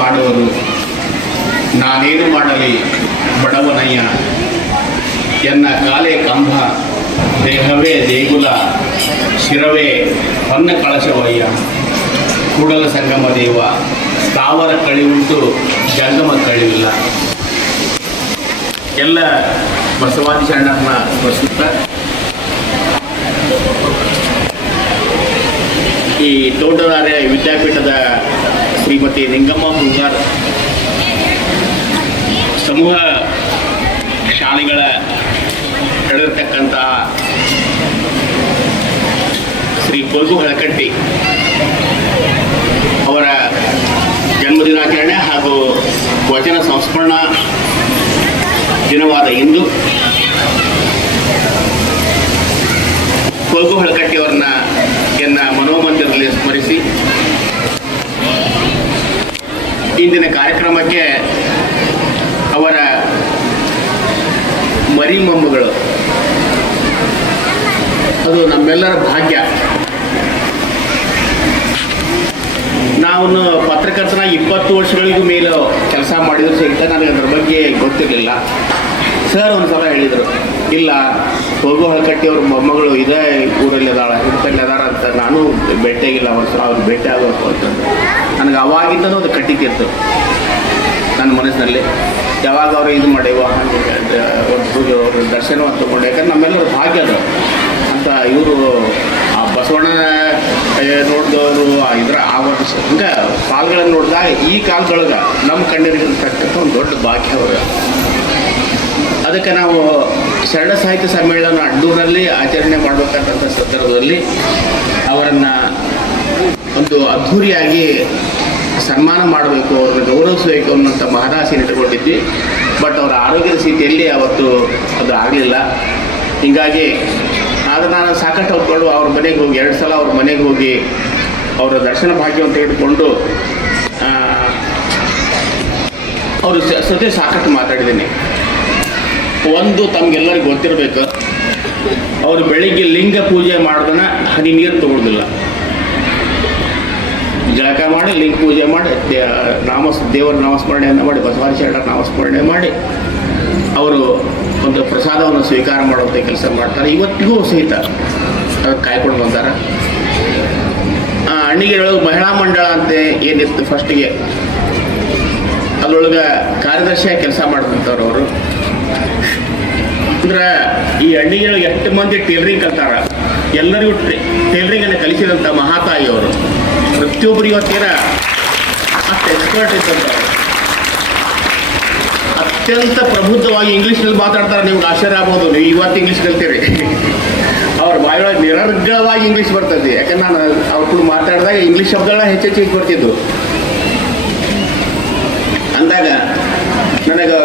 ಮಾಡುವರು ನಾನೇನು ಮಾಡಲಿ ಬಡವನಯ್ಯ ಎನ್ನ ಕಾಲೇ ಕಂಬ ದೇಹವೇ ದೇಗುಲ ಶಿರವೇ ಹೊನ್ನ ಕಳಶವಯ್ಯ ಕೂಡಲ ಸಂಗಮ ದೇವ ಸ್ಥಾವರ ಕಳಿವುಂಟು ಜಂಗಮ ಕಳಿವಿಲ್ಲ. ಎಲ್ಲ ಬಸವಾದಿ ಶರಣರನ್ನ ಸ್ಮರಿಸುತ್ತ ಈ ತೋಂಟದಾರ್ಯ ವಿದ್ಯಾಪೀಠದ ಶ್ರೀಮತಿ ನಿಂಗಮ್ಮ ಹುಂಗಾರ್ ಸಮೂಹ ಶಾಲೆಗಳ ನಡೆದಿರ್ತಕ್ಕಂತಹ ಶ್ರೀ ಕೊಲ್ಗು ಹಳಕಟ್ಟಿ ಅವರ ಜನ್ಮದಿನಾಚರಣೆ ಹಾಗೂ ವಚನ ಸಂಸ್ಮರಣಾ ದಿನವಾದ ಇಂದು ಕೊಲ್ಗು ಹಳಕಟ್ಟಿಯವರನ್ನ ಮನೋಮಂದಿರದಲ್ಲಿ ಸ್ಮರಿಸಿ ಇಂದಿನ ಕಾರ್ಯಕ್ರಮಕ್ಕೆ ಅವರ ಮರಿಮೊಮ್ಮಗಳು, ಅದು ನಮ್ಮೆಲ್ಲರ ಭಾಗ್ಯ. ನಾವು ಪತ್ರಕರ್ತನಾಗಿ 20 ವರ್ಷಗಳಿಗೂ ಮೇಲೆ ಕೆಲಸ ಮಾಡಿದ್ರು ಸಹಿತ ನನಗೆ ಅದ್ರ ಬಗ್ಗೆ ಗೊತ್ತಿರಲಿಲ್ಲ. ಸರ್ ಒಂದು ಸಲ ಹೇಳಿದರು, ಇಲ್ಲ ಹೋಗೋ ಹಳಕಟ್ಟಿಯವ್ರ ಮೊಮ್ಮಗಳು ಇದೇ ಊರಲ್ಲಿ ಅದಾಳ, ಹಿಡ್ತಲ್ಲಿ ಅದಾರ ಅಂತ. ನಾನು ಭೇಟಿಯಾಗಿಲ್ಲ, ಅವ್ರು ಭೇಟಿ ಆಗಬೇಕು ಅಂತಂದು ನನಗೆ ಅವಾಗಿಂದನೂ ಅದು ಕಟ್ಟಿತಿತ್ತು ನನ್ನ ಮನಸ್ಸಿನಲ್ಲಿ. ಯಾವಾಗ ಅವರು ಇದು ಮಾಡೇವ ಒಂದು ಅವ್ರ ದರ್ಶನ ತಗೊಂಡು, ಯಾಕಂದ್ರೆ ನಮ್ಮೆಲ್ಲರ ಭಾಗ್ಯ ಅದು ಅಂತ. ಇವರು ಆ ಬಸವಣ್ಣ ನೋಡಿದವರು ಇದರ ಆ ವರ್ಷ ಹಂಗೆ ಕಾಲುಗಳನ್ನು ನೋಡಿದಾಗ ಈ ಕಾಲದೊಳಗೆ ನಮ್ಮ ಕಣ್ಣೀರಿಗಿರ್ತಕ್ಕಂಥ ಒಂದು ದೊಡ್ಡ ಭಾಗ್ಯ ಅವರು. ಅದಕ್ಕೆ ನಾವು ಶರಣ ಸಾಹಿತ್ಯ ಸಮ್ಮೇಳನ ಅಡ್ಡೂರಲ್ಲಿ ಆಚರಣೆ ಮಾಡಬೇಕಂತ ಸಂದರ್ಭದಲ್ಲಿ ಅವರನ್ನು ಒಂದು ಅದ್ಧೂರಿಯಾಗಿ ಸನ್ಮಾನ ಮಾಡಬೇಕು, ಅವ್ರನ್ನ ಗೌರವಿಸಬೇಕು ಅನ್ನೋಂಥ ಮಹದಾಸೆಯನ್ನು ಇಟ್ಟುಕೊಂಡಿದ್ವಿ. ಬಟ್ ಅವರ ಆರೋಗ್ಯದ ಸ್ಥಿತಿಯಲ್ಲಿ ಅವತ್ತು ಅದು ಆಗಲಿಲ್ಲ. ಹೀಗಾಗಿ ಆದರೆ ನಾನು ಸಾಕಷ್ಟು ಹೊತ್ಕೊಂಡು ಅವ್ರ ಮನೆಗೆ ಹೋಗಿ 2 ಸಲ ಅವ್ರ ಮನೆಗೆ ಹೋಗಿ ಅವರ ದರ್ಶನ ಭಾಗ್ಯವನ್ನು ತೆಗೆದುಕೊಂಡು ಅವ್ರ ಜೊತೆ ಸಾಕಷ್ಟು ಮಾತಾಡಿದ್ದೀನಿ. ಒಂದು ತಮಗೆಲ್ಲರಿಗೂ ಗೊತ್ತಿರಬೇಕು, ಅವರು ಬೆಳಿಗ್ಗೆ ಲಿಂಗ ಪೂಜೆ ಮಾಡ್ದನ ಹನಿ ನೀರು ತಗೊಳ್ಳೋದಿಲ್ಲ. ಜಳಕ ಮಾಡಿ ಲಿಂಗ ಪೂಜೆ ಮಾಡಿ ದೇವರ ನಾಮಸ್ಮರಣೆಯನ್ನು ಮಾಡಿ, ಬಸವಾದಿ ಶರಣರ ನಾಮಸ್ಮರಣೆ ಮಾಡಿ ಅವರು ಒಂದು ಪ್ರಸಾದವನ್ನು ಸ್ವೀಕಾರ ಮಾಡುವಂಥ ಕೆಲಸ ಮಾಡ್ತಾರೆ. ಇವತ್ತಿಗೂ ಸಹಿತ ಅದಕ್ಕೆ ಕಾಯ್ಕೊಂಡು ಬಂದಾರೆ. ಅಣ್ಣಿಗೆರೊಳಗೆ ಮಹಿಳಾ ಮಂಡಳ ಅಂತ ಏನಿತ್ತು ಫಸ್ಟಿಗೆ, ಅದರೊಳಗೆ ಕಾರ್ಯದರ್ಶಿಯಾಗಿ ಕೆಲಸ ಮಾಡ್ತಿರ್ತಾರೆ ಅವರು. ಅಂದ್ರೆ ಈ ಅಣ್ಣಿಗೆರೊಳಗೆ ಎಷ್ಟು ಮಂದಿ ಟೇಲರಿಂಗ್ ಕಲ್ತಾರ, ಎಲ್ಲರಿಗೂ ಟೇಲರಿಂಗನ್ನು ಕಲಿಸಿದಂಥ ಮಹಾತಾಯಿಯವರು. ಪ್ರತಿಯೊಬ್ಬರು ಇವತ್ತೇನ ಅಷ್ಟು ಎಕ್ಸ್ಪರ್ಟ್ ಇದ್ದಂಥವ್ರು, ಅತ್ಯಂತ ಪ್ರಬುದ್ಧವಾಗಿ ಇಂಗ್ಲೀಷ್ನಲ್ಲಿ ಮಾತಾಡ್ತಾರೆ. ನಿಮ್ಗೆ ಆಶ್ಚರ್ಯ ಆಗ್ಬೋದು, ನೀವು ಇವತ್ತು ಇಂಗ್ಲೀಷ್ ಕಲ್ತೀರಿ. ಅವ್ರ ಬಾಯಿಯೊಳಗೆ ನಿರರ್ಗಳವಾಗಿ ಇಂಗ್ಲೀಷ್ ಬರ್ತದೆ. ಯಾಕಂದ್ರೆ ನಾನು ಅವ್ರ ಕೂಡ ಮಾತಾಡಿದಾಗ ಇಂಗ್ಲೀಷ್ ಶಬ್ದಗಳ ಹೆಚ್ಚೆಚ್ಚು ಬರ್ತಿದ್ವು. ಅಂದಾಗ ನನಗೆ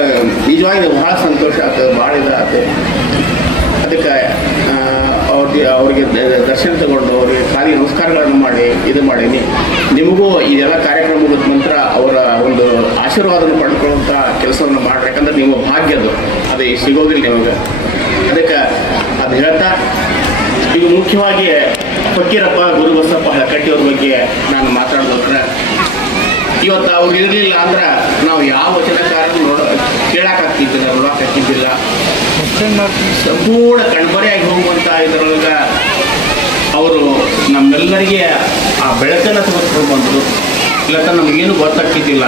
ನಿಜವಾಗಿ ಭಾಳ ಸಂತೋಷ ಆಗ್ತದೆ, ಭಾಳ ಇದಾಗ್ತದೆ. ಅದಕ್ಕೆ ಅವ್ರಿಗೆ ದರ್ಶನ ತಗೊಂಡು ಅವ್ರಿಗೆ ಖಾಲಿ ನಮಸ್ಕಾರಗಳನ್ನು ಮಾಡಿ ಇದು ಮಾಡೀನಿ. ನಿಮಗೂ ಇದೆಲ್ಲ ಕಾರ್ಯಕ್ರಮ ಮುಗಿದ ನಂತರ ಅವರ ಒಂದು ಆಶೀರ್ವಾದವನ್ನು ಪಡ್ಕೊಳ್ಳುವಂಥ ಕೆಲಸವನ್ನು ಮಾಡ್ರಿ. ಯಾಕಂದ್ರೆ ನಿಮ್ಮ ಭಾಗ್ಯದು ಅದು ಸಿಗೋದಿಲ್ಲ ನಿಮಗೆ. ಅದಕ್ಕೆ ಅದು ಹೇಳ್ತಾ ಈಗ ಮುಖ್ಯವಾಗಿ ಫಕೀರಪ್ಪ ಗುರುಬಸಪ್ಪ ಹಳಕಟ್ಟಿಯವ್ರ ಬಗ್ಗೆ ನಾನು ಮಾತಾಡೋದ್ರೆ, ಇವತ್ತು ಅವ್ರು ಇರಲಿಲ್ಲ ಅಂದ್ರೆ ನಾವು ಯಾವ ವಚನಕಾರನ್ನು ಕೇಳೋಕ್ಕಾಗ್ತಿದ್ದಿಲ್ಲ, ನೋಡೋಕ್ಕಾಗ್ತಿದ್ದಿಲ್ಲ. ಸಂಪೂರ್ಣ ಕಣ್ಮರೆಯಾಗಿ ಹೋಗುವಂಥ ಇದರೊಳಗೆ ಅವರು ನಮ್ಮೆಲ್ಲರಿಗೆ ಆ ಬೆಳಕನ್ನು ತೋರಿಸ್ಕೊಂಡು ಬಂದರು. ಇಲ್ಲ ನಮಗೇನು ಗೊತ್ತಾಗ್ತಿದ್ದಿಲ್ಲ.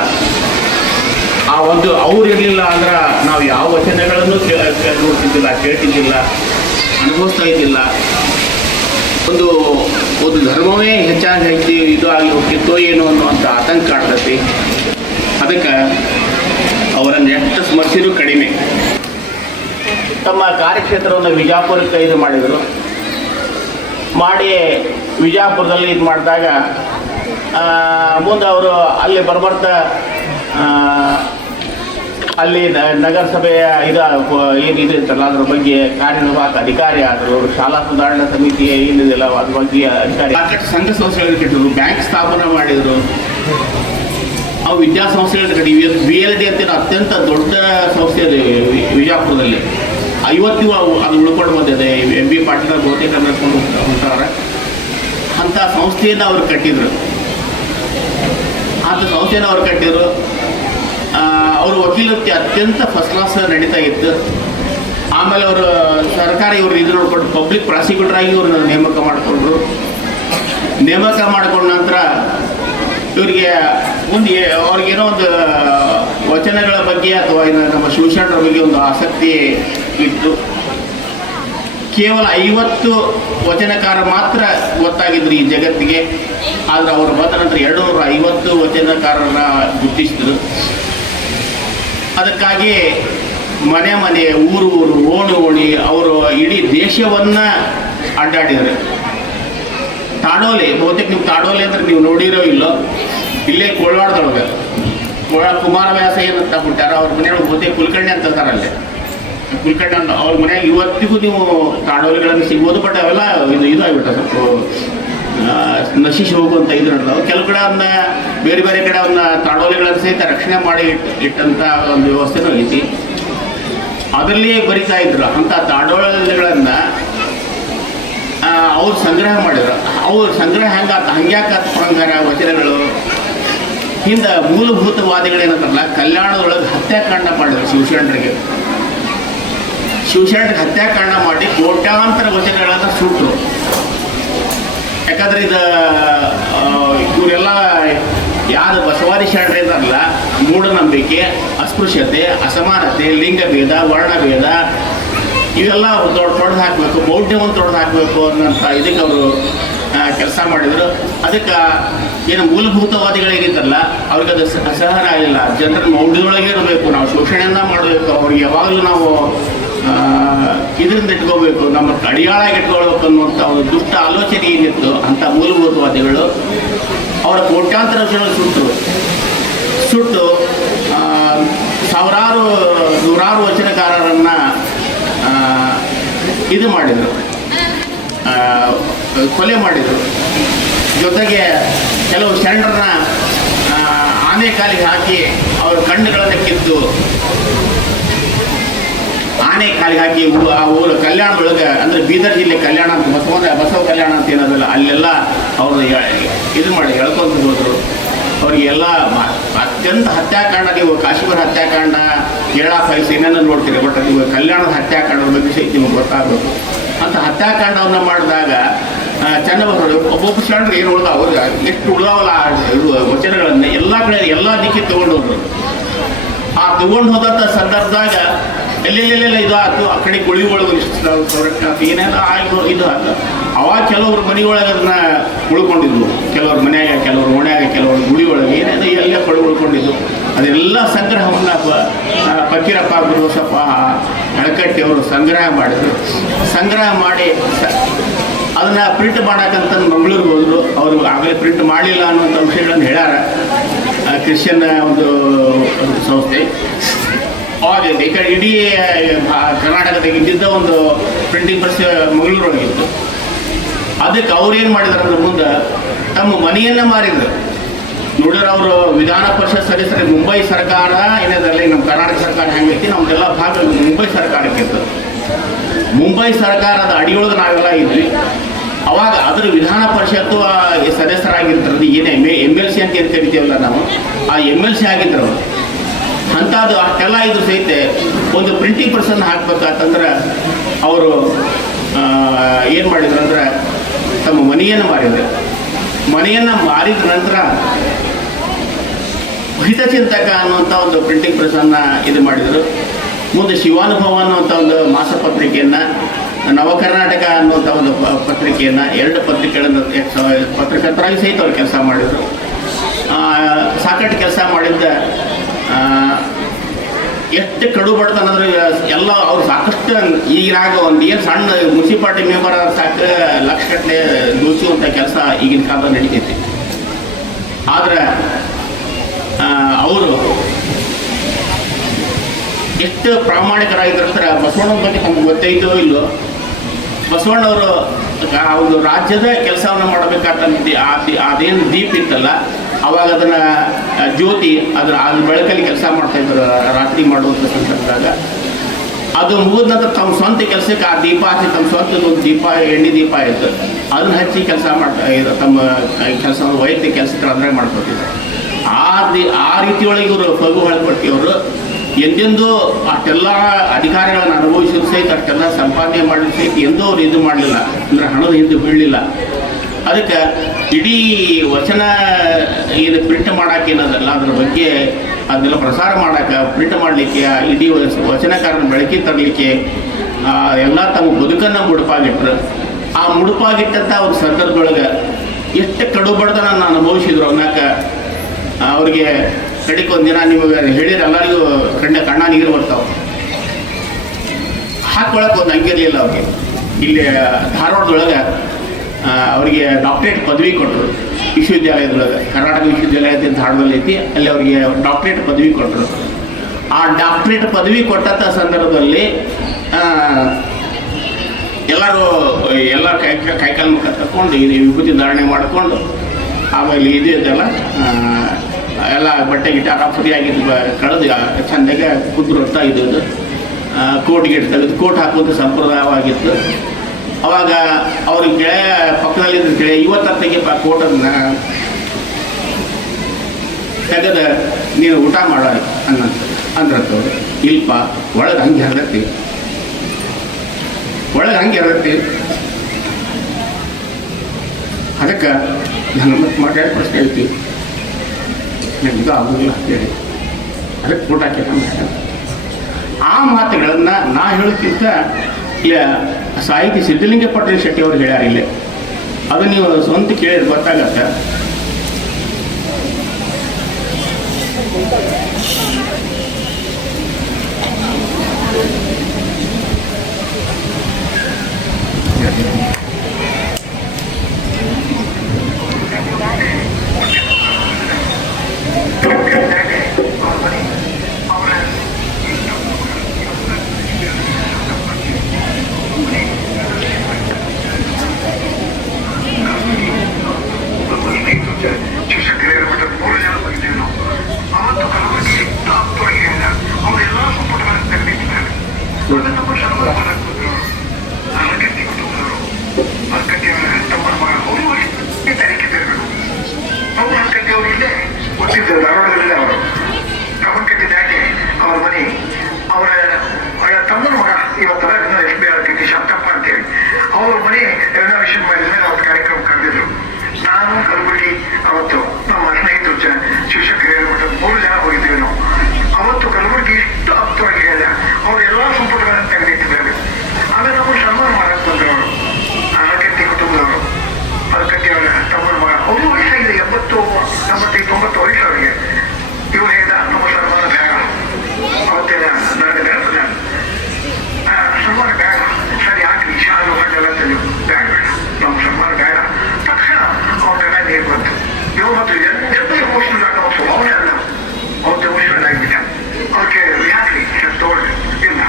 ಆ ಒಂದು ಅವ್ರು ಇರಲಿಲ್ಲ ಅಂದ್ರೆ ನಾವು ಯಾವ ವಚನಗಳನ್ನು ನೋಡ್ತಿದ್ದಿಲ್ಲ, ಕೇಳ್ತಿದ್ದಿಲ್ಲ, ಅನುಭವಿಸ್ತಾ ಇದ್ದಿಲ್ಲ. ಒಂದು ಧರ್ಮವೇ ಹೆಚ್ಚಾಗಿ ಇದು ಆಗಿ ಹೋಗ್ತಿತ್ತೋ ಏನೋ ಅನ್ನುವಂಥ ಆತಂಕ ಕಾಡ್ತೈತಿ. ಅದಕ್ಕೆ ಅವರನ್ನು ಎಷ್ಟು ಸ್ಮರಿಸಿದ್ರು ಕಡಿಮೆ. ತಮ್ಮ ಕಾರ್ಯಕ್ಷೇತ್ರವನ್ನು ವಿಜಾಪುರಕ್ಕೆ ಇದು ಮಾಡಿದರು. ಮಾಡಿ ವಿಜಾಪುರದಲ್ಲಿ ಇದು ಮಾಡಿದಾಗ ಮುಂದೆ ಅವರು ಅಲ್ಲಿ ಬರ್ಬರ್ತಾ ಅಲ್ಲಿ ನಗರಸಭೆಯ ಏನಿದೆ ಅಂತಲ್ಲ ಅದ್ರ ಬಗ್ಗೆ ಕಾರ್ಯನಿರ್ವಾಹಕ ಅಧಿಕಾರಿ ಆದರು. ಅವರು ಶಾಲಾ ಸುಧಾರಣಾ ಸಮಿತಿಯ ಏನಿದೆಯಲ್ಲ ಅದ್ರ ಬಗ್ಗೆ ಅಧಿಕಾರಿ. ಸಂಘ ಸಂಸ್ಥೆಗಳನ್ನು ಕಟ್ಟಿದ್ರು, ಬ್ಯಾಂಕ್ ಸ್ಥಾಪನೆ ಮಾಡಿದರು. ಅವು ವಿದ್ಯಾಸಂಸ್ಥೆಗಳ ಕಡೆ VLD ಅಂತ ಅತ್ಯಂತ ದೊಡ್ಡ ಸಂಸ್ಥೆ ಇದೆ ವಿಜಾಪುರದಲ್ಲಿ. ಇವತ್ತಿಗೂ ಅದು ಉಳ್ಕೊಂಡು ಬಂದಿದೆ. MB ಪಾಟೀಲ್ ಬಹುತೇಕ ನಡೆಸ್ಕೊಂಡು ಹೊಂಟಾರೆ. ಅಂಥ ಸಂಸ್ಥೆಯನ್ನು ಅವರು ಕಟ್ಟಿದ್ರು. ಅಂತ ಸಂಸ್ಥೆನ ಅವ್ರು ಕಟ್ಟಿದ್ರು. ಅವರು ವಕೀಲತ್ತಿ ಅತ್ಯಂತ ಫಸ್ಟ್ ಕ್ಲಾಸ್ ನಡೀತಾ ಇತ್ತು. ಆಮೇಲೆ ಅವರು ಸರ್ಕಾರ ಇವರು ಇದು ನೋಡ್ಕೊಂಡು ಪಬ್ಲಿಕ್ ಪ್ರಾಸಿಕ್ಯೂಟರ್ ಆಗಿ ಇವ್ರನ್ನ ನೇಮಕ ಮಾಡಿಕೊಂಡ್ರು. ನೇಮಕ ಮಾಡಿಕೊಂಡ ನಂತರ ಇವರಿಗೆ ಮುಂದೆ ಅವ್ರಿಗೇನೋ ಒಂದು ವಚನಗಳ ಬಗ್ಗೆ ಅಥವಾ ನಮ್ಮ ಶಿವಶರಣರ ಬಗ್ಗೆ ಒಂದು ಆಸಕ್ತಿ ಇತ್ತು. ಕೇವಲ 50 ವಚನಕಾರ ಮಾತ್ರ ಗೊತ್ತಾಗಿದ್ರು ಈ ಜಗತ್ತಿಗೆ. ಆದರೆ ಅವರು ಬಂದ ನಂತರ 250 ವಚನಕಾರರನ್ನ ಗುರುತಿಸಿದ್ರು. ಅದಕ್ಕಾಗಿ ಮನೆ ಮನೆ, ಊರು ಊರು, ಓಣಿ ಅವರು ಇಡೀ ದೇಶವನ್ನು ಅಡ್ಡಾಡಿದ್ದಾರೆ. ತಾಡೋಲೆ, ಬಹುತೇಕ ನೀವು ತಾಡೋಲೆ ಅಂದ್ರೆ ನೀವು ನೋಡಿರೋ ಇಲ್ಲೋ, ಇಲ್ಲೇ ಕೋಳವಾಡದೊಳಗೆ ಕುಮಾರವ್ಯಾಸ ಏನಂತ ಬಿಟ್ಟಾರ, ಅವ್ರ ಮನೆಯೊಳಗೆ ಬಹುತೇಕ ಕುಲಕರ್ಣಿ ಅಂತಾರಲ್ಲೇ. ಕುಲಕರ್ಣಿ ಅಂತ ಅವ್ರ ಮನೆಯಾಗ ಇವತ್ತಿಗೂ ನೀವು ತಾಡೋಲೆಗಳನ್ನು ಸಿಗ್ಬೋದು. ಬಟ್ ಅವೆಲ್ಲ ಇದು ಆಗಿಬಿಟ್ಟ, ಸ್ವಲ್ಪ ನಶಿಸಿ ಹೋಗುವಂಥ ಇದು ನಡೆದವು. ಕೆಲವು ಕಡೆ ಅವನ್ನ ಬೇರೆ ಬೇರೆ ಕಡೆ ಅವನ್ನ ತಾಡೋಲೆಗಳನ್ನು ಸಹಿತ ರಕ್ಷಣೆ ಮಾಡಿ ಇಟ್ಟಂಥ ಒಂದು ವ್ಯವಸ್ಥೆನೂ ಐತಿ. ಅದರಲ್ಲಿಯೇ ಬರಿತಾ ಇದ್ರು. ಅಂಥ ತಾಡೋಲೆಗಳನ್ನು ಅವ್ರು ಸಂಗ್ರಹ ಮಾಡಿದ್ರು. ಅವ್ರ ಸಂಗ್ರಹ ಹಂಗ್ಯಾಕಂಗಾರ ವಚನಗಳು ಹಿಂದೆ ಮೂಲಭೂತವಾದಿಗಳೇನಂತಾರಲ್ಲ, ಕಲ್ಯಾಣದೊಳಗೆ ಹತ್ಯಾಕಾಂಡ ಮಾಡಿದ್ರು ಶಿವಶರಣರಿಗೆ. ಶಿವಶರಣರಿಗೆ ಹತ್ಯಾಕಾಂಡ ಮಾಡಿ ಕೋಟ್ಯಾಂತರ ವಚನಗಳನ್ನು ಸುಟ್ಟರು. ಯಾಕಂದ್ರೆ ಇವರೆಲ್ಲ ಯಾರು ಬಸವಾದಿ ಶರಣರು ಇದಾರಲ್ಲ, ಮೂಢನಂಬಿಕೆ, ಅಸ್ಪೃಶ್ಯತೆ, ಅಸಮಾನತೆ, ಲಿಂಗಭೇದ, ವರ್ಣಭೇದ ಇವೆಲ್ಲ ತೊಡೆದು ಹಾಕಬೇಕು, ಮೌಢ್ಯವನ್ನು ತೊಡೆದು ಹಾಕಬೇಕು ಅನ್ನೋಂಥ ಇದಕ್ಕೆ ಅವರು ಕೆಲಸ ಮಾಡಿದರು. ಅದಕ್ಕೆ ಏನು ಮೂಲಭೂತವಾದಿಗಳಿಗಿದ್ದಲ್ಲ ಅವ್ರಿಗೆ ಅದು ಸಹನ ಆಗಿಲ್ಲ. ಜನರ ಮೌಢ್ಯದೊಳಗೆ ಇರಬೇಕು, ನಾವು ಶೋಷಣೆಯನ್ನು ಮಾಡಬೇಕು, ಅವ್ರಿಗೆ ಯಾವಾಗಲೂ ನಾವು ಇದರಿಂದ ಇಟ್ಕೋಬೇಕು, ನಮ್ಮ ಅಡಿಯಾಳಾಗಿ ಇಟ್ಕೊಳ್ಬೇಕು ಅನ್ನುವಂಥ ಒಂದು ದುಷ್ಟ ಆಲೋಚನೆ ಏನಿತ್ತು ಅಂಥ ಮೂಲಭೂತವಾದಿಗಳು ಅವರ ಕೋಟ್ಯಾಂತರ ಸುಟ್ಟು ನೂರಾರು ವಚನಕಾರರನ್ನು ಇದು ಮಾಡಿದರು, ಕೊಲೆ ಮಾಡಿದರು. ಜೊತೆಗೆ ಕೆಲವು ಶರಣರನ್ನ ಆನೆ ಕಾಲಿಗೆ ಹಾಕಿ ಅವ್ರ ಕಣ್ಣುಗಳನ್ನು ಕಿತ್ತು ಆನೆ ಕಾಲಿಗೆ ಹಾಕಿ ಆ ಊರು ಕಲ್ಯಾಣದೊಳಗೆ, ಅಂದರೆ ಬೀದರ್ ಜಿಲ್ಲೆ ಕಲ್ಯಾಣ ಅಂತ ಬಸವ ಕಲ್ಯಾಣ ಅಂತ ಏನದಲ್ಲ, ಅಲ್ಲೆಲ್ಲ ಅವರು ಇದು ಮಾಡಿ ಎಳ್ಕೊಂತ ಹೋದರು. ಅವರಿಗೆಲ್ಲ ಅತ್ಯಂತ ಹತ್ಯಾಕಾಂಡ, ನೀವು ಕಾಶ್ಮೀರ ಹತ್ಯಾಕಾಂಡ, ಕೇರಳ ಫೈಲ್ಸ್ ಏನೇನೋ ನೋಡ್ತೀರಿ, ಬಟ್ ನೀವು ಕಲ್ಯಾಣದ ಹತ್ಯಾಕಾಂಡದ ಬಗ್ಗೆ ಸಹಿತ ನಿಮಗೆ ಗೊತ್ತಾಗಬೇಕು. ಅಂತ ಹತ್ಯಾಕಾಂಡವನ್ನು ಮಾಡಿದಾಗ ಚನ್ನಬಸವರು ಒಬ್ಬೊಬ್ಬ ಶರಣರು ಏನು ಉಳಿದಾವ, ಎಷ್ಟು ಉಳಿದಾವಲ್ಲ ಇದು ವಚನಗಳನ್ನು ಎಲ್ಲ ಕಡೆ ಎಲ್ಲ ದಿಕ್ಕಿ ತೊಗೊಂಡು ಹೋದ್ರು. ಆ ತೊಗೊಂಡು ಹೋದಂಥ ಸಂದರ್ಭದಾಗ ಎಲ್ಲೆಲ್ಲೆಲ್ಲ ಇದು ಆಯ್ತು, ಆ ಕಡೆ ಗುಳಿ ಒಳಗೆ ಏನೇನೋ ಆಯ್ತು ಇದು ಆಯ್ತು. ಅವಾಗ ಕೆಲವ್ರು ಮನೆಯೊಳಗೆ ಅದನ್ನ ಉಳ್ಕೊಂಡಿದ್ವು, ಕೆಲವ್ರ ಮನೆಯಾಗ, ಕೆಲವ್ರ ಓಣ್ಯಾಗ, ಕೆಲವ್ರ ಗುಡಿ ಒಳಗೆ ಏನೇನೋ ಎಲ್ಲ ಉಳ್ಕೊಂಡಿದ್ವು. ಅದೆಲ್ಲ ಸಂಗ್ರಹವನ್ನು ಫಕೀರಪ್ಪ ಗುರುಸಪ್ಪ ಹಳಕಟ್ಟಿ ಅವರು ಸಂಗ್ರಹ ಮಾಡಿದರು. ಸಂಗ್ರಹ ಮಾಡಿ ಅದನ್ನು ಪ್ರಿಂಟ್ ಮಾಡೋಕ್ಕಂತ ಮಂಗಳೂರಿಗೆ ಹೋದರು. ಅವರು ಆಗಲೇ ಪ್ರಿಂಟ್ ಮಾಡಲಿಲ್ಲ ಅನ್ನುವಂಥ ವಿಷಯಗಳನ್ನು ಹೇಳ್ಯಾರ. ಕ್ರಿಶ್ಚಿಯನ್ ಒಂದು ಸಂಸ್ಥೆ ಅವಾಗ ಈ ಕಡೆ ಇಡೀ ಕರ್ನಾಟಕದಾಗ ಇದ್ದಿದ್ದ ಒಂದು ಪ್ರಿಂಟಿಂಗ್ ಪ್ರೆಸ್ ಮಂಗಳೂರೊಳಗಿತ್ತು. ಅದಕ್ಕೆ ಅವ್ರೇನು ಮಾಡಿದಾರೆ ಅಂದ್ರೆ ಮುಂದೆ ತಮ್ಮ ಮನೆಯನ್ನು ಮಾರಿದ್ರು. ನೋಡಿದ್ರೆ ಅವರು ವಿಧಾನ ಪರಿಷತ್ ಸದಸ್ಯರಿಗೆ ಮುಂಬೈ ಸರ್ಕಾರ ಏನಿದ್ರಲ್ಲಿ, ನಮ್ಮ ಕರ್ನಾಟಕ ಸರ್ಕಾರ ಹೆಂಗೈತಿ, ನಮ್ದೆಲ್ಲ ಭಾಗ ಮುಂಬೈ ಸರ್ಕಾರಕ್ಕಿತ್ತು. ಮುಂಬೈ ಸರ್ಕಾರದ ಅಡಿಯೊಳಗೆ ನಾವೆಲ್ಲ ಇದ್ವಿ. ಅವಾಗ ಅದ್ರ ವಿಧಾನ ಪರಿಷತ್ತು ಸದಸ್ಯರಾಗಿರ್ತಾರೆ, ಏನು MLC ಅಂತ ಏನು ಕರಿತೀವಲ್ಲ ನಾವು, ಆ MLC ಆಗಿದ್ರು. ಅಂಥದ್ದು ಅಷ್ಟೆಲ್ಲ ಇದು ಸಹಿತ ಒಂದು ಪ್ರಿಂಟಿಂಗ್ ಪ್ರೆಸ್ಸನ್ನು ಹಾಕ್ಬೇಕಂತಂದ್ರೆ ಅವರು ಏನು ಮಾಡಿದ್ರು ಅಂದ್ರೆ ತಮ್ಮ ಮನೆಯನ್ನು ಮಾರಿದ್ರು. ಮನೆಯನ್ನು ಮಾರಿದ ನಂತರ ಹಿತಚಿಂತಕ ಅನ್ನುವಂಥ ಒಂದು ಪ್ರಿಂಟಿಂಗ್ ಪ್ರೆಸ್ಸನ್ನು ಇದು ಮಾಡಿದರು. ಮುಂದೆ ಶಿವಾನುಭವ ಅನ್ನುವಂಥ ಒಂದು ಮಾಸಪತ್ರಿಕೆಯನ್ನು, ನವಕರ್ನಾಟಕ ಅನ್ನುವಂಥ ಒಂದು ಪತ್ರಿಕೆಯನ್ನು, 2 ಪತ್ರಿಕೆಗಳನ್ನು ಪತ್ರಕರ್ತರಾಗಿ ಸಹಿತ ಅವ್ರು ಕೆಲಸ ಮಾಡಿದರು. ಸಾಕಷ್ಟು ಕೆಲಸ ಮಾಡಿದ್ದ ಎಷ್ಟು ಕಡು ಬಡ್ತಾನೆ ಅಂದರೆ ಎಲ್ಲ ಅವ್ರು ಸಾಕಷ್ಟು ಈಗಿನಾಗ ಒಂದು ಏನು ಸಣ್ಣ ಮುನ್ಸಿಪಾಲ್ಟಿ ಮೆಂಬರ್ ಸಾಕು ಲಕ್ಷಗಟ್ಟಲೆ ದೋಚುವಂಥ ಕೆಲಸ ಈಗಿನ ಕಾಲದಲ್ಲಿ ನಡೀತೈತಿ. ಆದರೆ ಅವರು ಎಷ್ಟು ಪ್ರಾಮಾಣಿಕರಾಗಿದ್ರಂದ್ರೆ ಬಸವಣ್ಣನ ಬಗ್ಗೆ ನಮ್ಗೆ ಗೊತ್ತೈತೋ ಇಲ್ಲೋ, ಬಸವಣ್ಣವರು ಒಂದು ರಾಜ್ಯದ ಕೆಲಸವನ್ನು ಮಾಡಬೇಕಾದಂತೆ ಅದೇನು ದೀಪ ಇತ್ತಲ್ಲ, ಅವಾಗ ಅದನ್ನು ಜ್ಯೋತಿ ಅದ್ರ ಬೆಳಕಲ್ಲಿ ಕೆಲಸ ಮಾಡ್ತಾಯಿದ್ರು ರಾತ್ರಿ ಮಾಡುವಂಥ ಸಂದರ್ಭದಾಗ. ಅದು ಮುಗಿದ ನಂತರ ತಮ್ಮ ಸ್ವಂತ ಕೆಲಸಕ್ಕೆ ಆ ದೀಪ ಹಚ್ಚಿ, ತಮ್ಮ ಸ್ವಂತದೊಂದು ದೀಪ, ಎಣ್ಣೆ ದೀಪ ಇತ್ತು, ಅದನ್ನು ಹಚ್ಚಿ ಕೆಲಸ ಮಾಡ್ತಾ ತಮ್ಮ ಕೆಲಸವನ್ನು ವೈಯಕ್ತಿಕ ಕೆಲಸಕ್ಕೆ ಅಂದರೆ ಮಾಡ್ಕೊತಿದ್ರು. ಆ ಆ ರೀತಿಯೊಳಗೆ ಇವರು ಫಗು ಹೊಳಪಟ್ಟಿಯವರು ಎಂದೆಂದೂ ಅಷ್ಟೆಲ್ಲ ಅಧಿಕಾರಿಗಳನ್ನು ಅನುಭವಿಸಿದ್ರು ಸಹಿತ ಅಷ್ಟೆಲ್ಲ ಸಂಪಾದನೆ ಮಾಡಿದ್ರು ಸಹಿತ ಎಂದೂ ಅವ್ರು ಇದು ಮಾಡಲಿಲ್ಲ, ಅಂದರೆ ಹಣದ ಹಿಂದೆ ಬೀಳಲಿಲ್ಲ. ಅದಕ್ಕೆ ಇಡೀ ವಚನ ಏನು ಪ್ರಿಂಟ್ ಮಾಡೋಕೆ ಏನದಲ್ಲ ಅದ್ರ ಬಗ್ಗೆ ಅದನ್ನೆಲ್ಲ ಪ್ರಸಾರ ಮಾಡೋಕೆ ಪ್ರಿಂಟ್ ಮಾಡಲಿಕ್ಕೆ ಇಡೀ ವಚನಕಾರನ ಬೆಳಕಿಗೆ ತರಲಿಕ್ಕೆ ಎಲ್ಲ ತಮ್ಮ ಬದುಕನ್ನು ಮುಡುಪಾಗಿಟ್ರು. ಆ ಮುಡುಪಾಗಿಟ್ಟಂಥ ಒಂದು ಸಂದರ್ಭದೊಳಗೆ ಎಷ್ಟು ಕಡು ಬಡತನ ಅನುಭವಿಸಿದ್ರು ಅನ್ನೋಕೆ ಅವ್ರಿಗೆ ಕಡೆಗೆ ಒಂದಿನ ನಿಮಗೆ ಹೇಳಿದ್ರೆ ಎಲ್ಲರಿಗೂ ಕಣ್ಣ ನೀರು ಬರ್ತಾವೆ. ಹಾಕೊಳಕ್ಕೆ ಒಂದು ಅಂಗಿರಲಿಲ್ಲ ಅವ್ರಿಗೆ. ಇಲ್ಲಿ ಧಾರವಾಡದೊಳಗೆ ಅವರಿಗೆ ಡಾಕ್ಟ್ರೇಟ್ ಪದವಿ ಕೊಟ್ಟರು ವಿಶ್ವವಿದ್ಯಾಲಯದೊಳಗೆ, ಕರ್ನಾಟಕ ವಿಶ್ವವಿದ್ಯಾಲಯದ ಧಾರವಾಡದಲ್ಲಿ ಐತಿ, ಅಲ್ಲಿ ಅವರಿಗೆ ಡಾಕ್ಟ್ರೇಟ್ ಪದವಿ ಕೊಟ್ಟರು. ಆ ಡಾಕ್ಟ್ರೇಟ್ ಪದವಿ ಕೊಟ್ಟಂಥ ಸಂದರ್ಭದಲ್ಲಿ ಎಲ್ಲ ಕೈಕಾಲು ಮುಖ ತಗೊಂಡು ಇದು ವಿಭೂತಿ ಧಾರಣೆ ಮಾಡಿಕೊಂಡು ಆಮೇಲೆ ಇದೆಲ್ಲ ಎಲ್ಲ ಬಟ್ಟೆ ಗಿಟ್ಟ ಫ್ರೀಯಾಗಿದ್ದು ಕಳೆದು ಚೆಂದಾಗೆ ಕುದ್ರು ಅಂತ ಇದ್ದದ್ದು. ಕೋಟ್ ಗಿಟ್ ತೆಗೆದು ಕೋಟ್ ಹಾಕುವಂಥ ಸಂಪ್ರದಾಯವಾಗಿತ್ತು. ಅವಾಗ ಅವ್ರಿಗೆ ಗೆಳೆಯ ಪಕ್ಕದಲ್ಲಿದ್ದ ಗೆಳೆಯ ಇವತ್ತ ತೆಗಿಪ್ಪ ಕೋಟನ್ನು ತೆಗೆದ ನೀನು ಊಟ ಮಾಡೋ ಅಂದ್ರಂತವ್ರು. ಇಲ್ಪ ಒಳಗೆ ಹಂಗೆ ಹರಡ್ತೀವಿ, ಒಳಗೆ ಹಂಗೆ ಹರಡ್ತೀವಿ. ಅದಕ್ಕೆ ನಾನು ಮತ್ತೆ ಮಾತಾಡಿ ಪ್ರಶ್ನೆ ಹೇಳ್ತೀವಿ, ನನಗೆ ಆಗೋದಿಲ್ಲ ಅಂತೇಳಿ ಅದಕ್ಕೆ ಊಟ ಹಾಕಿ ಆ ಮಾತುಗಳನ್ನು ನಾ ಹೇಳೋಕ್ಕಿಂತ ಇಲ್ಲ ಸಾಹಿತಿ ಸಿದ್ಧಲಿಂಗ ಪಟ್ಟಣ ಶೆಟ್ಟಿ ಅವರು ಹೇಳ್ಯಾರಿಲ್ಲ, ಅದು ನೀವು ಸ್ವಂತ ಕೇಳಿದ್ರೆ ಗೊತ್ತಾಗತ್ತೆ. ಧಾರವಾಡದಲ್ಲೇ ಅವರು ಕಬ್ಬನ್ಕಟ್ಟಿ ದಾಟಿ ಅವ್ರ ಮನೆ ಅವರ ತಮ್ಮನ ಮಗ ಇವತ್ತರ SBR ಶಾಂತಪ್ಪ ಅಂತೇಳಿ ಅವ್ರ ಮನೆ ರೆನೋವೇಷನ್ ಮಾಡಿದ್ಮೇಲೆ ಅವತ್ತು ಕಾರ್ಯಕ್ರಮ ಕರೆದಿದ್ರು. ನಾನು ಕಲಬುರಗಿ ಅವತ್ತು ನಮ್ಮ ಸ್ನೇಹಿತರು ಶಿವಶಂಕರ ಹಿರೇಮಠ 3 ಜನ ಹೋಗಿದ್ದೀವಿ ನಾವು. ಅವತ್ತು ಕಲಬುರಗಿ ಇಷ್ಟು ಆಪ್ತವಾಗಿ ಹೇಳಿದ ಅವರೆಲ್ಲ ಸಂಪುಟಗಳನ್ನು ತೆಗೆದಿಟ್ಟಿದ್ದಾರೆ. ಆಮೇಲೆ ನಾವು ಸನ್ಮಾನ ಮಾಡಕ್ಕೆ ಬಂದರು. ಅವರು ಅರಕಟ್ಟಿ ಕುಟುಂಬದವರು, ಅರಕಟ್ಟಿ ಅವರ ತಮ್ಮನ ಮಗ, ಅವರು ವಯಸ್ಸಾಗಿದೆ 80, 85, 90 ವಯಸ್ಸು ಅವರಿಗೆ. ಇವರು ಹೇಳಿದ ನಮ್ಮ ಸನ್ಮಾನ ಬೇಡ, ಅವತ್ತೇನ ನನಗೆ ನೆನಪಿಲ್ಲ, ಸನ್ಮಾನ ಬೇಡ, ಸರಿ ಹಾಕಿ ಶಾಲು ಹಣ್ಣೆಲ್ಲ ತೆಗೆದು ಬೇಡ ಬೇಡ ನಮ್ಮ ಸನ್ಮಾನ ಬೇಡ. ತಕ್ಷಣ ಅವನ ಕಣ್ಣ ನೀರು ಬಂತು. ಇವು ಮತ್ತು ಎಂತ ಎಮೋಷನಲ್ ಆಗ ಅವತ್ತು ಅವನೇ ಅಲ್ಲ, ಅವತ್ತು ಎಮೋಷನಲ್ ಆಗಿಬಿಟ್ಟ. ಅವ್ರಿಗೆ ಯಾಕ್ರಿ ತೋಳ್ರಿ ಇಲ್ಲ,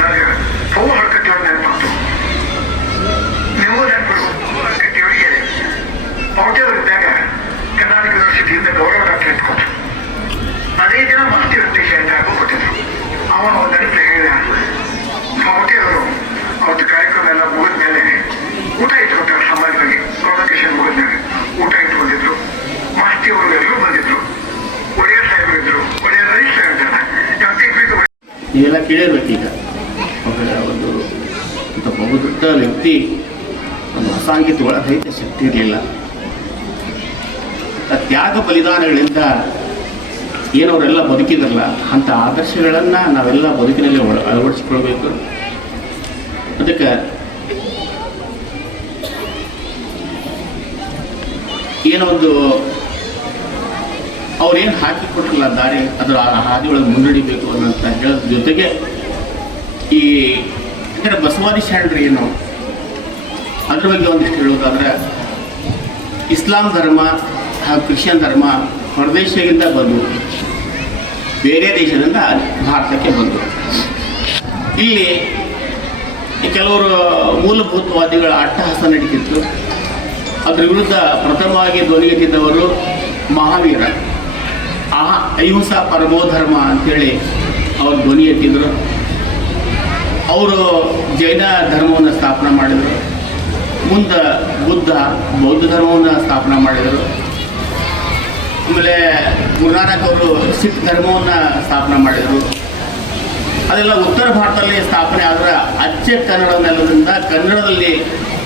ನನಗೆ ಹೂವು ಹರಕಟ್ಟಿಯವ್ರ ನೆನಪಾಗ್ತು. ನೀವು ನೆನಪು ಹರಕಟ್ಟಿಯವರಿಗೆ ಪೌಟೆಯವರಿದ್ದಾಗ ಕರ್ನಾಟಕ ಯೂನಿವರ್ಸಿಟಿಯಿಂದ ಗೌರವ ಡಾಕ್ಟರೇಟ್ ಕೊಟ್ಟರು. ಅದೇ ಜನ ಮಸ್ತಿ ವೆಂಕಟೇಶ ಅಂತ ಕೊಟ್ಟಿದ್ರು. ಅವನು ಒಂದು ನೆನಪು ಹೇಳಿದ, ಪೌಟೆಯವರು ಅವತ್ತು ಕಾರ್ಯಕ್ರಮ ಎಲ್ಲ ಮುಗಿದ ಮೇಲೆ ಊಟ ಇಟ್ಕೊತಾರೆ. ಸಾಮಾನ್ಯವಾಗಿ ಪ್ರೊಡಕ್ಷನ್ ಮುಗಿದ ಮೇಲೆ ಊಟ ಇಟ್ಕೊಂಡಿದ್ರು. ಮಾಸ್ತಿಯವರು ಎಲ್ಲರೂ ಬಂದಿದ್ರು. ಒಡೆಯರ್ ಸಾಹೇಬರು ಇದ್ರು, ಒಡೆಯರ್ ರೈಸ್ ಸಾಹೇಬ್ರನ್ನ ನೀವೆಲ್ಲ ಕೇಳಿರ್ಬೇಕೀಗ. ಒಂದು ಬಹುದೊಡ್ಡ ವ್ಯಕ್ತಿ, ಒಂದು ಅಸಾಂಖ್ಯಿತ ಒಳಗೈತೆ ಶಕ್ತಿ ಇರಲಿಲ್ಲ. ತ್ಯಾಗ ಬಲಿದಾನಗಳಿಂದ ಏನವರೆಲ್ಲ ಬದುಕಿದ್ರಲ್ಲ ಅಂಥ ಆದರ್ಶಗಳನ್ನು ನಾವೆಲ್ಲ ಬದುಕಿನಲ್ಲಿ ಅಳವಡಿಸ್ಕೊಳ್ಬೇಕು. ಅದಕ್ಕೆ ಏನೋ ಒಂದು ಅವ್ರೇನು ಹಾಕಿಕೊಟ್ರಲ್ಲ ದಾರಿ, ಅದರ ಹಾದಿಯೊಳಗೆ ಮುನ್ನಡಿಬೇಕು ಅನ್ನೋಂಥ ಹೇಳೋದ್ರ ಜೊತೆಗೆ ಈ ಬಸವಾದಿ ಶರಣರು ಏನು ಅದ್ರ ಬಗ್ಗೆ ಒಂದಿಷ್ಟು ಹೇಳೋದಾದ್ರೆ, ಇಸ್ಲಾಂ ಧರ್ಮ ಹಾಗೂ ಕ್ರಿಶ್ಚಿಯನ್ ಧರ್ಮ ಹೊರದೇಶದಿಂದ ಬಂದು ಬೇರೆ ದೇಶದಿಂದ ಭಾರತಕ್ಕೆ ಬಂದು ಇಲ್ಲಿ ಕೆಲವರು ಮೂಲಭೂತವಾದಿಗಳ ಅಟ್ಟಹಾಸ ನಡೀತಿತ್ತು. ಅದ್ರ ವಿರುದ್ಧ ಪ್ರಥಮವಾಗಿ ಧ್ವನಿಗೆತ್ತಿದ್ದವರು ಮಹಾವೀರ. ಅಹಿಂಸಾ ಪರಮೋ ಧರ್ಮ ಅಂಥೇಳಿ ಅವರು ಧ್ವನಿ ಎತ್ತಿದ್ರು. ಅವರು ಜೈನ ಧರ್ಮವನ್ನು ಸ್ಥಾಪನೆ ಮಾಡಿದರು. ಮುಂದೆ ಬುದ್ಧ ಬೌದ್ಧ ಧರ್ಮವನ್ನು ಸ್ಥಾಪನೆ ಮಾಡಿದರು. ಆಮೇಲೆ ಗುರುನಾನಕ್ ಅವರು ಸಿಖ್ ಧರ್ಮವನ್ನು ಸ್ಥಾಪನೆ ಮಾಡಿದರು. ಅದೆಲ್ಲ ಉತ್ತರ ಭಾರತದಲ್ಲಿ ಸ್ಥಾಪನೆ ಆದರೆ ಅಚ್ಚೆ ಕನ್ನಡ ನೆಲದಿಂದ ಕನ್ನಡದಲ್ಲಿ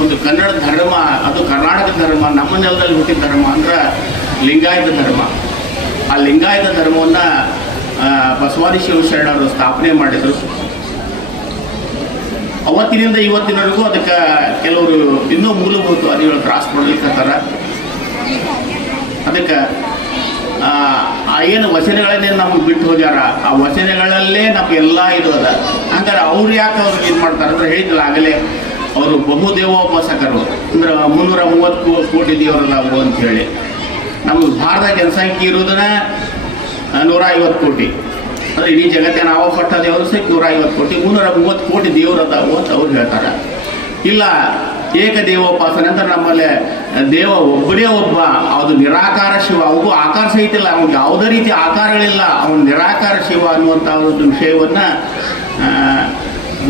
ಒಂದು ಕನ್ನಡ ಧರ್ಮ, ಅದು ಕರ್ನಾಟಕ ಧರ್ಮ, ನಮ್ಮ ನೆಲದಲ್ಲಿ ಹುಟ್ಟಿದ ಧರ್ಮ ಅಂದ್ರೆ ಲಿಂಗಾಯತ ಧರ್ಮ. ಆ ಲಿಂಗಾಯತ ಧರ್ಮವನ್ನು ಬಸವಾದಿ ಶಿವಶರಣರು ಸ್ಥಾಪನೆ ಮಾಡಿದರು. ಅವತ್ತಿನಿಂದ ಇವತ್ತಿನವರೆಗೂ ಅದಕ್ಕೆ ಕೆಲವರು ಇನ್ನೂ ಮೂಲಭೂತವಾದಿಗಳು ತ್ರಾಸ ಕೊಡಲಿಕ್ಕತ್ತಾರ. ಅದಕ್ಕೆ ಏನು ವಚನಗಳನ್ನೇ ನಮ್ಗೆ ಬಿಟ್ಟು ಹೋಗ್ಯಾರ, ಆ ವಚನಗಳಲ್ಲೇ ನಮಗೆಲ್ಲ ಇದು ಅದ. ಹಂಗಾರೆ ಅವ್ರು ಯಾಕೆ ಅವ್ರಿಗೆ ಇದು ಮಾಡ್ತಾರೆ ಅಂದ್ರೆ ಹೇಳಿದ್ದಿಲ್ಲ ಆಗಲೇ, ಅವರು ಬಹುದೇವೋಪಾಸಕರು ಅಂದ್ರೆ 330 ಕೋಟಿ ದೇವರದಾವು ಅಂಥೇಳಿ. ನಮಗೆ ಭಾರತ ಜನಸಂಖ್ಯೆ ಇರೋದನ್ನ 150 ಕೋಟಿ, ಅಂದರೆ ಇಡೀ ಜಗತ್ತಿನ ನಾವು ಪಟ್ಟ ದೇವರು ಸಹ 150 ಕೋಟಿ, 330 ಕೋಟಿ ದೇವರದಾವು ಅಂತ ಅವ್ರು ಹೇಳ್ತಾರೆ. ಇಲ್ಲ ಏಕದೇವೋಪಾಸನೆ ಅಂತ ನಮ್ಮಲ್ಲಿ ದೇವ ಒಬ್ಬನೇ ಒಬ್ಬ, ಅದು ನಿರಾಕಾರ ಶಿವ, ಅವಗೂ ಆಕಾರ ಸಹಿತ ಇಲ್ಲ, ಅವ್ನಿಗೆ ಯಾವುದೇ ರೀತಿ ಆಕಾರಗಳಿಲ್ಲ, ಅವನು ನಿರಾಕಾರ ಶಿವ ಅನ್ನುವಂಥ ಒಂದು ವಿಷಯವನ್ನು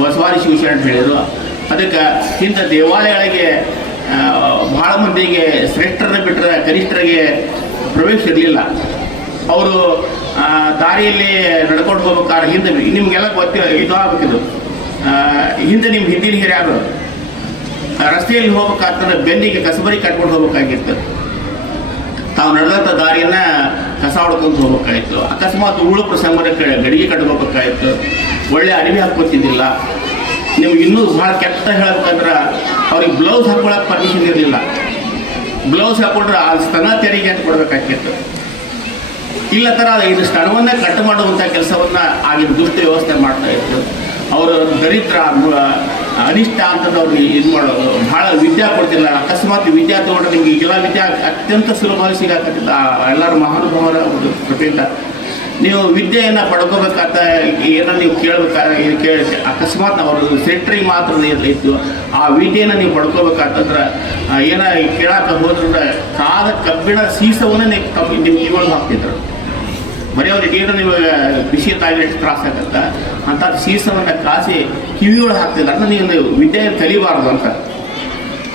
ಬಸವಾದಿ ಶಿವಶರಣ ಹೇಳಿದರು. ಅದಕ್ಕೆ ಇಂಥ ದೇವಾಲಯಗಳಿಗೆ ಭಾಳ ಮಂದಿಗೆ ಶ್ರೇಷ್ಠರನ್ನ ಬಿಟ್ಟರೆ ಕನಿಷ್ಠರಿಗೆ ಪ್ರವೇಶ ಇರಲಿಲ್ಲ. ಅವರು ದಾರಿಯಲ್ಲಿ ನಡ್ಕೊಂಡು ಹೋಗ್ಬೇಕಾದ್ರೆ ಹಿಂದೆ ನಿಮಗೆಲ್ಲ ಇದು ಆಗಬೇಕಿದು, ಹಿಂದೆ ನಿಮ್ಮ ಹಿಂದಿನ ಹಿರಿಯರು ರಸ್ತೆಯಲ್ಲಿ ಹೋಗ್ಬೇಕಾದ್ರೆ ಬೆನ್ನಿಗೆ ಕಸಬರಿ ಕಟ್ಕೊಂಡು ಹೋಗ್ಬೇಕಾಗಿತ್ತು. ತಾವು ನಡೆದಂಥ ದಾರಿಯನ್ನು ಕಸ ಹೊಡ್ಕೊಂಡು ಹೋಗ್ಬೇಕಾಗಿತ್ತು. ಅಕಸ್ಮಾತ್ ಉಳು ಪ್ರಸಂಗಕ್ಕೆ ಗಡಿಗೆ ಕಟ್ಕೋಬೇಕಾಗಿತ್ತು. ಒಳ್ಳೆ ಅರಿವಿ ಹಾಕ್ಕೊತಿದ್ದಿಲ್ಲ. ನಿಮ್ಗೆ ಇನ್ನೂ ಭಾಳ ಕೆಟ್ಟ ಹೇಳ್ಬೇಕಂದ್ರೆ ಅವ್ರಿಗೆ ಬ್ಲೌಸ್ ಹಾಕ್ಕೊಳಕ್ಕೆ ಪರ್ಮಿಷನ್ ಇರಲಿಲ್ಲ. ಬ್ಲೌಸ್ ಹಾಕ್ಕೊಂಡ್ರೆ ಆ ಸ್ತನ ತೆರಿಗೆ ಅಂತ ಕೊಡಬೇಕಾಗಿತ್ತು. ಇಲ್ಲ ಥರ ಇದು ಸ್ತನವನ್ನೇ ಕಟ್ ಮಾಡುವಂಥ ಕೆಲಸವನ್ನು ಆಗಿನ ದುಷ್ಟ ವ್ಯವಸ್ಥೆ ಮಾಡ್ತಾ ಇತ್ತು. ಅವರು ದರಿದ್ರ ಅನಿಷ್ಟ ಅಂತದವ್ರಿಗೆ ಇದು ಮಾಡೋದು, ಭಾಳ ವಿದ್ಯೆ ಕೊಡ್ತಿಲ್ಲ. ಅಕಸ್ಮಾತ್ ವಿದ್ಯೆ ತೊಗೊಂಡ್ರೆ ನಿಮ್ಗೆ ಈಗೆಲ್ಲ ವಿದ್ಯೆ ಅತ್ಯಂತ ಸುಲಭವಾಗಿ ಸಿಗಾಕತ್ತಿಲ್ಲ. ಎಲ್ಲರೂ ಮಹಾನುಭಾವರ ಒಂದು ಕೃಪೆಯಿಂದ ನೀವು ವಿದ್ಯೆಯನ್ನು ಪಡ್ಕೋಬೇಕಾದ ಏನೋ ನೀವು ಕೇಳಬೇಕಾದ್ರೆ ಅಕಸ್ಮಾತ್ ಅವರು ಸೆಂಟ್ರಿಗೆ ಮಾತ್ರ ಇತ್ತು. ಆ ವಿದ್ಯೆಯನ್ನು ನೀವು ಪಡ್ಕೋಬೇಕಾತಂದ್ರೆ ಏನೋ ಕೇಳಕ್ಕೆ ಹೋದ್ರೆ ಕಾದ ಕಬ್ಬಿಣ ಸೀಸವನ್ನು ನೀವು ಇವಾಗ ಹಾಕ್ತಿದ್ರು. ಬರೀ ಅವ್ರಿಗೆ ಏನು ನಿಮಗೆ ಬಿಸಿ ತಾಗಿ ಎಷ್ಟು ತ್ರಾಸ ಆಗತ್ತೆ ಅಂತ ಸೀಸವನ್ನು ಕಾಸಿ ಕಿವಿಗಳು ಹಾಕ್ತಿಲ್ಲ ಅಂದ್ರೆ ನೀವು ವಿದ್ಯೆ ಕಲಿಬಾರ್ದು ಅಂತ.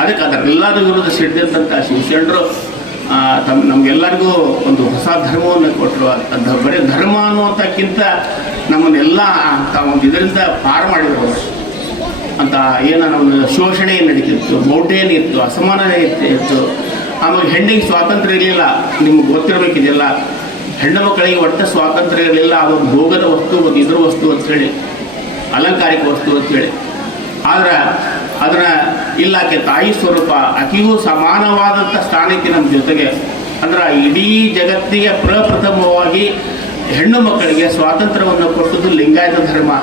ಅದಕ್ಕೆ ಅದರೆಲ್ಲರ ವಿರುದ್ಧ ಸಿಡಿದಂಥ ಶಿವಶರಣರು ನಮಗೆಲ್ಲರಿಗೂ ಒಂದು ಹೊಸ ಧರ್ಮವನ್ನು ಕೊಟ್ಟರು. ಬರೀ ಧರ್ಮ ಅನ್ನುವಂಥಕ್ಕಿಂತ ನಮ್ಮನ್ನೆಲ್ಲ ಒಂದು ಇದರಿಂದ ಪಾರು ಮಾಡಿದರು ಅಂತ. ಏನು ನಮ್ಮ ಶೋಷಣೆ ನಡೀತಿತ್ತು, ಮೌಢ್ಯನೇ ಇತ್ತು, ಅಸಮಾನತೆ ಇತ್ತು. ಆಮೇಲೆ ಹೆಣ್ಣಿಗೆ ಸ್ವಾತಂತ್ರ್ಯ ಇರಲಿಲ್ಲ. ನಿಮ್ಗೆ ಗೊತ್ತಿರಬೇಕಿದೆಲ್ಲ, ಹೆಣ್ಣು ಮಕ್ಕಳಿಗೆ ಒಟ್ಟು ಸ್ವಾತಂತ್ರ್ಯ ಇರಲಿಲ್ಲ. ಅದೊಂದು ಭೋಗದ ವಸ್ತು, ಒಂದು ಇದ್ರ ವಸ್ತು ಅಂಥೇಳಿ, ಅಲಂಕಾರಿಕ ವಸ್ತು ಅಂಥೇಳಿ. ಆದ್ರೆ ಅದನ್ನು ಇಲ್ಲ, ಆಕೆ ತಾಯಿ ಸ್ವರೂಪ, ಆಕೆಗೂ ಸಮಾನವಾದಂಥ ಸ್ಥಾನ ಐತಿ ನಮ್ಮ ಜೊತೆಗೆ. ಅಂದ್ರೆ ಇಡೀ ಜಗತ್ತಿಗೆ ಪ್ರಪ್ರಥಮವಾಗಿ ಹೆಣ್ಣು ಮಕ್ಕಳಿಗೆ ಸ್ವಾತಂತ್ರ್ಯವನ್ನು ಕೊಟ್ಟದ್ದು ಲಿಂಗಾಯತ ಧರ್ಮ.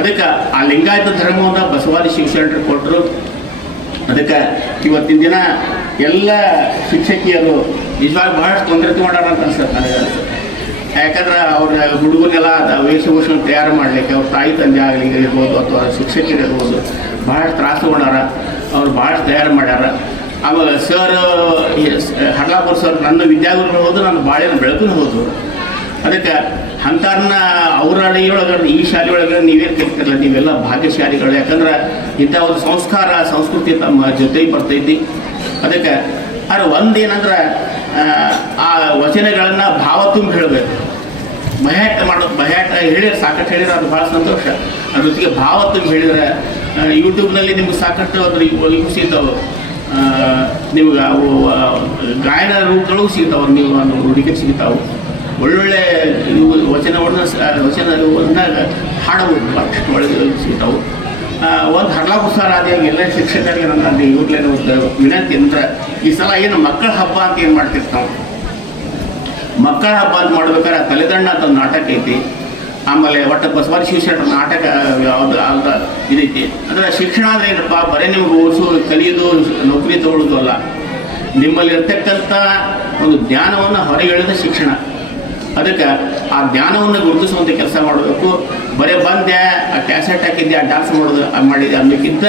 ಅದಕ್ಕೆ ಆ ಲಿಂಗಾಯತ ಧರ್ಮವನ್ನು ಬಸವಾದಿ ಶಿವಶರಣರು ಕೊಟ್ಟರು. ಅದಕ್ಕೆ ಇವತ್ತಿನ ದಿನ ಎಲ್ಲ ಶಿಕ್ಷಕಿಯರು ನಿಜವಾಗಿ ಬಹಳಷ್ಟು ತೊಂದರೆ ತಗೊಂಡಾರ ಅಂತ ಅನ್ಸುತ್ತೆ ನನಗೆ. ಯಾಕಂದ್ರೆ ಅವ್ರ ಹುಡುಗರಿಗೆಲ್ಲ ವೇಷಭೂಷಣ ತಯಾರು ಮಾಡಲಿಕ್ಕೆ ಅವ್ರ ತಾಯಿ ತಂದೆ ಆಗಲಿ ಇರ್ಬೋದು ಅಥವಾ ಶಿಕ್ಷಕರು ಇರ್ಬೋದು ಭಾಳಷ್ಟು ತ್ರಾಸ ತಗೊಂಡಾರ. ಅವ್ರು ಭಾಳಷ್ಟು ತಯಾರು ಮಾಡ್ಯಾರ. ಆಮೇಲೆ ಸರ್ ಹರ್ಲಾಪುರ ಸರ್ ನನ್ನ ವಿದ್ಯಾಗುರು ಹೋದ್ರು, ನನ್ನ ಬಾಳಿನ ಬೆಳಕು ಹೋದ್ರು. ಅದಕ್ಕೆ ಅಂಥವ್ರನ್ನ ಅವ್ರ ಅಡಿಯೊಳಗೆ ಈ ಶಾಲೆ ಒಳಗೆ ನೀವೇನು ಕಲಿತಿರಲ್ಲ, ನೀವೆಲ್ಲ ಭಾಗ್ಯಶಾಲಿಗಳು. ಯಾಕಂದ್ರೆ ಇಂಥ ಒಂದು ಸಂಸ್ಕಾರ ಸಂಸ್ಕೃತಿ ತಮ್ಮ ಜೊತೆಗೆ ಬರ್ತೈತಿ. ಅದಕ್ಕೆ ಆದರೆ ಒಂದೇನಂದ್ರೆ ಆ ವಚನಗಳನ್ನು ಭಾವ ತುಂಬ ಹೇಳಬೇಕು. ಬಹ್ಯಾಟ ಮಾಡೋದು, ಬಹ್ಯಾಟ ಹೇಳಿದ್ರೆ ಸಾಕಷ್ಟು ಹೇಳಿದ್ರೆ ಅದು ಭಾಳ ಸಂತೋಷ. ಅದ್ರ ಜೊತೆಗೆ ಭಾವ ತುಂಬ ಹೇಳಿದ್ರೆ ಯೂಟ್ಯೂಬ್ನಲ್ಲಿ ನಿಮ್ಗೆ ಸಾಕಷ್ಟು ಅದ್ರ ಇವು ಸಿಗ್ತಾವೆ, ನಿಮ್ಗೆ ಅವು ಗಾಯನ ರೂಪಗಳು ಸಿಗ್ತಾವೆ, ನೀವು ಹುಡುಗಿಗೆ ಸಿಗ್ತಾವೆ. ಒಳ್ಳೊಳ್ಳೆ ಇವು ವಚನವನ್ನು ಹಾಡಬಹುದು, ಭಾಳಷ್ಟು ಒಳ್ಳೆ ಸಿಗ್ತಾವೆ. ಒಂದು ಹರ್ಲಾಪುರ ಸರ್ ಆದಾಗ ಎಲ್ಲ ಶಿಕ್ಷಕರಿಗೆ ನನ್ನ ಅಲ್ಲಿ ಇವ್ರಲ್ಲೇನೋ ಒಂದು ವಿನಂತಿ ಅಂದ್ರೆ, ಈ ಸಲ ಏನು ಮಕ್ಕಳ ಹಬ್ಬ ಅಂತ ಏನು ಮಾಡ್ತಿರ್ತಾವೆ, ಮಕ್ಕಳ ಹಬ್ಬ ಅಂತ ಮಾಡ್ಬೇಕಾದ್ರೆ ತಲೆದಂಡ ಅಂತ ಒಂದು ನಾಟಕ ಐತಿ. ಆಮೇಲೆ ಒಟ್ಟು ಬಸವಾದಿ ಶಿವಶರಣರ ನಾಟಕ ಯಾವುದು ಅಂತ ಇದೈತಿ. ಅಂದರೆ ಶಿಕ್ಷಣ ಅಂದರೆ ಏನಪ್ಪ, ಬರೀ ನಿಮ್ಗೆ ಓದಿಸೋದು, ಕಲಿಯೋದು, ನೌಕರಿ ತಗೊಳ್ಳೋದು ಅಲ್ಲ. ನಿಮ್ಮಲ್ಲಿ ಇರ್ತಕ್ಕಂಥ ಒಂದು ಜ್ಞಾನವನ್ನು ಹೊರಗೆಳೆದ ಶಿಕ್ಷಣ. ಅದಕ್ಕೆ ಆ ಜ್ಞಾನವನ್ನು ಗುರುತಿಸುವಂಥ ಕೆಲಸ ಮಾಡಬೇಕು. ಬರೀ ಬಂದೆ ಆ ಕ್ಯಾಸೆಟ್ ಹಾಕಿದ್ದೆ, ಆ ಡ್ಯಾನ್ಸ್ ಮಾಡೋದು ಮಾಡಿದೆ ಅನ್ನೋಕ್ಕಿಂತ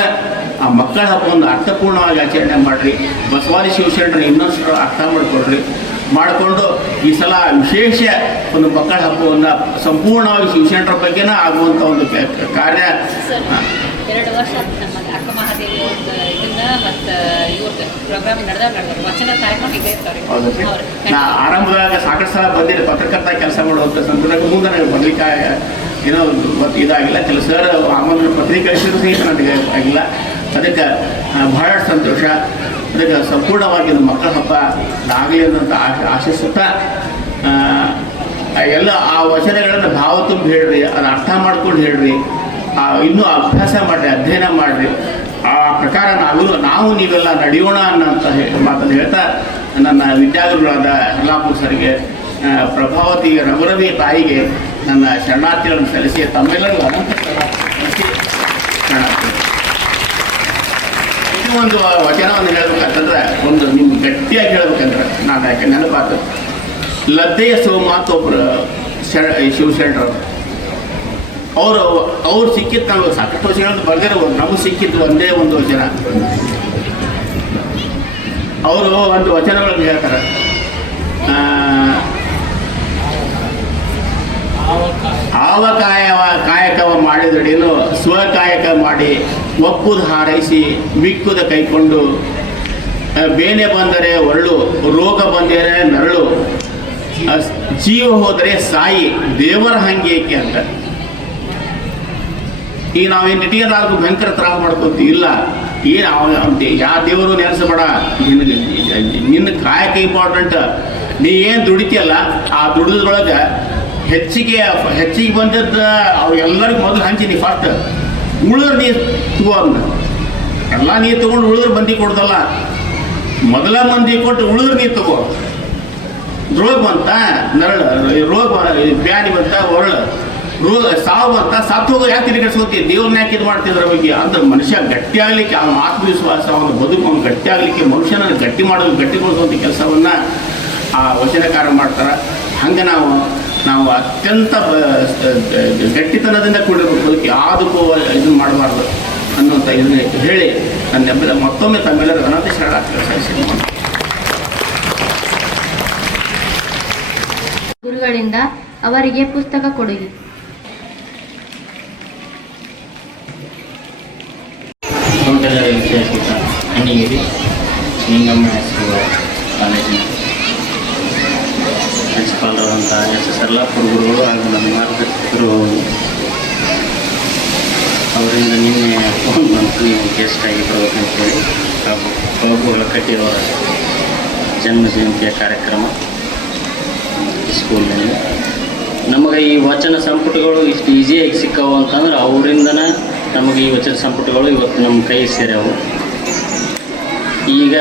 ಆ ಮಕ್ಕಳ ಹಬ್ಬವನ್ನು ಅರ್ಥಪೂರ್ಣವಾಗಿ ಆಚರಣೆ ಮಾಡಿರಿ. ಬಸವಾದಿ ಶಿವಶರಣರ ಇನ್ನಷ್ಟು ಅರ್ಥ ಮಾಡಿಕೊಂಡು ಈ ಸಲ ವಿಶೇಷ ಒಂದು ಮಕ್ಕಳ ಹಬ್ಬವನ್ನು ಸಂಪೂರ್ಣವಾಗಿ ಶಿವಶರಣರ ಬಗ್ಗೆನೇ ಆಗುವಂಥ ಒಂದು ಕಾರ್ಯ. 2 ವರ್ಷ ನಮ್ಮ ಅಕ್ಕ ಮಹಾದೇವಿ ದಿನ ಮತ್ತು ಇವ್ರದ್ದು ಪ್ರೋಗ್ರಾಮ್ ನಡೆದ ವಚನ ಕಾರ್ಯಕ್ರಮ ಇದೇ ಇರ್ತಾರೆ. ಹೌದು. ನಾ ಆರಂಭದಾಗ ಸಾಕಷ್ಟು ಸಲ ಬಂದಿದ್ದೆ ಪತ್ರಕರ್ತ ಕೆಲಸ ಮಾಡುವಂಥ ಸಂದರ್ಭ ಮುಂದೆ ನನಗೆ ಬರ್ಲಿಕ್ಕೆ ಏನೋ ಮತ್ತು ಇದಾಗಿಲ್ಲ. ಕೆಲ ಸರ್ ಆಮೇಲೆ ಪತ್ರಿಕೆ ಕಳಿಸಿದ್ರು ಸಹಿತ ನನಗೆ ಆಗಿಲ್ಲ. ಅದಕ್ಕೆ ಬಹಳ ಸಂತೋಷ. ಅದಕ್ಕೆ ಸಂಪೂರ್ಣವಾಗಿ ಮಕ್ಕಳ ಹಬ್ಬ ಆಗಲಿ ಅಂತ ಆಶಿಸುತ್ತಾ ಎಲ್ಲ ಆ ವಚನಗಳನ್ನು ಭಾವ ತುಂಬಿ ಹೇಳ್ರಿ, ಅದು ಅರ್ಥ ಮಾಡ್ಕೊಂಡು ಹೇಳ್ರಿ, ಇನ್ನೂ ಅಭ್ಯಾಸ ಮಾಡಿರಿ, ಅಧ್ಯಯನ ಮಾಡಿರಿ. ಆ ಪ್ರಕಾರ ನಾವು ನೀವೆಲ್ಲ ನಡೆಯೋಣ ಅನ್ನೋಂಥ ಮಾತನ್ನು ಹೇಳ್ತಾ ನನ್ನ ವಿದ್ಯಾಗುರುಗಳಾದ ಯಲ್ಲಾಪುರ ಸರ್ಗೆ, ಪ್ರಭಾವತಿ ರಘುರವಿ ತಾಯಿಗೆ ನನ್ನ ಶರಣಾರ್ಥಿಗಳನ್ನು ಸಲ್ಲಿಸಿ ತಮ್ಮೆಲ್ಲರಿಗೂ ಅನಂತ ಸಲ್ಲಿಸಿ ಶರಣಾರ್ಥಿ. ಇನ್ನೂ ಒಂದು ವಚನವನ್ನು ಹೇಳ್ಬೇಕಂತಂದ್ರೆ, ಒಂದು ನಿಮ್ಗೆ ಗಟ್ಟಿಯಾಗಿ ಹೇಳ್ಬೇಕಂದ್ರೆ ನಾನು ಯಾಕೆ ನೆನಪಾತು, ಲದ್ದೆಯ ಸೋಮ ಅಂತ ಒಬ್ಬರು ಶಿವಶರಣರು ಅವ್ರು ಸಿಕ್ಕಿದ್ದು ನಮಗೆ ಸಾಕಷ್ಟು ವರ್ಷಗಳನ್ನು ಬರೆದಿರೋ ನಮಗೆ ಸಿಕ್ಕಿದ್ದು ಒಂದೇ ಒಂದು ವಚನ. ಅವರು ಒಂದು ವಚನಗಳನ್ನು ಹೇಳ್ತಾರೆ, ಕಾಯಕವ ಮಾಡಿದಡೇನು ಸ್ವಕಾಯಕ ಮಾಡಿ ಒಪ್ಪುದು ಹಾರೈಸಿ ಮಿಕ್ಕುದ ಕೈಕೊಂಡು ಬೇನೆ ಬಂದರೆ ಒರಳು ರೋಗ ಬಂದರೆ ನರಳು ಜೀವ ಹೋದರೆ ಸಾಯಿ ದೇವರ ಹಂಗೇಕೆ ಅಂತ. ಈಗ ನಾವೇನು ಇಟಿಯದಾದ್ರು ಭಯಂಕರ ತ್ರಾಸ ಮಾಡ್ಕೊತೀವಿ ಇಲ್ಲ. ಏನು ಯಾವ ದೇವರು ನೆನೆಸಬೇಡ, ನಿನ್ನ ಕಾಯಕ ಇಂಪಾರ್ಟೆಂಟ್. ನೀ ಏನು ದುಡಿತೀಯಲ್ಲ ಆ ದುಡಿದ್ರೊಳಗೆ ಹೆಚ್ಚಿಗೆ ಬಂದದ್ದು ಅವ್ರಿಗೆಲ್ಲರಿಗೂ ಮೊದಲು ಹಂಚಿ ಫಸ್ಟ್ ಉಳಿದ್ರೆ ನೀ ತಗೋ ಅದನ್ನ. ಎಲ್ಲ ನೀ ತೊಗೊಂಡು ಉಳಿದ್ರೆ ಮಂದಿ ಕೊಡ್ದಲ್ಲ, ಮೊದಲ ಮಂದಿ ಕೊಟ್ಟು ಉಳಿದ್ರೆ ನೀ ತಗೋ. ರೋಗ ಬಂತ ನರಳು, ರೋಗ ಬ್ಯಾನಿ ಬಂತ ಒರಳು, ಸಾವು ಬಂತ ಸತ್ತು ಹೋಗೋ ಯಾಕೆ ತಿರುಗಿಸ್ಕೋತೀವಿ, ದೇವ್ರನ್ನ ಯಾಕೆ ಇದು ಮಾಡ್ತಿದ್ರ ಬಗ್ಗೆ ಅಂತ. ಮನುಷ್ಯ ಗಟ್ಟಿಯಾಗಲಿಕ್ಕೆ ಅವನ ಆತ್ಮವಿಶ್ವಾಸ, ಅವನ ಬದುಕು ಅವನು ಗಟ್ಟಿಯಾಗಲಿಕ್ಕೆ, ಮನುಷ್ಯನ ಗಟ್ಟಿಗೊಳಿಸುವಂಥ ಕೆಲಸವನ್ನು ಆ ವಚನಕಾರ ಮಾಡ್ತಾರೆ. ಹಂಗೆ ನಾವು ಅತ್ಯಂತ ಗಟ್ಟಿತನದಿಂದ ಕೂಡಿರೋ ಬದುಕಿ ಯಾವುದಕ್ಕೂ ಇದನ್ನು ಮಾಡಬಾರ್ದು ಅನ್ನುವಂಥ ಇದನ್ನು ಹೇಳಿ ನನ್ನ ಮತ್ತೊಮ್ಮೆ ತಮ್ಮೆಲ್ಲರೂ ಅನಂತ ಶರಣಾರ್ಥಿ. ಗುರುಗಳಿಂದ ಅವರಿಗೆ ಪುಸ್ತಕ ಕೊಡುಗೆ. ತೋಟಗಾರಿಕೆ ವಿದ್ಯಾಪೀಠ ಅಣ್ಣಿಗೇರಿ ನಿಂಗಮ್ಮ ಕಾಲೇಜಿನ ಪ್ರಿನ್ಸಿಪಾಲರಾದಂಥ SS ಯಲ್ಲಾಪುರ ಗುರುಗಳು ಹಾಗೂ ನನ್ನ ಮಾರ್ಗದರ್ಶಕರು, ಅವರಿಂದ ನಿನ್ನೆ ಫೋನ್ ಬಂತು, ನೀವು ಗೆಸ್ಟ್ ಆಗಿ ಬರಬೇಕಂತೇಳಿ. ಹಾಗೂ ಬಾಬು ಹೊಳಕಟ್ಟಿಯವರ ಜನ್ಮ ಜಯಂತಿಯ ಕಾರ್ಯಕ್ರಮ ಸ್ಕೂಲ್ನಲ್ಲಿ. ನಮಗೆ ಈ ವಚನ ಸಂಪುಟಗಳು ಇಷ್ಟು ಈಸಿಯಾಗಿ ಸಿಕ್ಕವು ಅಂತಂದ್ರೆ ಅವರಿಂದನೇ ನಮಗೆ ಈ ವಚನ ಸಂಪುಟಗಳು ಇವತ್ತು ನಮ್ಮ ಕೈ ಸೇರ್ಯಾವು. ಈಗ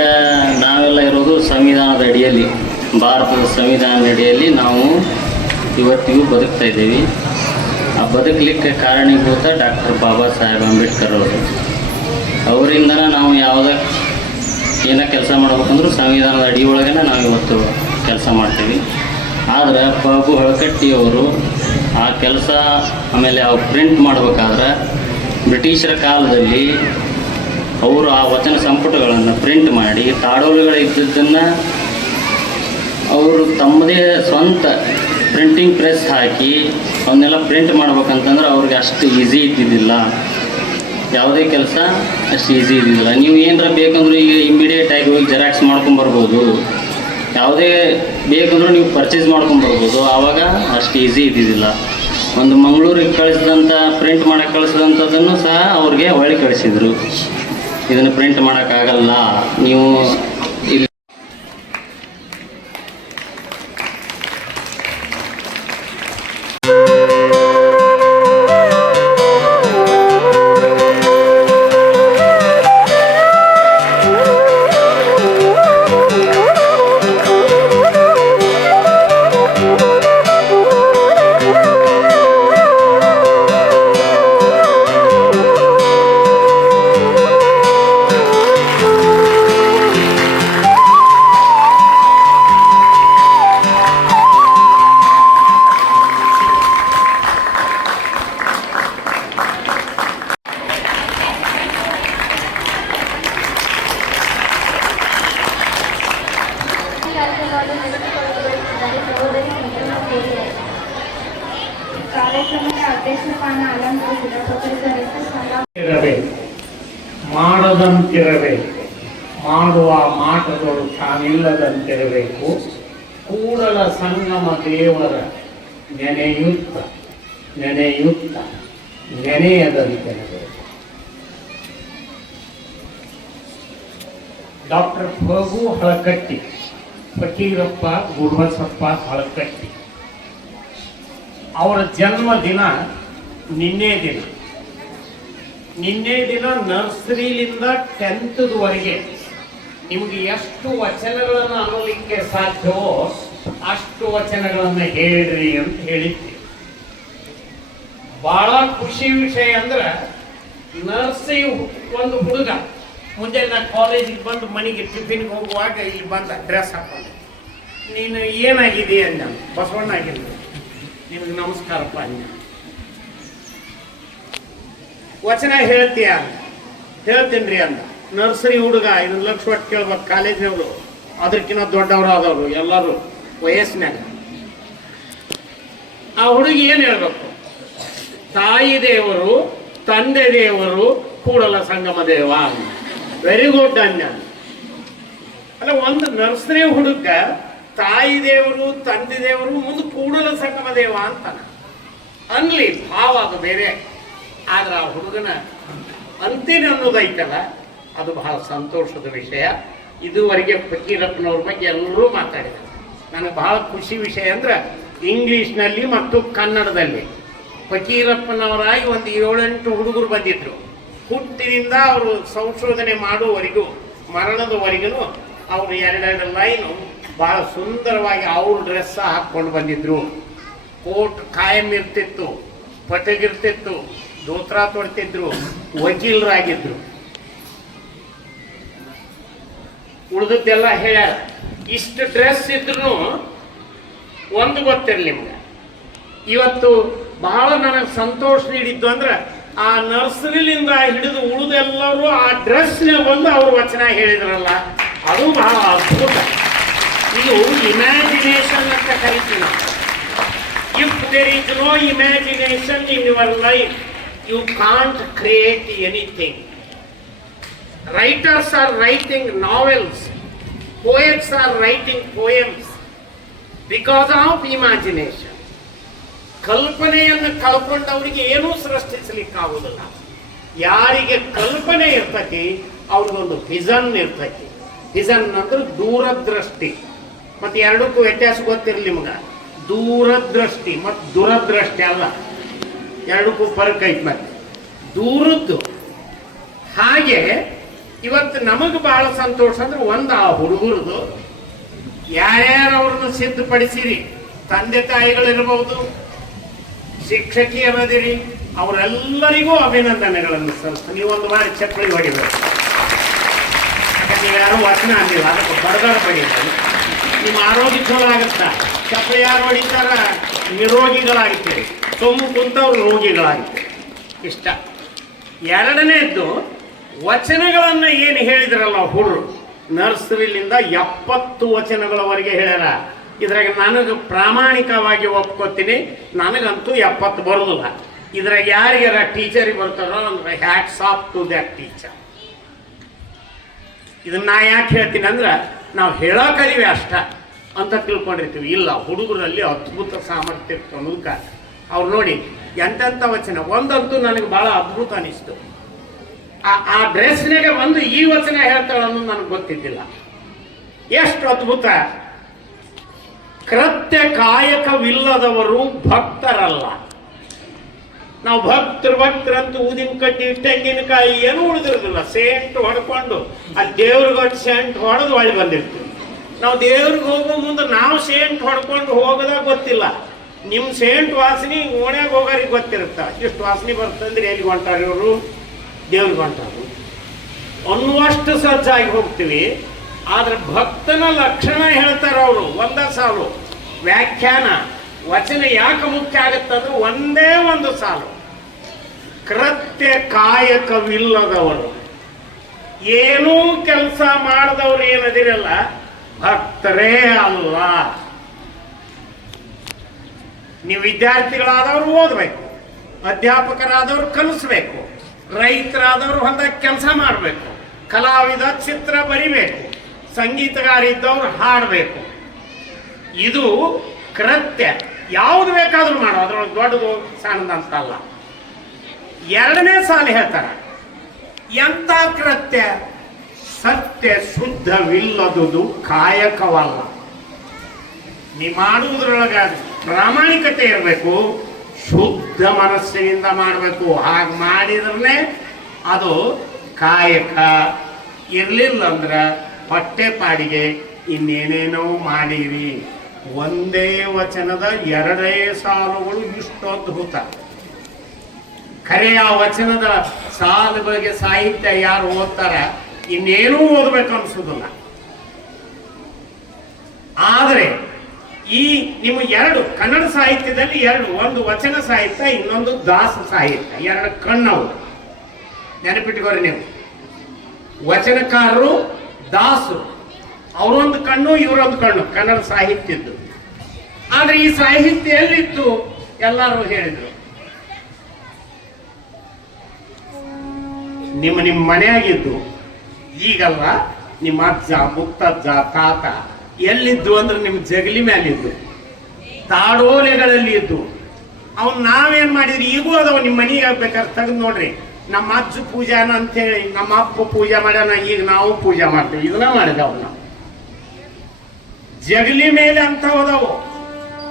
ನಾವೆಲ್ಲ ಇರೋದು ಸಂವಿಧಾನದ ಅಡಿಯಲ್ಲಿ, ಭಾರತದ ಸಂವಿಧಾನದ ಅಡಿಯಲ್ಲಿ ನಾವು ಇವತ್ತಿಗೂ ಬದುಕ್ತಾ ಇದ್ದೀವಿ. ಆ ಬದುಕಲಿಕ್ಕೆ ಕಾರಣೀಭೂತ ಡಾಕ್ಟರ್ ಬಾಬಾ ಸಾಹೇಬ್ ಅಂಬೇಡ್ಕರ್ ಅವರು. ಅವರಿಂದನೇ ನಾವು ಏನೋ ಕೆಲಸ ಮಾಡ್ಬೇಕಂದ್ರೂ ಸಂವಿಧಾನದ ಅಡಿಯೊಳಗೇ ನಾವು ಇವತ್ತು ಕೆಲಸ ಮಾಡ್ತೀವಿ. ಆದರೆ ಬಾಬು ಹೊಳಕಟ್ಟಿಯವರು ಆ ಕೆಲಸ ಆಮೇಲೆ ಅವ್ರು ಪ್ರಿಂಟ್ ಮಾಡಬೇಕಾದ್ರೆ ಬ್ರಿಟಿಷರ ಕಾಲದಲ್ಲಿ ಅವರು ಆ ವಚನ ಸಂಪುಟಗಳನ್ನು ಪ್ರಿಂಟ್ ಮಾಡಿ ತಾಡೋಲುಗಳಿದ್ದದ್ದನ್ನು ಅವರು ತಮ್ಮದೇ ಸ್ವಂತ ಪ್ರಿಂಟಿಂಗ್ ಪ್ರೆಸ್ ಹಾಕಿ ಅವನ್ನೆಲ್ಲ ಪ್ರಿಂಟ್ ಮಾಡ್ಬೇಕಂತಂದ್ರೆ ಅವ್ರಿಗೆ ಅಷ್ಟು ಈಸಿ ಇದ್ದಿದ್ದಿಲ್ಲ. ಯಾವುದೇ ಕೆಲಸ ಅಷ್ಟು ಈಸಿ ಇದ್ದಿದ್ದಿಲ್ಲ. ನೀವು ಏನರ ಬೇಕಂದ್ರೆ ಈಗ ಇಮಿಡಿಯೇಟಾಗಿ ಹೋಗಿ ಜೆರಾಕ್ಸ್ ಮಾಡ್ಕೊಂಬರ್ಬೋದು, ಯಾವುದೇ ಬೇಕಂದ್ರೂ ನೀವು ಪರ್ಚೇಸ್ ಮಾಡ್ಕೊಂಬರ್ಬೋದು. ಆವಾಗ ಅಷ್ಟು ಈಸಿ ಇದ್ದಿದ್ದಿಲ್ಲ. ಒಂದು ಮಂಗಳೂರಿಗೆ ಕಳಿಸಿದಂಥ ಪ್ರಿಂಟ್ ಮಾಡೋಕ್ಕೆ ಕಳಿಸಿದಂಥದ್ದನ್ನು ಸಹ ಅವ್ರಿಗೆ ಹೊಳ್ಳಿ ಕಳಿಸಿದರು, ಇದನ್ನು ಪ್ರಿಂಟ್ ಮಾಡೋಕ್ಕಾಗಲ್ಲ ನೀವು ಇಲ್ಲಿ. ಮಾಡದಂತಿರಬೇಕು, ಮಾಡುವ ಮಾಟಗಳು ತಾನಿಲ್ಲದಂತಿರಬೇಕು. ಕೂಡಲ ಸಂಗಮ ದೇವರ ನೆನೆಯುತ್ತ ನೆನೆಯದಂತಿರಬೇಕು. ಡಾಕ್ಟರ್ ಫಗು ಹಳಕಟ್ಟಿ, ಫಕೀರಪ್ಪ ಗುರುಬಸಪ್ಪ ಹಳಕಟ್ಟಿ ಅವರ ಜನ್ಮ ದಿನ ನಿನ್ನೆ ದಿನ ನರ್ಸರಿಲಿಂದ 10th ನಿಮಗೆ ಎಷ್ಟು ವಚನಗಳನ್ನು ಅನ್ನಲಿಕ್ಕೆ ಸಾಧ್ಯವೋ ಅಷ್ಟು ವಚನಗಳನ್ನು ಹೇಳ್ರಿ ಅಂತ ಹೇಳಿದ್ದೆ. ಬಹಳ ಖುಷಿ ವಿಷಯ ಅಂದ್ರೆ ನರ್ಸರಿ ಒಂದು ಹುಡುಗ ಮುಂಜಾನೆ ನಾನು ಕಾಲೇಜಿಗೆ ಬಂದು ಮನೆಗೆ ಟಿಫಿನ್ಗೆ ಹೋಗುವಾಗ ಇಲ್ಲಿ ಬಂದ ಡ್ರೆಸ್ ಹಾಕೊಂಡು, ನೀನು ಏನಾಗಿದೆ ಅಂದ. ಬಸವಣ್ಣ ಆಗಿಲ್ಲ, ನಿಮಗೆ ನಮಸ್ಕಾರಪ್ಪ ಅಂದ. ವಚನ ಹೇಳ್ತೀಯ? ಹೇಳ್ತೀನಿ ಅಂದ. ನರ್ಸರಿ ಹುಡುಗ 5 ಲಕ್ಷ ಒಟ್ಟು ಕೇಳ್ಬೇಕು, ಕಾಲೇಜಿನವರು ಅದಕ್ಕಿಂತ ದೊಡ್ಡವರು ಆದವರು ಎಲ್ಲರೂ ವಯಸ್ಸಿನಾಗ. ಆ ಹುಡುಗಿ ಏನು ಹೇಳ್ಬೇಕು? ತಾಯಿ ದೇವರು, ತಂದೆ ದೇವರು, ಕೂಡಲ ಸಂಗಮ ದೇವ. ವೆರಿ ಗುಡ್ ಅನ್ನ. ಅಲ್ಲ, ಒಂದು ನರ್ಸರಿ ಹುಡುಗ ತಾಯಿ ದೇವರು, ತಂದೆ ದೇವರು, ಮುಂದೆ ಕೂಡಲ ಸಂಗಮ ದೇವ ಅಂತಾನ. ಅನ್ಲಿ, ಭಾವ ಅದು ಬೇರೆ. ಆದ್ರೆ ಆ ಹುಡುಗನ ಅಂತಿನ ಅನ್ನೋದೈತಲ್ಲ, ಅದು ಬಹಳ ಸಂತೋಷದ ವಿಷಯ. ಇದುವರೆಗೆ ಫಕೀರಪ್ಪನವ್ರ ಬಗ್ಗೆ ಎಲ್ಲರೂ ಮಾತಾಡಿದ್ದಾರೆ. ನನಗೆ ಬಹಳ ಖುಷಿ ವಿಷಯ ಅಂದ್ರೆ ಇಂಗ್ಲೀಷ್ನಲ್ಲಿ ಮತ್ತು ಕನ್ನಡದಲ್ಲಿ ಫಕೀರಪ್ಪನವರಾಗಿ ಒಂದು 7-8 ಹುಡುಗರು ಬಂದಿದ್ರು. ಹುಟ್ಟಿನಿಂದ ಅವರು ಸಂಶೋಧನೆ ಮಾಡುವವರೆಗೂ ಮರಣದವರೆಗೂ ಅವರು 2 ಲೈನು ಬಹಳ ಸುಂದರವಾಗಿ ಅವ್ರ ಡ್ರೆಸ್ ಹಾಕ್ಕೊಂಡು ಬಂದಿದ್ರು. ಕೋಟ್ ಕಾಯಂ ಇರ್ತಿತ್ತು, ಪಟಗಿರ್ತಿತ್ತು, ದೋತ್ರ ತೊಡ್ತಿದ್ರು, ವಕೀಲರಾಗಿದ್ರು. ಉಳಿದದ್ದೆಲ್ಲ ಹೇಳ್ಯಾರ. ಇಷ್ಟು ಡ್ರೆಸ್ ಇದ್ರು ಒಂದು ಗೊತ್ತಿರಲಿ ನಿಮ್ಗೆ. ಇವತ್ತು ಬಹಳ ನನಗೆ ಸಂತೋಷ ನೀಡಿದ್ದು ಅಂದ್ರೆ ಆ ನರ್ಸರಿಲಿಂದ ಹಿಡಿದು ಉಳಿದೆಲ್ಲರೂ ಆ ಡ್ರೆಸ್ನ ಬಂದು ಅವ್ರ ವಚನ ಹೇಳಿದ್ರಲ್ಲ, ಅದು ಬಹಳ ಅದ್ಭುತ. ಇದು ಇಮ್ಯಾಜಿನೇಷನ್ ಅಂತ ಕರಿತೀವಿ ನಾವು. If there is no imagination in your life, you can't create anything. Writers are writing novels, poets are writing poems because of imagination. ಕಲ್ಪನೆಯನ್ನು ಕಳ್ಕೊಂಡವರಿಗೆ ಏನೂ ಸೃಷ್ಟಿಸಲಿಕ್ಕಾಗುವುದಿಲ್ಲ. ಯಾರಿಗೆ ಕಲ್ಪನೆ ಇರ್ತೈತಿ ಅವ್ರಿಗೊಂದು ವಿಷನ್ ಇರ್ತೈತಿ. ವಿಷನ್ ಅಂದ್ರೆ ದೂರದೃಷ್ಟಿ. ಮತ್ತು ಎರಡಕ್ಕೂ ವ್ಯತ್ಯಾಸ ಗೊತ್ತಿರಲಿ ನಿಮ್ಗೆ. ದೂರದೃಷ್ಟಿ ಮತ್ತು ದುರದೃಷ್ಟಿ ಅಲ್ಲ, ಎರಡಕ್ಕೂ ಫರ್ಕ್ ಐತಿ. ಮತ್ತೆ ದೂರದ್ದು. ಹಾಗೆ ಇವತ್ತು ನಮಗೆ ಬಹಳ ಸಂತೋಷ ಅಂದ್ರೆ ಒಂದು ಆ ಹುಡುಗರದು ಯಾರ್ಯಾರು ಅವ್ರನ್ನ ಸಿದ್ಧಪಡಿಸಿರಿ, ತಂದೆ ತಾಯಿಗಳಿರ್ಬೋದು, ಶಿಕ್ಷಕಿಯರದಿರಿ, ಅವರೆಲ್ಲರಿಗೂ ಅಭಿನಂದನೆಗಳನ್ನು ಸಲ್ಲಿಸ್ತಾರೆ. ನೀವು ಒಂದು ಬಾರಿ ಚಪ್ಪಲಿ ಹೊಡಿಬೇಕು. ಯಾಕಂದ್ರೆ ನೀವು ಯಾರು ವಚನ ಅಂದಿಲ್ಲ, ಅದಕ್ಕೆ ಬಡದಾರ ಬಡಿತಾರೆ. ನಿಮ್ಮ ಆರೋಗ್ಯ ಚಲೋ ಆಗುತ್ತಾ? ಚಪ್ಪಲಿ ಯಾರು ಹೊಡಿತಾರ ನಿರೋಗಿಗಳಾಗ್ತೀರಿ, ಸೊಮ್ಮು ಕುಂತವ್ರು ರೋಗಿಗಳಾಗ್ತೀರಿ. ಇಷ್ಟ. ಎರಡನೇದ್ದು ವಚನಗಳನ್ನು ಏನು ಹೇಳಿದ್ರಲ್ಲ ಹುಡುಗರು, ನರ್ಸರಿಲಿಂದ 70 ವಚನಗಳವರೆಗೆ ಹೇಳ್ಯಾರ. ಇದ್ರಾಗ ನನಗೆ ಪ್ರಾಮಾಣಿಕವಾಗಿ ಒಪ್ಕೋತೀನಿ, ನನಗಂತೂ 70 ಬರೋದಿಲ್ಲ. ಇದ್ರಾಗ ಯಾರಿಗಾರ ಟೀಚರಿಗೆ ಬರ್ತಾರೋ ಅಂದ್ರೆ hats off to that teacher. ಇದನ್ನ ನಾ ಯಾಕೆ ಹೇಳ್ತೀನಿ ಅಂದ್ರೆ ನಾವು ಹೇಳೋಕರಿವೆ ಅಷ್ಟ ಅಂತ ತಿಳ್ಕೊಂಡಿರ್ತೀವಿ. ಇಲ್ಲ, ಹುಡುಗರಲ್ಲಿ ಅದ್ಭುತ ಸಾಮರ್ಥ್ಯ ಇತ್ತು ಅನ್ನೋದಕ್ಕೆ ಅವ್ರು ನೋಡಿ ಎಂತೆಂಥ ವಚನ. ಒಂದಂತೂ ನನಗೆ ಭಾಳ ಅದ್ಭುತ ಅನಿಸ್ತು. ಆ ಡ್ರೆಸ್ನಾಗೆ ಒಂದು ಈ ವಚನ ಹೇಳ್ತಾಳೆ ಅನ್ನೋದು ನನಗೆ ಗೊತ್ತಿದ್ದಿಲ್ಲ. ಎಷ್ಟು ಅದ್ಭುತ! ಕೃತ್ಯ ಕಾಯಕವಿಲ್ಲದವರು ಭಕ್ತರಲ್ಲ. ನಾವು ಭಕ್ತರಂತೂ ಊದಿನ ಕಡ್ಡಿ, ತೆಂಗಿನಕಾಯಿ ಏನೂ ಉಳಿದಿರೋದಿಲ್ಲ. ಸೇಂಟ್ ಹೊಡ್ಕೊಂಡು ಅಲ್ಲಿ ದೇವ್ರಿಗೊಟ್ಟು ಸೇಂಟ್ ಹೊಡೆದು ಒಳ್ಳೆ ಬಂದಿರ್ತೀವಿ. ನಾವು ದೇವ್ರಿಗೆ ಹೋಗೋ ಮುಂದೆ ನಾವು ಸೇಂಟ್ ಹೊಡ್ಕೊಂಡು ಹೋಗೋದಾಗ ಗೊತ್ತಿಲ್ಲ. ನಿಮ್ಮ ಸೇಂಟ್ ವಾಸನೆ ಓಣ್ಯಾಗ ಹೋಗೋರಿಗೆ ಗೊತ್ತಿರುತ್ತ. ಇಷ್ಟು ವಾಸನೆ ಬರ್ತಂದ್ರೆ ಎಲ್ಲಿಗೆ ಹೊಂಟಾರ ಇವರು? ದೇವ್ರಿಗೆ ಹೊಂಟಾರು ಅನ್ನುವಷ್ಟು ಸಜ್ಜಾಗಿ ಹೋಗ್ತೀವಿ. ಆದ್ರೆ ಭಕ್ತನ ಲಕ್ಷಣ ಹೇಳ್ತಾರೆ ಅವರು ಒಂದ ಸಾಲು. ವ್ಯಾಖ್ಯಾನ ವಚನ ಯಾಕೆ ಮುಖ್ಯ ಆಗುತ್ತಂದ್ರೆ ಒಂದೇ ಒಂದು ಸಾಲು. ಕೃತ್ಯ ಕಾಯಕವಿಲ್ಲದವರು, ಏನೂ ಕೆಲಸ ಮಾಡದವ್ರು ಏನದಿರಲ್ಲ, ಭಕ್ತರೇ ಅಲ್ಲ. ನೀವು ವಿದ್ಯಾರ್ಥಿಗಳಾದವ್ರು ಓದಬೇಕು, ಅಧ್ಯಾಪಕರಾದವ್ರು ಕಲಿಸ್ಬೇಕು, ರೈತರಾದವರು ಹೊಲದಾಗ ಕೆಲಸ ಮಾಡಬೇಕು, ಕಲಾವಿದ ಚಿತ್ರ ಬರಿಬೇಕು, ಸಂಗೀತಗಾರ ಇದ್ದವ್ರು ಹಾಡಬೇಕು. ಇದು ಕೃತ್ಯ. ಯಾವುದು ಬೇಕಾದ್ರೂ ಮಾಡೋ, ಅದ್ರೊಳಗೆ ದೊಡ್ಡದು ಸಣ್ಣದಂತಲ್ಲ. ಎರಡನೇ ಸಾಲು ಹೇಳ್ತಾರ, ಎಂಥ ಕೃತ್ಯ? ಸತ್ಯ ಶುದ್ಧವಿಲ್ಲದುದು ಕಾಯಕವಲ್ಲ. ನೀ ಮಾಡುವುದ್ರೊಳಗ ಪ್ರಾಮಾಣಿಕತೆ ಇರಬೇಕು, ಶುದ್ಧ ಮನಸ್ಸಿನಿಂದ ಮಾಡಬೇಕು. ಹಾಗೆ ಮಾಡಿದ್ರೆ ಅದು ಕಾಯಕ. ಇರಲಿಲ್ಲ ಅಂದ್ರೆ ಹೊಟ್ಟೆ ಪಾಡಿಗೆ ಇನ್ನೇನೇನೋ ಮಾಡಿರಿ. ಒಂದೇ ವಚನದ ಎರಡೇ ಸಾಲುಗಳು ಇಷ್ಟು ಅದ್ಭುತ. ಖರೆ ಆ ವಚನದ ಸಾಲುಗಳಿಗೆ ಸಾಹಿತ್ಯ ಯಾರು ಓದ್ತಾರ ಇನ್ನೇನೂ ಓದಬೇಕು ಅನ್ಸೋದಿಲ್ಲ. ಆದರೆ ಈ ನಿಮ್ಮ ಎರಡು ಕನ್ನಡ ಸಾಹಿತ್ಯದಲ್ಲಿ ಎರಡು, ಒಂದು ವಚನ ಸಾಹಿತ್ಯ, ಇನ್ನೊಂದು ದಾಸ ಸಾಹಿತ್ಯ, ಎರಡು ಕಣ್ಣವು. ನೆನಪಿಟ್ಕೋರಿ ನೀವು. ವಚನಕಾರರು, ದಾಸರು, ಅವರೊಂದು ಕಣ್ಣು, ಇವರೊಂದು ಕಣ್ಣು ಕನ್ನಡ ಸಾಹಿತ್ಯದ್ದು. ಆದರೆ ಈ ಸಾಹಿತ್ಯ ಎಲ್ಲಿತ್ತು ಎಲ್ಲರೂ ಹೇಳಿದ್ರು. ನಿಮ್ಮ ಮನೆಯಾಗಿದ್ದು. ಈಗಲ್ಲ, ನಿಮ್ಮ ಅಜ್ಜ, ಮುತ್ತಜ್ಜ, ತಾತ ಎಲ್ಲಿದ್ದು ಅಂದ್ರೆ ನಿಮ್ಮ ಜಗಲಿ ಮೇಲಿದ್ದು, ತಾಡೋಲೆಗಳಲ್ಲಿ ಇದ್ದು. ಅವ್ನು ನಾವೇನ್ ಮಾಡಿದ್ರಿ, ಈಗೂ ಅದಾವ ನಿಮ್ಮ ಮನೆಗೆ ಆಗ್ಬೇಕಾದ್ರೆ ತೆಗೆದು ನೋಡ್ರಿ. ನಮ್ಮ ಅಜ್ಜ ಪೂಜಾನ ಅಂತೇಳಿ ನಮ್ಮ ಅಪ್ಪ ಪೂಜೆ ಮಾಡ್ಯಾನ, ಈಗ ನಾವು ಪೂಜೆ ಮಾಡ್ತೀವಿ. ಇದನ್ನ ಮಾಡಿದವು ನಾವು. ಜಗಲಿ ಮೇಲೆ ಅಂತ ಹೋದವು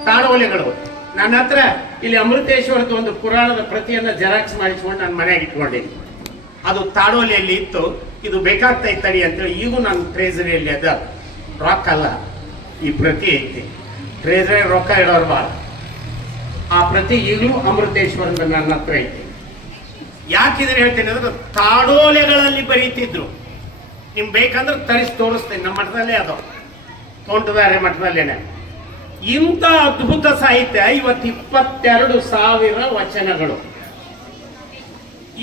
ತಾಡೋಲೆಗಳು. ನನ್ನ ಹತ್ರ ಇಲ್ಲಿ ಅಮೃತೇಶ್ವರದ ಒಂದು ಪುರಾಣದ ಪ್ರತಿಯನ್ನ ಜೆರಾಕ್ಸ್ ಮಾಡಿಸ್ಕೊಂಡು ನನ್ನ ಮನೆಯಾಗ ಇಟ್ಕೊಂಡಿದ್ದೀನಿ. ಅದು ತಾಡೋಲೆಯಲ್ಲಿ ಇತ್ತು. ಇದು ಬೇಕಾಗ್ತಾ ಇತ್ತಡಿ ಅಂತೇಳಿ ಈಗೂ ನನ್ನ ಟ್ರೇಸರಿಯಲ್ಲಿ ಅದ. ರೊಕ್ಕ ಅಲ್ಲ, ಈ ಪ್ರತಿ ಐತಿ. ಟ್ರೇಸರಿ ರೊಕ್ಕ ಇಡೋರು ಬಾಳ. ಆ ಪ್ರತಿ ಈಗಲೂ ಅಮೃತೇಶ್ವರದ ನನ್ನ ಹತ್ರ ಐತಿ. ಯಾಕಿದ್ರೆ ಹೇಳ್ತೇನೆ ಅಂದ್ರೆ ತಾಡೋಲೆಗಳಲ್ಲಿ ಬರೀತಿದ್ರು. ನಿಮ್ಗೆ ಬೇಕಂದ್ರೆ ತರಿಸಿ ತೋರಿಸ್ತೇನೆ. ನಮ್ಮ ಮಠದಲ್ಲೇ ಅದು, ತೋಂಟದಾರೆ ಮಠದಲ್ಲೇನೆ. ಇಂಥ ಅದ್ಭುತ ಸಾಹಿತ್ಯ. ಇವತ್ತು 22,000 ವಚನಗಳು.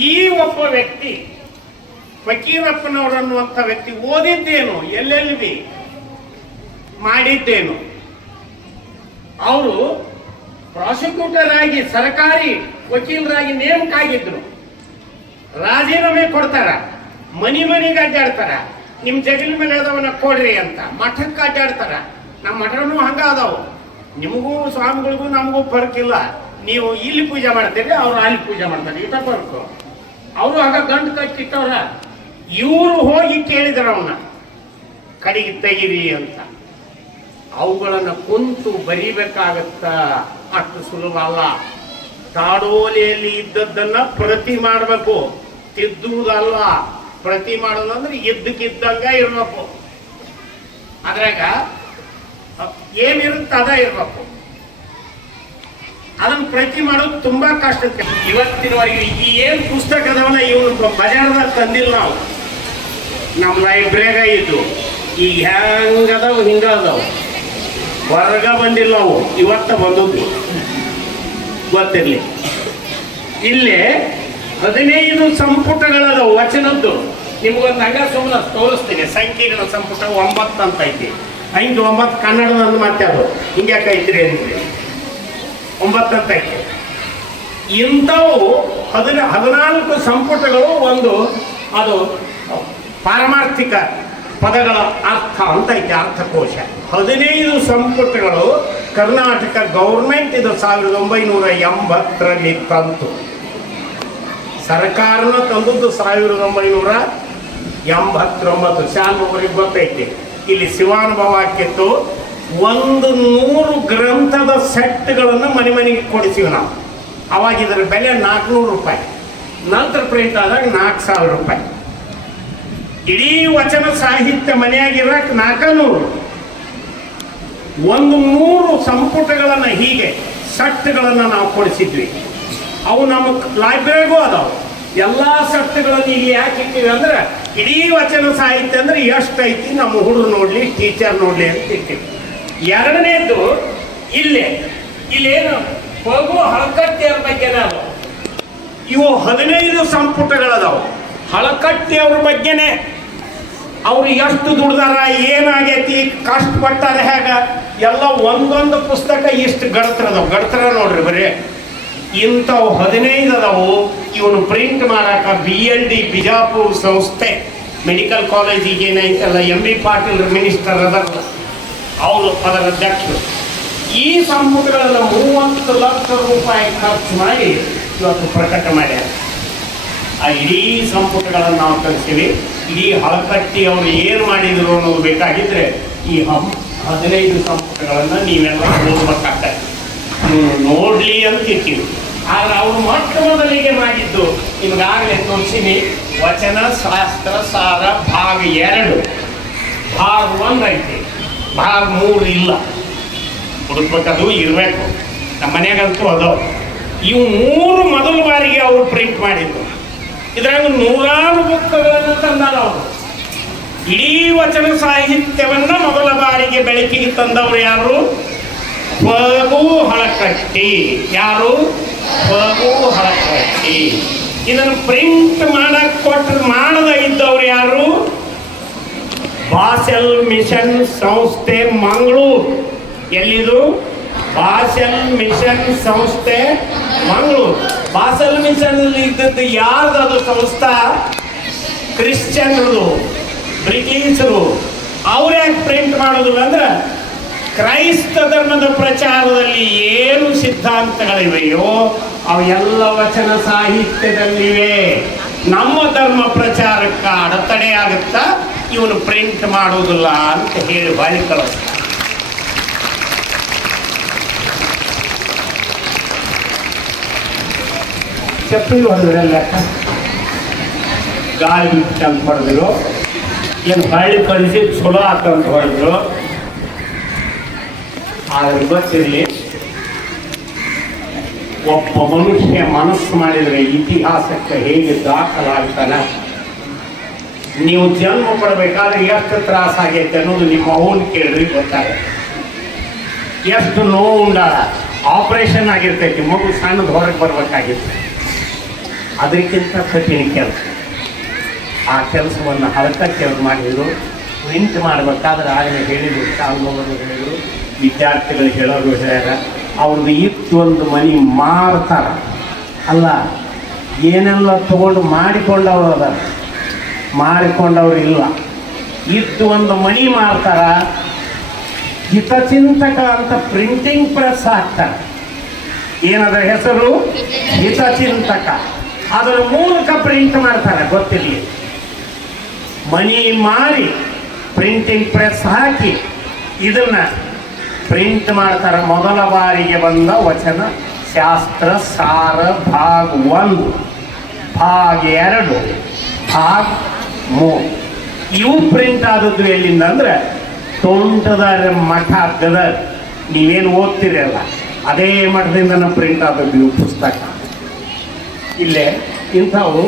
ಈ ಒಬ್ಬ ವ್ಯಕ್ತಿ ಫಕೀರಪ್ಪನವರು ಅನ್ನುವಂಥ ವ್ಯಕ್ತಿ ಓದಿದ್ದೇನು, ಎಲ್ಲೆಲ್ಲಿ ಮಾಡಿದ್ದೇನು. ಅವರು ಪ್ರಾಸಿಕ್ಯೂಟರ್ ಆಗಿ, ಸರ್ಕಾರಿ ವಕೀಲರಾಗಿ ನೇಮಕ ಆಗಿದ್ರು. ರಾಜೀನಾಮೆ ಕೊಡ್ತಾರ, ಮನಿಗೆ ಅಡ್ಡಾಡ್ತಾರ. ನಿಮ್ ಜಗಲಿ ಮೇಲೆ ಅದವನ್ನ ಕೊಡ್ರಿ ಅಂತ ಮಠಕ್ಕೆ ಅಡ್ಡಾಡ್ತಾರ. ನಮ್ಮ ಮಠನೂ ಹಂಗ ಅದಾವು. ನಿಮಗೂ ಸ್ವಾಮಿಗಳಿಗೂ ನಮಗೂ ಫರ್ಕ್ ಇಲ್ಲ. ನೀವು ಇಲ್ಲಿ ಪೂಜೆ ಮಾಡ್ತೀರಿ, ಅವ್ರು ಅಲ್ಲಿ ಪೂಜೆ ಮಾಡ್ತಾರೆ, ಇಟ ಫರ್ಕು. ಅವರು ಆಗ ಗಂಟು ಕಟ್ಟಿಟ್ಟವ್ರ. ಇವರು ಹೋಗಿ ಕೇಳಿದ್ರ ಅವನ್ನ ಕಡೆಗೆ ತೆಗಿರಿ ಅಂತ. ಅವುಗಳನ್ನು ಕುಂತು ಬರಿಬೇಕಾಗತ್ತ, ಅಷ್ಟು ಸುಲಭ ಅಲ್ಲ. ತಾಡೋಲೆಯಲ್ಲಿ ಇದ್ದದ್ದನ್ನ ಪ್ರತಿ ಮಾಡಬೇಕು, ತಿದ್ದುವುದಲ್ಲ. ಪ್ರತಿ ಮಾಡೋದಂದ್ರೆ ಇದ್ದಕ್ಕಿದ್ದಂಗ ಇರ್ಬೇಕು. ಅದ್ರಾಗ ಏನಿರುತ್ತೆ ಅದ ಇರ್ಬೇಕು. ಅದನ್ನು ಪ್ರತಿ ಮಾಡೋದು ತುಂಬಾ ಕಷ್ಟ. ಇವತ್ತಿನವರೆಗೆ ಈ ಏನ್ ಪುಸ್ತಕ ಅದಾವಲ್ಲ, ಇವನು ಬಜಾರ್ದಾಗ ತಂದಿಲ್ಲ ನಾವು. ನಮ್ಮ ಲೈಬ್ರರಿಯಾಗ ಇದ್ದು ಈಗ ಹೆಂಗದಾವ ಹಿಂಗ ಅದಾವ, ಹೊರಗ ಬಂದಿಲ್ಲ ಅವು. ಇವತ್ತ ಬಂದದ್ದು ಗೊತ್ತಿರ್ಲಿ. ಇಲ್ಲೇ 15 ಸಂಪುಟಗಳದಾವು ವಚನದ್ದು. ನಿಮ್ಗೊಂದು ಹಂಗ ಸುಮ್ಮನೆ ತೋರಿಸ್ತೀನಿ. ಸಂಕೀರ್ಣ ಸಂಪುಟ 9 ಅಂತ ಐತಿ. 5, 9 ಕನ್ನಡದಂದು ಮತ್ತೆ ಅದು ಹಿಂಗ್ಯಾಕೆ ಐತ್ರಿ ಅಂತೀರಿ. 9 ಅಂತ ಐತಿ. ಇಂಥವು 14 ಸಂಪುಟಗಳು. ಒಂದು ಅದು ಪಾರಮಾರ್ಥಿಕ ಪದಗಳ ಅರ್ಥ ಅಂತ ಐತಿ, ಅರ್ಥಕೋಶ. 15 ಸಂಪುಟಗಳು ಕರ್ನಾಟಕ ಗೌರ್ಮೆಂಟ್ ಇದು 1980ರಲ್ಲಿ ತಂತು. ಸರ್ಕಾರನ ತಂದದ್ದು 1989. ಶಾಲೆಗಳಿಗೆ ಗೊತ್ತೈತಿ. ಇಲ್ಲಿ ಶಿವಾನುಭವ ಆಕಿತ್ತು. 100 ಗ್ರಂಥದ ಸೆಟ್ಗಳನ್ನು ಮನೆಗೆ ಕೊಡಿಸಿವಿ ನಾವು. ಅವಾಗ ಇದರ ಬೆಲೆ 400 ರೂಪಾಯಿ. ನಂತರ ಪ್ರಿಂಟ್ ಆದಾಗ 4,000 ರೂಪಾಯಿ. ಇಡೀ ವಚನ ಸಾಹಿತ್ಯ ಮನೆಯಾಗಿರಕ್ಕೆ 400. 100 ಸಂಪುಟಗಳನ್ನು ಹೀಗೆ ಸೆಟ್ಗಳನ್ನು ನಾವು ಕೊಡಿಸಿದ್ವಿ. ಅವು ನಮ್ಮ ಲೈಬ್ರರಿಗೂ ಅದಾವು. ಎಲ್ಲ ಸೆಟ್ಗಳನ್ನು ಇಲ್ಲಿ ಯಾಕೆ ಇಟ್ಟಿವಿ ಅಂದ್ರೆ ಇಡೀ ವಚನ ಸಾಹಿತ್ಯ ಅಂದ್ರೆ ಎಷ್ಟೈತಿ ನಮ್ಮ ಹುಡುಗರು ನೋಡ್ಲಿ, ಟೀಚರ್ ನೋಡ್ಲಿ ಅಂತ ಇಟ್ಟಿವಿ. ಎರಡನೇದು ಇಲ್ಲೇನು ಹೋಗು ಹಳಕಟ್ಟಿಯವ್ರ ಬಗ್ಗೆನೇ ಅದಾವ. ಇವು 15 ಸಂಪುಟಗಳದಾವು. ಹಳಕಟ್ಟಿಯವ್ರ ಬಗ್ಗೆನೆ. ಅವ್ರು ಎಷ್ಟು ದುಡ್ದಾರ, ಏನಾಗೈತಿ, ಕಷ್ಟಪಟ್ಟಾರ, ಹೇಗ ಎಲ್ಲ ಒಂದೊಂದು ಪುಸ್ತಕ ಇಷ್ಟು ಗಡ್ತರ ಅದಾವ. ಗಡ್ತರ ನೋಡ್ರಿ ಬರೀ ಇಂಥವು 15 ಅದಾವು. ಇವನು ಪ್ರಿಂಟ್ ಮಾಡಾಕ BLD ಬಿಜಾಪುರ ಸಂಸ್ಥೆ ಮೆಡಿಕಲ್ ಕಾಲೇಜಿಗೆ ಏನೈತಲ್ಲ MB ಪಾಟೀಲ್ ಮಿನಿಸ್ಟರ್ ಅದಲ್ಲ, ಅವರು ಅದರ ಅಧ್ಯಕ್ಷರು. ಈ ಸಂಪುಟಗಳನ್ನು 30 ಲಕ್ಷ ರೂಪಾಯಿ ಖರ್ಚು ಮಾಡಿ ಇವತ್ತು ಪ್ರಕಟ ಮಾಡ್ಯಾರ. ಆ ಇಡೀ ಸಂಪುಟಗಳನ್ನು ನಾವು ಕಲಿಸ್ತೀವಿ. ಇಡೀ ಹಳಕಟ್ಟಿ ಅವರು ಏನು ಮಾಡಿದ್ರು ಅನ್ನೋದು ಬೇಕಾಗಿದ್ದರೆ ಈ 15 ಸಂಪುಟಗಳನ್ನು ನೀವೆಲ್ಲ ಓದಬೇಕಾಗ್ತದೆ. ನೋಡಲಿ ಅಂತ ಇರ್ತೀವಿ. ಆದರೆ ಅವರು ಮೊಟ್ಟ ಮೊದಲಿಗೆ ಮಾಡಿದ್ದು ನಿಮಗಾಗಲೇ ತೋರಿಸಿನಿ. ವಚನ ಶಾಸ್ತ್ರ ಸಾರ ಭಾಗ 2, ಭಾಗ 1 ಐತಿ, ಭಾಗ 3 ಇಲ್ಲ. ಹುಡುಕ್ಬೇಕದು ಇರಬೇಕು. ನಮ್ಮ ಮನೆಯಾಗಂತೂ ಅದು. ಇವು 3 ಮೊದಲ ಬಾರಿಗೆ ಅವರು ಪ್ರಿಂಟ್ ಮಾಡಿದ್ದು. ಇದ್ರಾಗ 100 ಪುಸ್ತಕಗಳನ್ನು ತಂದಾರ ಅವರು. ಇಡೀ ವಚನ ಸಾಹಿತ್ಯವನ್ನು ಮೊದಲ ಬಾರಿಗೆ ಬೆಳಕಿಗೆ ತಂದವರು ಯಾರು? ಫಗು ಹಳಕಟ್ಟಿ. ಯಾರು? ಫಗು ಹಳಕಟ್ಟಿ. ಇದನ್ನು ಪ್ರಿಂಟ್ ಮಾಡಕ್ ಮಾಡದ ಇದ್ದವ್ರು ಯಾರು? ಬಾಸೆಲ್ ಮಿಷನ್ ಸಂಸ್ಥೆ ಮಂಗಳೂರು. ಎಲ್ಲಿದು? ಬಾಸೆಲ್ ಮಿಷನ್ ಸಂಸ್ಥೆ ಮಂಗಳೂರು. ಬಾಸೆಲ್ ಮಿಷನ್ ಇದ್ದದ್ದು ಯಾರ್ದದು ಸಂಸ್ಥಾ? ಕ್ರಿಶ್ಚಿಯನ್ರು, ಬ್ರಿಟಿಷರು. ಅವ್ರ್ಯಾಕೆ ಪ್ರಿಂಟ್ ಮಾಡೋದಿಲ್ಲ ಅಂದ್ರೆ ಕ್ರೈಸ್ತ ಧರ್ಮದ ಪ್ರಚಾರದಲ್ಲಿ ಏನು ಸಿದ್ಧಾಂತಗಳಿವೆಯೋ ಅವೆಲ್ಲ ವಚನ ಸಾಹಿತ್ಯದಲ್ಲಿವೆ. ನಮ್ಮ ಧರ್ಮ ಪ್ರಚಾರಕ್ಕೆ ಅಡೆತಡೆ ಆಗುತ್ತಾ, ಇವನು ಪ್ರಿಂಟ್ ಮಾಡೋದಿಲ್ಲ ಅಂತ ಹೇಳಿ ಬಾಯಿ ಕಳಿಸ್ತಾರೆ. ಚಪ್ಪಲಿ ಹೊಡೆದ್ರಲ್ಲ, ಗಾಳಿ ಬಿಟ್ಟು ಅಂತ ಹೊಡೆದ್ರು, ಏನು ಹಳ್ಳಿ ಕಳಿಸಿ ಚಲೋ ಆತಂತ ಹೊಡೆದ್ರು. ಆದರೆ ಗೊತ್ತಿರಲಿ, ಒಬ್ಬ ಮನುಷ್ಯ ಮನಸ್ಸು ಮಾಡಿದರೆ ಇತಿಹಾಸಕ್ಕೆ ಹೇಗೆ ದಾಖಲಾಗ್ತಾನೆ. ನೀವು ಜನ್ಮ ಪಡಬೇಕಾದ್ರೆ ಎಷ್ಟು ತ್ರಾಸ ಆಗೈತೆ ಅನ್ನೋದು ನಿಮ್ಮ ಅವನು ಕೇಳ್ರಿ ಗೊತ್ತಾಗುತ್ತೆ. ಎಷ್ಟು ನೋವು ಉಂಡಾಳ. ಆಪರೇಷನ್ ಆಗಿರ್ತೈತಿ, ಮಗು ಸಣ್ಣದು ಹೊರಗೆ ಬರ್ಬೇಕಾಗಿತ್ತು. ಅದಕ್ಕಿಂತ ಕಠಿಣ ಕೆಲಸ. ಆ ಕೆಲಸವನ್ನು ಹಳಕಟ್ಟಿ ಅವ್ರು ಮಾಡಿದರು. ಪ್ರಿಂಟ್ ಮಾಡಬೇಕಾದ್ರೆ ಆಗಲೇ ಹೇಳಿದರು, ಶಾಲೆಗಳು ಹೇಳಿದರು, ವಿದ್ಯಾರ್ಥಿಗಳು ಹೇಳೋರು ಹೇಳ್ಯಾರ. ಅವ್ರದ್ದು ಇತ್ತು ಒಂದು ಮನೆ ಮಾರ್ತಾರ ಅಲ್ಲ, ಏನೆಲ್ಲ ತಗೊಂಡು ಮಾಡಿಕೊಂಡವ್ರು ಅದ, ಮಾಡಿಕೊಂಡವ್ರು ಇಲ್ಲ. ಇತ್ತು ಒಂದು ಮನೆ ಮಾರ್ತಾರ. ಹಿತಚಿಂತಕ ಅಂತ ಪ್ರಿಂಟಿಂಗ್ ಪ್ರೆಸ್ ಹಾಕ್ತಾರೆ. ಏನದರ ಹೆಸರು? ಹಿತಚಿಂತಕ. ಅದರ ಮೂಲಕ ಪ್ರಿಂಟ್ ಮಾಡ್ತಾರೆ. ಗೊತ್ತಿರಲಿ, ಮನಿ ಮಾರಿ ಪ್ರಿಂಟಿಂಗ್ ಪ್ರೆಸ್ ಹಾಕಿ ಇದನ್ನ ಪ್ರಿಂಟ್ ಮಾಡ್ತಾರೆ. ಮೊದಲ ಬಾರಿಗೆ ಬಂದ ವಚನ ಶಾಸ್ತ್ರ ಸಾರ ಭಾಗ 1, ಭಾಗ 2, ಭಾಗ 3 ಇವು ಪ್ರಿಂಟ್ ಆದದ್ದು ಎಲ್ಲಿಂದ ಅಂದ್ರೆ ತೋಂಟದ ಮಠ ಗದಗ. ನೀವೇನು ಓದ್ತಿರಲ್ಲ ಅದೇ ಮಠದಿಂದ ಪ್ರಿಂಟ್ ಆದದ್ದು ಇವು ಪುಸ್ತಕ. ಇಲ್ಲೇ ಇಂಥವು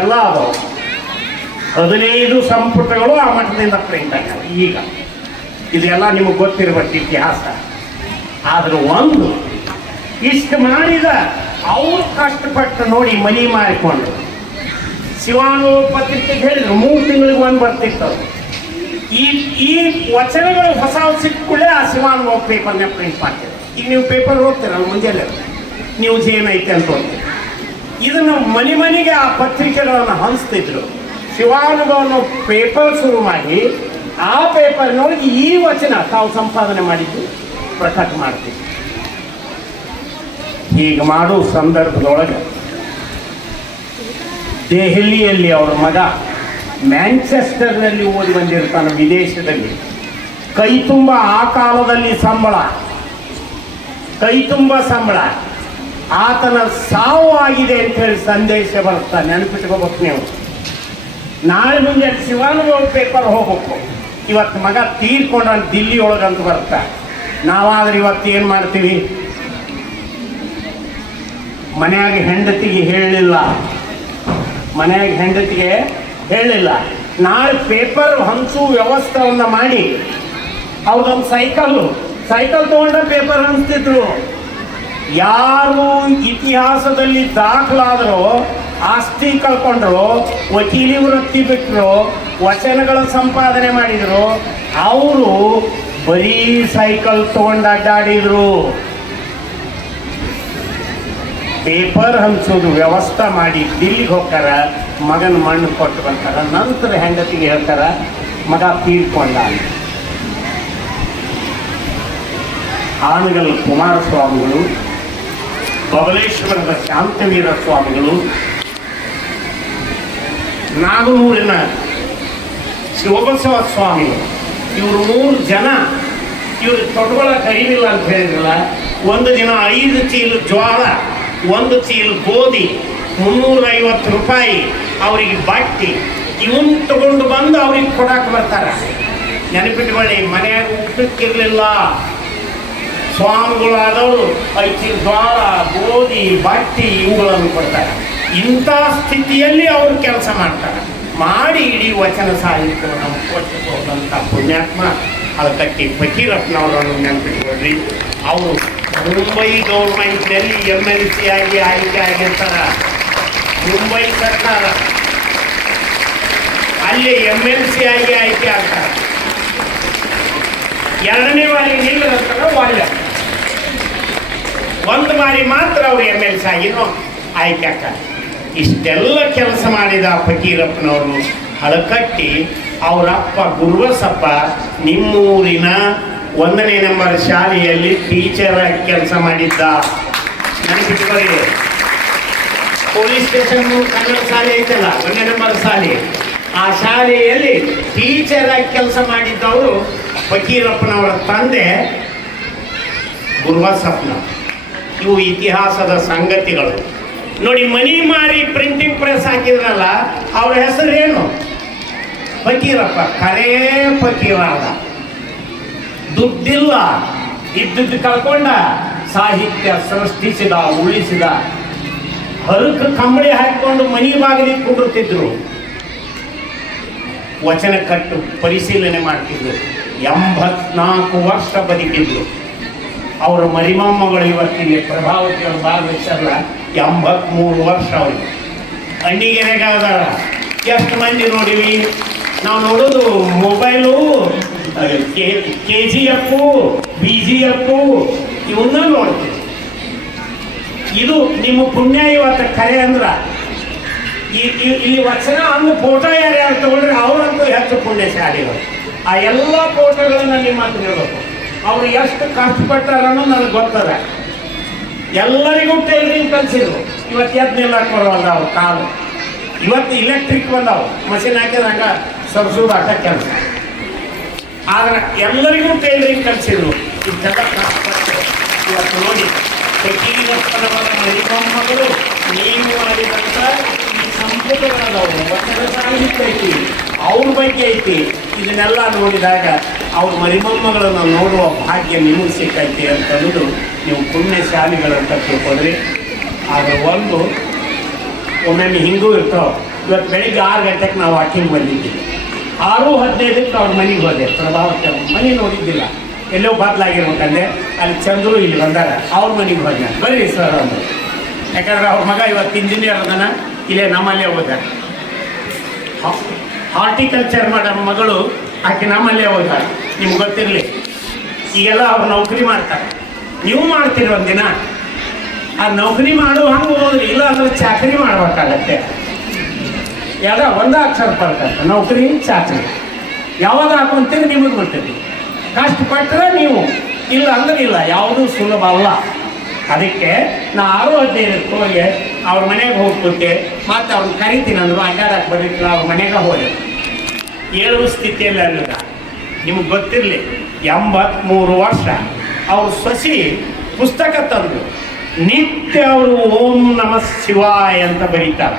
ಎಲ್ಲ ಅದಾವು. 15 ಸಂಪುಟಗಳು ಆ ಮಠದಿಂದ ಪ್ರಿಂಟ್ ಆಗ್ಯಾವ. ಈಗ ಇದೆಲ್ಲ ನಿಮಗೆ ಗೊತ್ತಿರಬೇಕು ಇತಿಹಾಸ. ಆದ್ರೆ ಒಂದು ಇಷ್ಟು ಮಾಡಿದ ಅವ್ರು ಕಷ್ಟಪಟ್ಟು ನೋಡಿ ಮನಿ ಮಾಡಿಕೊಂಡು ಶಿವಾನು ಪತ್ರಿಕೆಗೆ ಹೇಳಿದ್ರು 3 ತಿಂಗಳಿಗೆ ಒಂದು ಬರ್ತಿತ್ತು. ಈ ವಚನಗಳು ಹೊಸ ಸಿಕ್ಕುಳ್ಳೇ ಆ ಶಿವಾನು ಪೇಪರ್ನ ಪ್ರಿಂಟ್ ಮಾಡ್ತೀವಿ. ಈಗ ನೀವು ಪೇಪರ್ ಓದ್ತೀರಲ್ಲ ಮುಂಜಾನೆ, ನ್ಯೂಸ್ ಏನೈತೆ ಅಂತ ಓದ್ತೀರಿ. ಇದನ್ನು ಮನೆಗೆ ಆ ಪತ್ರಿಕೆಗಳನ್ನು ಹಂಚ್ತಿದ್ರು. ಶಿವಾನುಭವನು ಪೇಪರ್ ಶುರು ಮಾಡಿ ಆ ಪೇಪರ್ನೊಳಗೆ ಈ ವಚನ ತಾವು ಸಂಪಾದನೆ ಮಾಡಿದ್ದು ಪ್ರಕಟ ಮಾಡ್ತೀವಿ. ಹೀಗೆ ಮಾಡೋ ಸಂದರ್ಭದೊಳಗೆ ದೆಹಲಿಯಲ್ಲಿ ಅವರ ಮಗ ಮ್ಯಾಂಚೆಸ್ಟರ್ನಲ್ಲಿ ಓದಿ ಬಂದಿರ್ತಾನೆ, ವಿದೇಶದಲ್ಲಿ. ಕೈ ತುಂಬ ಆ ಕಾಲದಲ್ಲಿ ಸಂಬಳ, ಕೈ ತುಂಬ ಸಂಬಳ. ಆತನ ಸಾವು ಆಗಿದೆ ಅಂತ ಹೇಳಿ ಸಂದೇಶ ಬರುತ್ತಾ, ನೆನಪಿಟ್ಕೋಬೇಕು ನೀವು. ನಾಳೆ ಮುಂದೆ ಶಿವಾನುಭವ ಪೇಪರ್ ಹೋಗ್ಬೇಕು. ಇವತ್ತು ಮಗ ತೀರ್ಕೊಂಡ ದಿಲ್ಲಿ ಒಳಗಂತ ಬರುತ್ತಾ. ನಾವಾದ್ರೆ ಇವತ್ತು ಏನು ಮಾಡ್ತೀವಿ? ಮನೆಯಾಗ ಹೆಂಡತಿಗೆ ಹೇಳಿಲ್ಲ, ನಾಳೆ ಪೇಪರ್ ಹಂಚು ವ್ಯವಸ್ಥೆಯನ್ನು ಮಾಡಿ ಅವ್ರದೊಂದು ಸೈಕಲ್ ತಗೊಂಡ ಪೇಪರ್ ಹಂಚ್ತಿದ್ರು. ಯಾರು ಇತಿಹಾಸದಲ್ಲಿ ದಾಖಲಾದರೂ, ಆಸ್ತಿ ಕಳ್ಕೊಂಡ್ರು, ವಕೀಲಿ ವೃತ್ತಿ ಬಿಟ್ಟರು, ವಚನಗಳ ಸಂಪಾದನೆ ಮಾಡಿದ್ರು, ಅವರು ಬರೀ ಸೈಕಲ್ ತಗೊಂಡು ಅಡ್ಡಾಡಿದ್ರು. ಪೇಪರ್ ಹಂಚೋದು ವ್ಯವಸ್ಥೆ ಮಾಡಿ ದಿಲ್ಲಿಗೆ ಹೋಗ್ತಾರ, ಮಗನ ಮಣ್ಣು ಕೊಟ್ಟು ಬರ್ತಾರ. ನಂತರ ಹೆಂಡತಿಗೆ ಹೇಳ್ತಾರ ಮಗ ತೀರ್ಕೊಂಡ. ಆನಗಲ್ ಕುಮಾರಸ್ವಾಮಿಗಳು, ಬಬಲೇಶ್ವರದ ಶಾಂತವೀರ ಸ್ವಾಮಿಗಳು, ನಾಗನೂರಿನ ಶಿವಬಸವ ಸ್ವಾಮಿಗಳು, ಇವರು 3 ಜನ ಇವ್ರಿಗೆ ತೊಟ್ಕೊಳ್ಳೋಕೆ ಅರಿವಿಲ್ಲ ಅಂತ ಹೇಳಿದ್ರಲ್ಲ. ಒಂದು ದಿನ 5 ಚೀಲ ಜ್ವಾಳ, 1 ಚೀಲ ಗೋಧಿ, 350 ರೂಪಾಯಿ ಅವರಿಗೆ ಬಟ್ಟಿ ಇವನ್ ತಗೊಂಡು ಬಂದು ಅವ್ರಿಗೆ ಕೊಡಕ್ಕೆ ಬರ್ತಾರ. ನೆನಪಿಟ್ಕೊಳ್ಳಿ, ಮನೆಯಾಗ ಉಪ್ಪಿಟ್ಟಿರಲಿಲ್ಲ. ಸ್ವಾಮಿಗಳಾದವರು 5 ಚೀಲ ಜ್ವಾಳ, ಗೋಧಿ, ಬಟ್ಟಿ ಇವುಗಳನ್ನು ಕೊಡ್ತಾರೆ. ಇಂಥ ಸ್ಥಿತಿಯಲ್ಲಿ ಅವರು ಕೆಲಸ ಮಾಡ್ತಾರೆ. ಮಾಡಿ ಇಡೀ ವಚನ ಸಾಹಿತ್ಯವನ್ನು ನಮ್ಗೆ ಕೊಟ್ಟಿರುವಂಥ ಪುಣ್ಯಾತ್ಮ ಅದಕ್ಕೆ ಫಕೀರಪ್ಪನವರನ್ನು ನೆನಪಿಟ್ಕೊಳ್ರಿ. ಅವರು ಮುಂಬೈ ಗೌರ್ಮೆಂಟ್ನಲ್ಲಿ MLC ಆಗಿ ಆಯ್ಕೆ ಆಗಿರ್ತಾರೆ. ಮುಂಬೈ ಸರ್ಕಾರ ಅಲ್ಲಿ MLC ಆಗಿ ಆಯ್ಕೆ ಆಗ್ತಾರೆ. 2ನೇ ಬಾರಿ ನಿಲ್ಲದಂತಾರೆ ಒಳ್ಳೆ, 1 ಬಾರಿ ಮಾತ್ರ ಅವರು MLC ಆಗಿನೂ ಆಯ್ಕೆ ಆಗ್ತಾರೆ. ಇಷ್ಟೆಲ್ಲ ಕೆಲಸ ಮಾಡಿದ ಫಕೀರಪ್ಪನವರು ಹಳಕಟ್ಟಿ ಅವರಪ್ಪ ಗುರುಬಸಪ್ಪ ನಿಮ್ಮೂರಿನ 1ನೇ ನಂಬರ್ ಶಾಲೆಯಲ್ಲಿ ಟೀಚರ್ ಆಗಿ ಕೆಲಸ ಮಾಡಿದ್ದ. ನೆನಪಿಟ್ಕೊಳ್ಳಿ, ಪೊಲೀಸ್ ಸ್ಟೇಷನ್ ಕನ್ನಡ ಶಾಲೆ ಐತಲ್ಲ 1ನೇ ನಂಬರ್ ಶಾಲೆ, ಆ ಶಾಲೆಯಲ್ಲಿ ಟೀಚರ್ ಆಗಿ ಕೆಲಸ ಮಾಡಿದ್ದವರು ಫಕೀರಪ್ಪನವರ ತಂದೆ ಗುರುಬಸಪ್ಪನವರು. ಇವು ಇತಿಹಾಸದ ಸಂಗತಿಗಳು ನೋಡಿ. ಮನಿ ಮಾರಿ ಪ್ರಿಂಟಿಂಗ್ ಪ್ರೆಸ್ ಹಾಕಿದ್ರಲ್ಲ, ಅವ್ರ ಹೆಸರೇನು? ಫಕೀರಪ್ಪ. ಖರೇ ಫಕೀರಾದ. ದುಡ್ಡಿಲ್ಲ, ಇದ್ದದ್ದು ಕಳ್ಕೊಂಡ, ಸಾಹಿತ್ಯ ಸೃಷ್ಟಿಸಿದ, ಉಳಿಸಿದ. ಹರಕ ಕಂಬಳಿ ಹಾಕಿಕೊಂಡು ಮನಿ ಬಾಗಿಲಿಗೆ ಕುದುರ್ತಿದ್ರು, ವಚನ ಕಟ್ಟು ಪರಿಶೀಲನೆ ಮಾಡ್ತಿದ್ರು. 84 ವರ್ಷ ಬದುಕಿದ್ರು. ಅವರ ಮರಿಮೊಮ್ಮಗಳು ಇವತ್ತಿಗೆ ಪ್ರಭಾವತಿ ಅವರು ಭಾಗವಹಿಸಲ್ಲ, 83 ವರ್ಷ ಅವರಿಗೆ. ಅಣ್ಣಿಗೆರೆಗಾದಾರ ಎಷ್ಟು ಮಂದಿ ನೋಡಿವಿ ನಾವು? ನೋಡೋದು ಮೊಬೈಲು, KGF, BGF ಇವನ್ನ ನೋಡ್ತೀವಿ. ಇದು ನಿಮ್ಮ ಪುಣ್ಯ. ಇವತ್ತು ಕರೆ ಅಂದ್ರ ಇಲ್ಲಿ ವಚನ ಅಂದು ಫೋಟೋ ಯಾರ್ಯಾರು ತಗೊಂಡ್ರೆ ಅವರಂತೂ ಹೆಚ್ಚು ಪುಣ್ಯಶಾಲಿಗಳು. ಆ ಎಲ್ಲ ಫೋಟೋಗಳನ್ನ ನಿಮ್ಮ ಹತ್ರ ಹೇಳ್ಬೇಕು. ಅವ್ರು ಎಷ್ಟು ಕಷ್ಟಪಟ್ಟಾರ ಅನ್ನೋದು ನನಗೆ ಗೊತ್ತದ. ಎಲ್ಲರಿಗೂ ಟೈಲರಿಂಗ್ ಕಲಿಸಿದ್ರು. ಇವತ್ತು ಎದ್ದು ನಿಲ್ಲಕ್ಕೆ ಬರೋಲ್ಲ ಅವ್ರು ಕಾಲು. ಇವತ್ತು ಇಲೆಕ್ಟ್ರಿಕ್ ಬಂದಾವು, ಮಷಿನ್ ಹಾಕಿದ್ರೆ ಹಂಗೆ ಸರಿಸೋದು ಆಟ ಕೆಲಸ. ಆದ್ರೆ ಎಲ್ಲರಿಗೂ ಟೈಲರಿಂಗ್ ಕಲಿಸಿದ್ರು. ಇಷ್ಟೆಲ್ಲ ಕಷ್ಟಪಟ್ಟು ಇವತ್ತು ನೋಡಿ ಫಕೀರಪ್ಪನವರ ಮರಿಮೊಮ್ಮಗಳು ನೀವು ಮಾಡಿದಂಥ ಈ ಸಂಪುಟಗಳದವು, ವಚನ ಸಾಹಿತ್ಯ ಐತಿ, ಅವ್ರ ಬಗ್ಗೆ ಐತಿ. ಇದನ್ನೆಲ್ಲ ನೋಡಿದಾಗ ಅವ್ರ ಮರಿಮೊಮ್ಮಗಳನ್ನು ನೋಡುವ ಭಾಗ್ಯ ನಿಮಗೆ ಸಿಕ್ಕೈತಿ ಅಂತಂದು ನೀವು ಪುಣ್ಯಶಾಲಿಗಳಂತ ತಿಳ್ಕೊಂಡ್ರಿ. ಆದರೆ ಒಮ್ಮೊಮ್ಮೆ ಹಿಂಗೂ ಇರ್ತಾವೆ. ಇವತ್ತು ಬೆಳಿಗ್ಗೆ 6 ಗಂಟೆಗೆ ನಾವು ವಾಕಿಂಗ್ ಬಂದಿದ್ದೀವಿ. 6:15ಕ್ಕೆ ಅವ್ರ ಮನೆಗೆ ಹೋದೆ. ಪ್ರಭಾವಕ್ಕೆ ಮನೆ ನೋಡಿದ್ದಿಲ್ಲ, ಎಲ್ಲೋ ಬದಲಾಗಿರ್ಬೇಕಂದ್ರೆ ಅಲ್ಲಿ ಚಂದ್ರು ಇಲ್ಲಿ ಬಂದಾರ. ಅವ್ರ ಮನೆಗೆ ಹೋದ. ಬರ್ರಿ ಸರ್ ಅಂದರು. ಯಾಕಂದ್ರೆ ಅವ್ರ ಮಗ ಇವತ್ತು ಇಂಜಿನಿಯರ್ ಅದನ್ನ ಇಲ್ಲೇ ನಮ್ಮಲ್ಲೇ ಹೋದ. ಹಾರ್ಟಿಕಲ್ಚರ್ ಮಾಡೋ ಮಗಳು ಆಕೆ ನಮ್ಮಲ್ಲೇ ಹೋದ. ನಿಮ್ಗೆ ಗೊತ್ತಿರಲಿ, ಈಗೆಲ್ಲ ಅವ್ರು ನೌಕರಿ ಮಾಡ್ತಾರೆ. ನೀವು ಮಾಡ್ತೀರಿ ಒಂದಿನ. ಆ ನೌಕರಿ ಮಾಡೋ ಹಂಗೆ ಹೋದ್ರಿ, ಇಲ್ಲ ಅಂದ್ರೆ ಚಾಕರಿ ಮಾಡ್ಬೇಕಾಗತ್ತೆ. ಎಲ್ಲ ಒಂದೇ ಅಕ್ಷರ ಪಡ್ತಾರೆ, ನೌಕರಿ ಚಾಕರಿ. ಯಾವಾಗ ಹಾಕೊಂತೀರಿ ನಿಮಗೆ ಗೊತ್ತಿರಿ. ಕಷ್ಟಪಟ್ಟರೆ ನೀವು, ಇಲ್ಲ ಅಂದ್ರೆ ಇಲ್ಲ. ಯಾವುದೂ ಸುಲಭ ಅಲ್ಲ. ಅದಕ್ಕೆ ನಾ 6:15ಕ್ಕೆ ಹೋಗಿ ಅವ್ರ ಮನೆಗೆ ಹೋಗ್ಬಿಟ್ಟೆ. ಮತ್ತು ಅವ್ರನ್ನ ಕರಿತೀನಿ ಅಂದರು. ಅಡ್ಡಾಡಕ್ಕೆ ಬರೀತಿಲ್ಲ, ಅವ್ರ ಮನೆಗೆ ಹೋದೆ. ಏಳುವ ಸ್ಥಿತಿಯಲ್ಲಿ ಅಲ್ಲಿದ. ನಿಮ್ಗೆ ಗೊತ್ತಿರಲಿ, 83 ವರ್ಷ. ಅವ್ರ ಸೊಸಿ ಪುಸ್ತಕ ತಂದು ನಿತ್ಯ ಅವರು ಓಂ ನಮಃ ಶಿವಾಯ ಅಂತ ಬರೀತಾರೆ.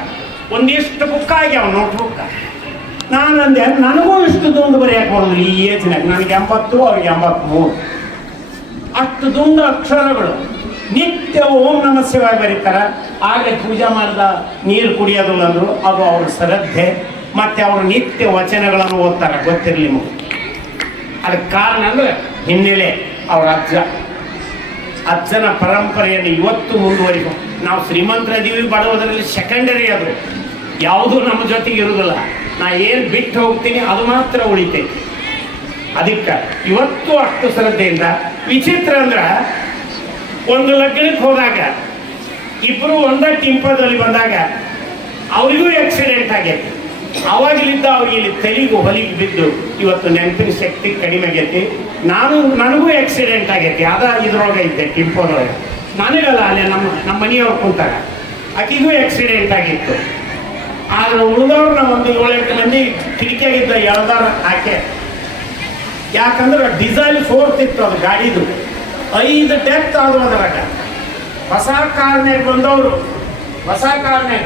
ಒಂದಿಷ್ಟು ಬುಕ್ ಆಗ್ಯಾವ, ನೋಟ್ ಬುಕ್ಕ. ನಾನಂದೆ ನನಗೂ ಇಷ್ಟು ದುಂಡು ಬರೆಯಕ್ಕೆ ಬರೋದು ಈ ಏಜ್ನಾಗ. ನನಗೆ 80, ಅವ್ರಿಗೆ 83. ಅಷ್ಟು ದುಂಡು ಅಕ್ಷರಗಳು. ನಿತ್ಯ ಓಂ ನಮಃ ಶಿವಾಯ ಬರೀತಾರೆ. ಹಾಗೆ ಪೂಜೆ ಮಾಡಿದ ನೀರು ಕುಡಿಯೋದು ಅಂದರು. ಅದು ಅವ್ರ ಶ್ರದ್ಧೆ. ಮತ್ತು ಅವರು ನಿತ್ಯ ವಚನಗಳನ್ನು ಓದ್ತಾರೆ. ಗೊತ್ತಿರಲಿ ನಿಮಗೆ. ಅದಕ್ಕೆ ಕಾರಣ ಅಂದರೆ ಹಿನ್ನೆಲೆ ಅವ್ರ ಅಜ್ಜನ ಪರಂಪರೆಯನ್ನು ಇವತ್ತು ಮುಂದುವರಿಗೂ. ನಾವು ಶ್ರೀಮಂತರದೀವಿ, ಬಡವದರಲ್ಲಿ ಸೆಕೆಂಡರಿ. ಅದು ಯಾವುದೂ ನಮ್ಮ ಜೊತೆಗೆ ಇರುವುದಿಲ್ಲ. ನಾ ಏನು ಬಿಟ್ಟು ಹೋಗ್ತೀನಿ ಅದು ಮಾತ್ರ ಉಳಿತೈತಿ. ಅದಕ್ಕೆ ಇವತ್ತು ಅಷ್ಟು ಶ್ರದ್ಧೆಯಿಂದ. ವಿಚಿತ್ರ ಅಂದ್ರೆ ಒಂದು ಲಗ್ನಕ್ಕೆ ಹೋದಾಗ ಇಬ್ಬರು ಒಂದೇ ಟಿಂಪೋದಲ್ಲಿ ಬಂದಾಗ ಅವರಿಗೂ ಆಕ್ಸಿಡೆಂಟ್ ಆಗೈತಿ. ಅವಾಗಲಿದ್ದ ಅವ್ರಿಗೆ ಇಲ್ಲಿ ತೆಲಿಗೂ ಹೊಲಿಗೆ ಬಿದ್ದು ಇವತ್ತು ನೆನಪಿನ ಶಕ್ತಿ ಕಡಿಮೆ ಆಗೈತಿ. ನನಗೂ ಆಕ್ಸಿಡೆಂಟ್ ಆಗೈತಿ, ಅದ ಇದ್ರೊಳಗೆ ಇದ್ದೆ ಟಿಂಪೋದೊಳಗೆ. ನನಗಲ್ಲ, ಅಲ್ಲೇ ನಮ್ಮ ಮನೆಯವ್ರು ಕುಂತಾಗ ಆಕಿಗೂ ಆಕ್ಸಿಡೆಂಟ್ ಆಗಿತ್ತು. ಆದ್ರೆ ಉಳಿದವ್ರು ನಾವು ಒಂದು 7-8 ಮಂದಿ ಕಿಟಕಿಯಾಗಿದ್ದ ಎಳ್ದಾರ ಆಕೆ. ಯಾಕಂದ್ರೆ ಡಿಸೈಲ್ 4th ಇತ್ತು ಅದು ಗಾಡಿದು. 5 ಡೆತ್ ಆದ್ರು ಅದ್ರಾಗ. ಹೊಸ ಕಾರ್ನಾಗ ಬಂದವರು, ಹೊಸ ಕಾರ್ನಾಗ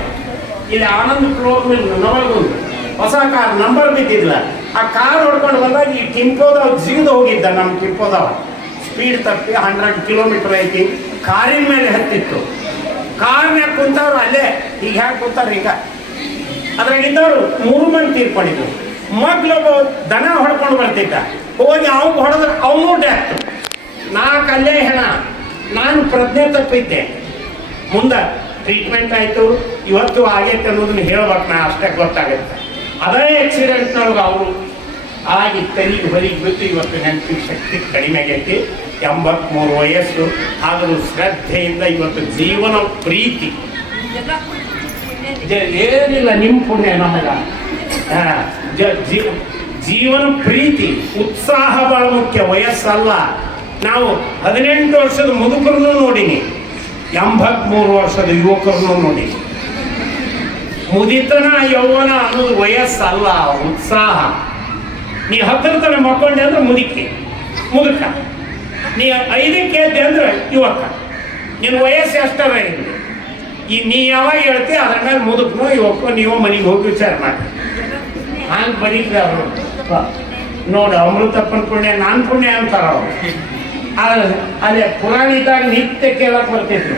ಇಲ್ಲಿ ಆನಂದ್ ಫ್ಲೋರ್ ಮಿಲ್ ನವಲ್ಗುಂದು ಹೊಸ ಕಾರ್ ನಂಬರ್ ಬಿದ್ದಿಲ್ಲ. ಆ ಕಾರ್ ಹೊಡ್ಕೊಂಡು ಬಂದಾಗ ಈ ಟಿಂಪೋದವ್ ಜಿಗಿದು ಹೋಗಿದ್ದ. ನಮ್ಮ ಟಿಂಪೋದವ ಸ್ಪೀಡ್ ತಪ್ಪಿ 100 ಕಿಲೋಮೀಟರ್ ಐತಿ. ಕಾರಿನ ಮೇಲೆ ಹತ್ತಿತ್ತು. ಕಾರ್ನ್ಯಾಗ ಕುಂತವ್ರು ಅಲ್ಲೇ ಈಗ ಹ್ಯಾಕೆ ಕುಂತಾರ ಈಗ. ಅದ್ರಾಗಿದ್ದವರು 3 ಮಂದಿ ತೀರ್ಕೊಂಡಿದ್ರು. ಮಗ್ಲೊಬ್ಬ ದನ ಹೊಡ್ಕೊಂಡು ಬರ್ತಿದ್ದ, ಹೋಗಿ ಅವ್ನು ಹೊಡೆದ್ರೆ ಅವನು ಡೆತ್. 4 ಅಲ್ಲೇ ಹೆಣ. ನಾನು ಪ್ರಜ್ಞೆ ತಪ್ಪಿದ್ದೆ. ಮುಂದೆ ಟ್ರೀಟ್ಮೆಂಟ್ ಆಯಿತು. ಇವತ್ತು ಆಗೈತೆ ಅನ್ನೋದನ್ನ ಹೇಳ್ಬೇಕು, ನಾ ಅಷ್ಟೇ ಗೊತ್ತಾಗುತ್ತೆ. ಅದೇ ಆಕ್ಸಿಡೆಂಟ್ನೊಳಗೆ ಅವರು ಆಗಿ ತೆಲಿಗೆ ಹೊಲಿಗೆ ಬಿಟ್ಟು ಇವತ್ತು ನೆನಪಿನ ಶಕ್ತಿ ಕಡಿಮೆ ಆಗೈತಿ. 83 ವಯಸ್ಸು. ಆದರೂ ಶ್ರದ್ಧೆಯಿಂದ ಇವತ್ತು ಜೀವನ ಪ್ರೀತಿ ಏನಿಲ್ಲ, ನಿಮ್ಮ ಪುಣ್ಯ ನಮಗ. ಜೀವನ ಪ್ರೀತಿ ಉತ್ಸಾಹ ಬಹಳ ಮುಖ್ಯ, ವಯಸ್ಸಲ್ಲ. ನಾವು 18 ವರ್ಷದ ಮುದುಕರನ್ನು ನೋಡಿನಿ, 83 ವರ್ಷದ ಯುವಕರನ್ನು ನೋಡಿನಿ. ಮುದಿತನ ಯೌವನ ಅನ್ನೋದು ವಯಸ್ಸಲ್ಲ, ಉತ್ಸಾಹ. ನೀ 10 ತನಕ ಮಕ್ಕೊಂಡೆ ಅಂದ್ರೆ ಮುದುಕ. ನೀ 5ಕ್ಕೆ ಎದ್ದೆ ಅಂದ್ರೆ ಯುವಕ. ನಿನ್ನ ವಯಸ್ಸು ಎಷ್ಟರ ಇರಲಿ, ಈ ನೀ ಯಾವಾಗ ಹೇಳ್ತಿ ಅದ್ರ ಮೇಲೆ ಮುದುಕನು ಯುವಕ ನೀವು ಮನೆಗೆ ಹೋಗಿ ವಿಚಾರ ಮಾಡಿ. ಹಂಗೆ ಬರೀತಾರೆ ಅವರು. ನೋಡು, ಅಮೃತಪ್ಪನ ಪುಣ್ಯ ನಾನು ಪುಣ್ಯ ಅಂತಾರ ಅವರು. ಅಲ್ಲೇ ಪುರಾಣ ಇದ್ದಾಗ ನಿತ್ಯ ಕೇಳಕ್ ಬರ್ತಿದ್ರು.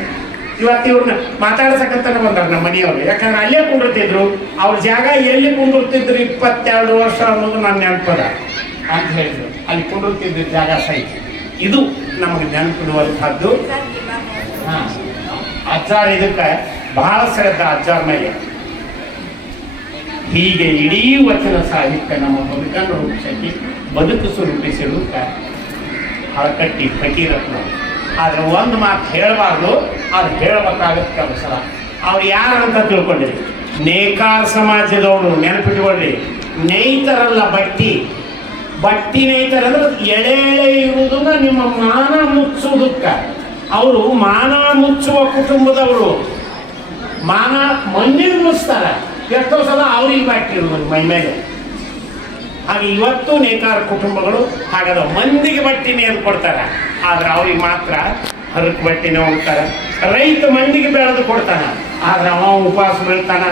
ಇವತ್ತು ಇವ್ರನ್ನ ಮಾತಾಡ್ಸಕಂತಾನೆ ಬಂದಾರ ನಮ್ಮ ಮನೆಯವರು. ಯಾಕಂದ್ರೆ ಅಲ್ಲೇ ಕುಂಡಿರ್ತಿದ್ರು. ಅವ್ರ ಜಾಗ ಎಲ್ಲಿ ಕುಂಡಿರ್ತಿದ್ರು 22 ವರ್ಷ ಅನ್ನೋದು ನನ್ನ ನೆನಪದ ಅಂತ ಹೇಳಿದ್ರು. ಅಲ್ಲಿ ಕುಂಡಿರ್ತಿದ್ರು ಜಾಗ ಸಹಿತ. ಇದು ನಮಗೆ ನೆನಪಿಡುವಂಥದ್ದು. ಅಜ್ಜಾರ ಇದಕ್ಕೆ ಬಹಳ ಶ್ರದ್ಧೆ ಅಜ್ಜಾರ ಮೇಲೆ. ಹೀಗೆ ಇಡೀ ವಚನ ಸಾಹಿತ್ಯ ನಮ್ಮ ಬದುಕನ್ನು ರೂಪಿಸಿ ಬದುಕು ರೂಪಿಸಿರುತ್ತ ಹಳಕಟ್ಟಿ ಫಕೀರತ್ನ. ಆದ್ರೆ ಒಂದು ಮಾತು ಹೇಳಬಾರ್ದು, ಅದು ಹೇಳಬೇಕಾಗತ್ತೆ ಅವಸರ. ಅವ್ರು ಯಾರಂತ ತಿಳ್ಕೊಂಡಿರಿ, ನೇಕಾರ ಸಮಾಜದವರು. ನೆನಪಿಟ್ಕೊಳ್ಳಿ, ನೇಯ್ತಾರಲ್ಲ ಬಟ್ಟಿ ನೇಯ್ತಾರಂದ್ರೆ ಎಳೆ ಇರುವುದನ್ನ ನಿಮ್ಮ ಮಾನ ಮುಚ್ಚುವುದಕ್ಕೆ. ಅವರು ಮಾನ ಮುಚ್ಚುವ ಕುಟುಂಬದವರು. ಮಾನ ಮಂದಿಗೆ ಮುಚ್ತಾರ. ಎಷ್ಟೋ ಸಲ ಅವ್ರಿಗೆ ಬಾಕಿರೋದು ಮೈ ಮೇಲೆ. ಹಾಗೆ ಇವತ್ತು ನೇಕಾರ ಕುಟುಂಬಗಳು ಹಾಗಾದ ಮಂದಿಗೆ ಬಟ್ಟೆ ನೇರು ಕೊಡ್ತಾರೆ. ಆದ್ರೆ ಅವ್ರಿಗೆ ಮಾತ್ರ ಹರಕು ಬಟ್ಟೆನೇ ಹೋಗ್ತಾರೆ. ರೈತ ಮಂದಿಗೆ ಬೆಳೆದು ಕೊಡ್ತಾನ, ಆದ್ರೆ ಅವ ಉಪವಾಸ ಬೀಳ್ತಾನ.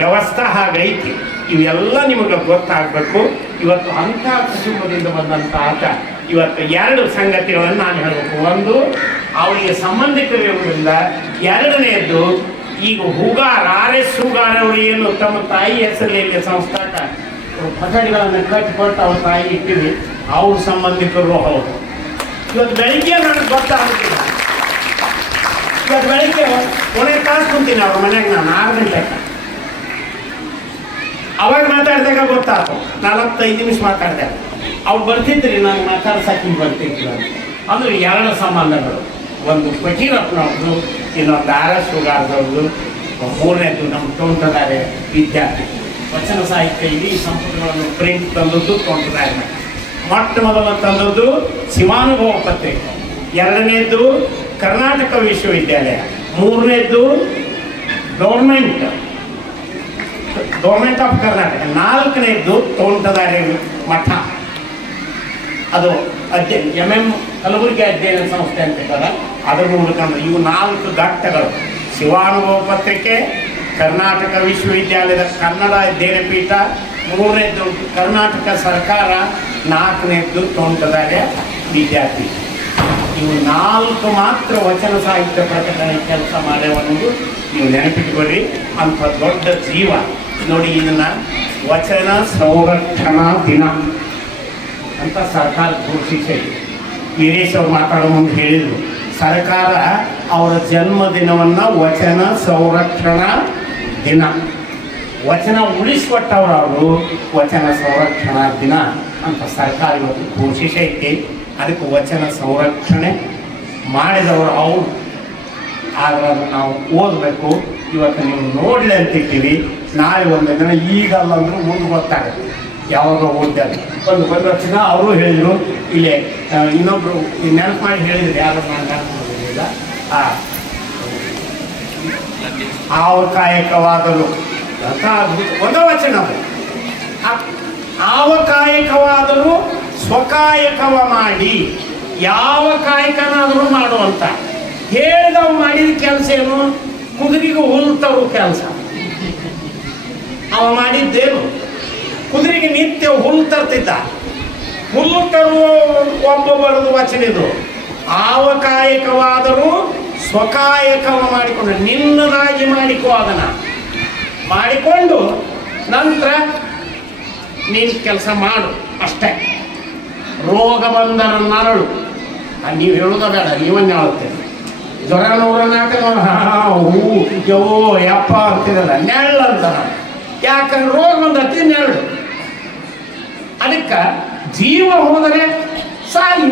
ವ್ಯವಸ್ಥೆ ಹಾಗೈತಿ. ಇವೆಲ್ಲ ನಿಮಗೆ ಗೊತ್ತಾಗಬೇಕು. ಇವತ್ತು ಅಂಥ ಕುಟುಂಬದಿಂದ ಬಂದಂಥ ಆತ ಇವತ್ತು 2 ಸಂಗತಿಗಳನ್ನು ನಾನು ಹೇಳಬೇಕು. ಒಂದು, ಅವರಿಗೆ ಸಂಬಂಧಿಕರಿರುವುದರಿಂದ. 2ನೇದ್ದು, ಈಗ ಹೂಗಾರ RS ಹೂಗಾರ ಅವರು ಏನು ತಮ್ಮ ತಾಯಿ ಹೆಸರಲ್ಲಿ ಸಂಸ್ಥಾಕ ಪಠಡಿಗಳನ್ನು ಕಟ್ಟಿಕೊಟ್ಟು ಅವ್ರ ತಾಯಿ ಇಟ್ಟಿವಿ, ಅವ್ರ ಸಂಬಂಧಿಕರು ಹೌದು. ಇವತ್ತು ಬೆಳಿಗ್ಗೆ ನನಗೆ ಗೊತ್ತಾಗುತ್ತಿಲ್ಲ. ಇವತ್ತು ಬೆಳಿಗ್ಗೆ ಕೊನೆ ತಾಸು ಕುಂತೀನಿ ಅವ್ರ ಮನೆಯಾಗ ನಾನು 6 ಗಂಟೆಗೆ. ಅವಾಗ ಮಾತಾಡಿದಾಗ ಗೊತ್ತಾಯ್ತು. 45 ನಿಮಿಷ ಮಾತಾಡಿದೆ. ಅವ್ರು ಬರ್ತಿದ್ರಿ, ನಾನು ಮಾತಾಡ್ಸಕ್ಕೆ ಬರ್ತಿದ್ರು. ಅಂದ್ರೆ 2 ಸಂಬಂಧಗಳು. ಒಂದು ಫಕೀರಪ್ಪನವ್ರದ್ದು, ಇನ್ನೊಂದು RS ಹೂಗಾರದವ್ರದ್ದು. 3ನೇದು ನಮ್ಮ ತೋಂಟದಾರೆ ವಿದ್ಯಾರ್ಥಿ. ವಚನ ಸಾಹಿತ್ಯ ಇಡೀ ಸಂಪುಟಗಳನ್ನು ಪ್ರಿಂಟ್ ತಂದದ್ದು ತೋಂಟದಾರೆ. ಮೊಟ್ಟ ಮೊದಲು ತಂದದ್ದು ಶಿವಾನುಭವ ಪತ್ರಿಕೆ. 2ನೇದು ಕರ್ನಾಟಕ ವಿಶ್ವವಿದ್ಯಾಲಯ. 3ನೇದು ಗೌರ್ಮೆಂಟ್ ಆಫ್ ಕರ್ನಾಟಕ. 4ನೇದು ತೋಂಟದಾರೆ ಮಠ. ಅದು MM ಕಲಬುರಗಿ ಅಧ್ಯಯನ ಸಂಸ್ಥೆ ಅಂತ ಇದ್ದಾರೆ. ಅದರ ಮೂಲಕ ಇವು 4 ಘಟ್ಟಗಳು. ಶಿವಾನುಭವ ಪತ್ರಿಕೆ, ಕರ್ನಾಟಕ ವಿಶ್ವವಿದ್ಯಾಲಯದ ಕನ್ನಡ ಅಧ್ಯಯನ ಪೀಠ, 3ನೇದು ಕರ್ನಾಟಕ ಸರ್ಕಾರ, 4ನೇದು ತೋಂಟದಾರೆ ವಿದ್ಯಾರ್ಥಿ. ಇವು 4 ಮಾತ್ರ ವಚನ ಸಾಹಿತ್ಯ ಪ್ರಕಟಣೆ ಕೆಲಸ ಮಾಡ್ಯಾವ ಅನ್ನೋದು ನೀವು ನೆನಪಿಟ್ಕೊಳ್ಳಿ. ಅಂಥ ದೊಡ್ಡ ಜೀವ ನೋಡಿ. ಇದನ್ನ ವಚನ ಸಂರಕ್ಷಣಾ ದಿನ ಅಂತ ಸರ್ಕಾರ ಘೋಷಿಸಿದೆ. ವೀರೇಶ್ ಅವರು ಮಾತಾಡೋ ಮುಂದೆ ಹೇಳಿದರು, ಸರ್ಕಾರ ಅವರ ಜನ್ಮದಿನವನ್ನು ವಚನ ಸಂರಕ್ಷಣಾ ದಿನ, ವಚನ ಉಳಿಸ್ಕೊಟ್ಟವರು ಅವರು ವಚನ ಸಂರಕ್ಷಣಾ ದಿನ ಅಂತ ಸರ್ಕಾರ ಇವತ್ತು ಘೋಷಿಸೈತಿ. ಅದಕ್ಕೆ ವಚನ ಸಂರಕ್ಷಣೆ ಮಾಡಿದವರು ಅವರು. ಆದ್ರೆ ಅದನ್ನು ನಾವು ಓದಬೇಕು. ಇವತ್ತು ನೀವು ನೋಡಲಿ ಅಂತಿರ್ತೀವಿ, ನಾಳೆ ಒಂದು ದಿನ ಈಗಲ್ಲ ಅಂದ್ರೂ ಮುಂದೆ ಗೊತ್ತಾಗುತ್ತೆ ಯಾವಾಗ ಓದ್ತಾರೆ. ಒಂದು ತಕ್ಷಣ ಅವರು ಹೇಳಿದರು, ಇಲ್ಲೇ ಇನ್ನೊಬ್ರು ನೆನಪು ಮಾಡಿ ಹೇಳಿದ್ರು, ಯಾರು ನಾನು ನೆನಪು ಮಾಡಿಲ್ಲ. ಆವ ಕಾಯಕವಾದರು ಅಂತ ಒಂದೇ ವಚನ ಅದು. ಆವ ಕಾಯಕವಾದರೂ ಸ್ವಕಾಯಕವ ಮಾಡಿ, ಯಾವ ಕಾಯಕನಾದರೂ ಮಾಡುವಂತ ಹೇಳಿದವು ಮಾಡಿದ ಕೆಲಸ ಏನು? ಕುದುರೆಗೆ ಹುಲ್ಲು ತರೋ ಕೆಲಸ ಅವ ಮಾಡಿದ್ದೇನು? ಕುದುರೆಗೆ ನಿತ್ಯ ಹುಲ್ಲು ತರ್ತಿದ್ದ. ಹುಲ್ಲು ತರುವ ಒಬ್ಬ ಬರೆದು ವಚನ ಇದು. ಆವ ಕಾಯಕವಾದರೂ ಸ್ವಕಾಯಕವ ಮಾಡಿಕೊಂಡು, ನಿನ್ನದಾಗಿ ಮಾಡಿಕೋ, ಅದನ್ನ ಮಾಡಿಕೊಂಡು ನಂತರ ನೀನು ಕೆಲಸ ಮಾಡು ಅಷ್ಟೇ. ರೋಗ ಬಂದರ ನರಳು, ನೀವು ಹೇಳೋದ ಬೇಡ, ನೀವನ್ನೇ ಹೇಳುತ್ತೇನೆ. ಜ್ವರ ನೋಡೋಣಾಕ ಹೂ ಯೋ ಯಪ್ಪ ಅಂತಿದಲ್ಲ, ನೆರಳು ಅಂತಾರ. ಯಾಕಂದ್ರೆ ರೋಗ ಬಂದತಿ ನೆರಳು. ಅದಕ್ಕೆ ಜೀವ ಹೋದರೆ ಸಾಯಿ.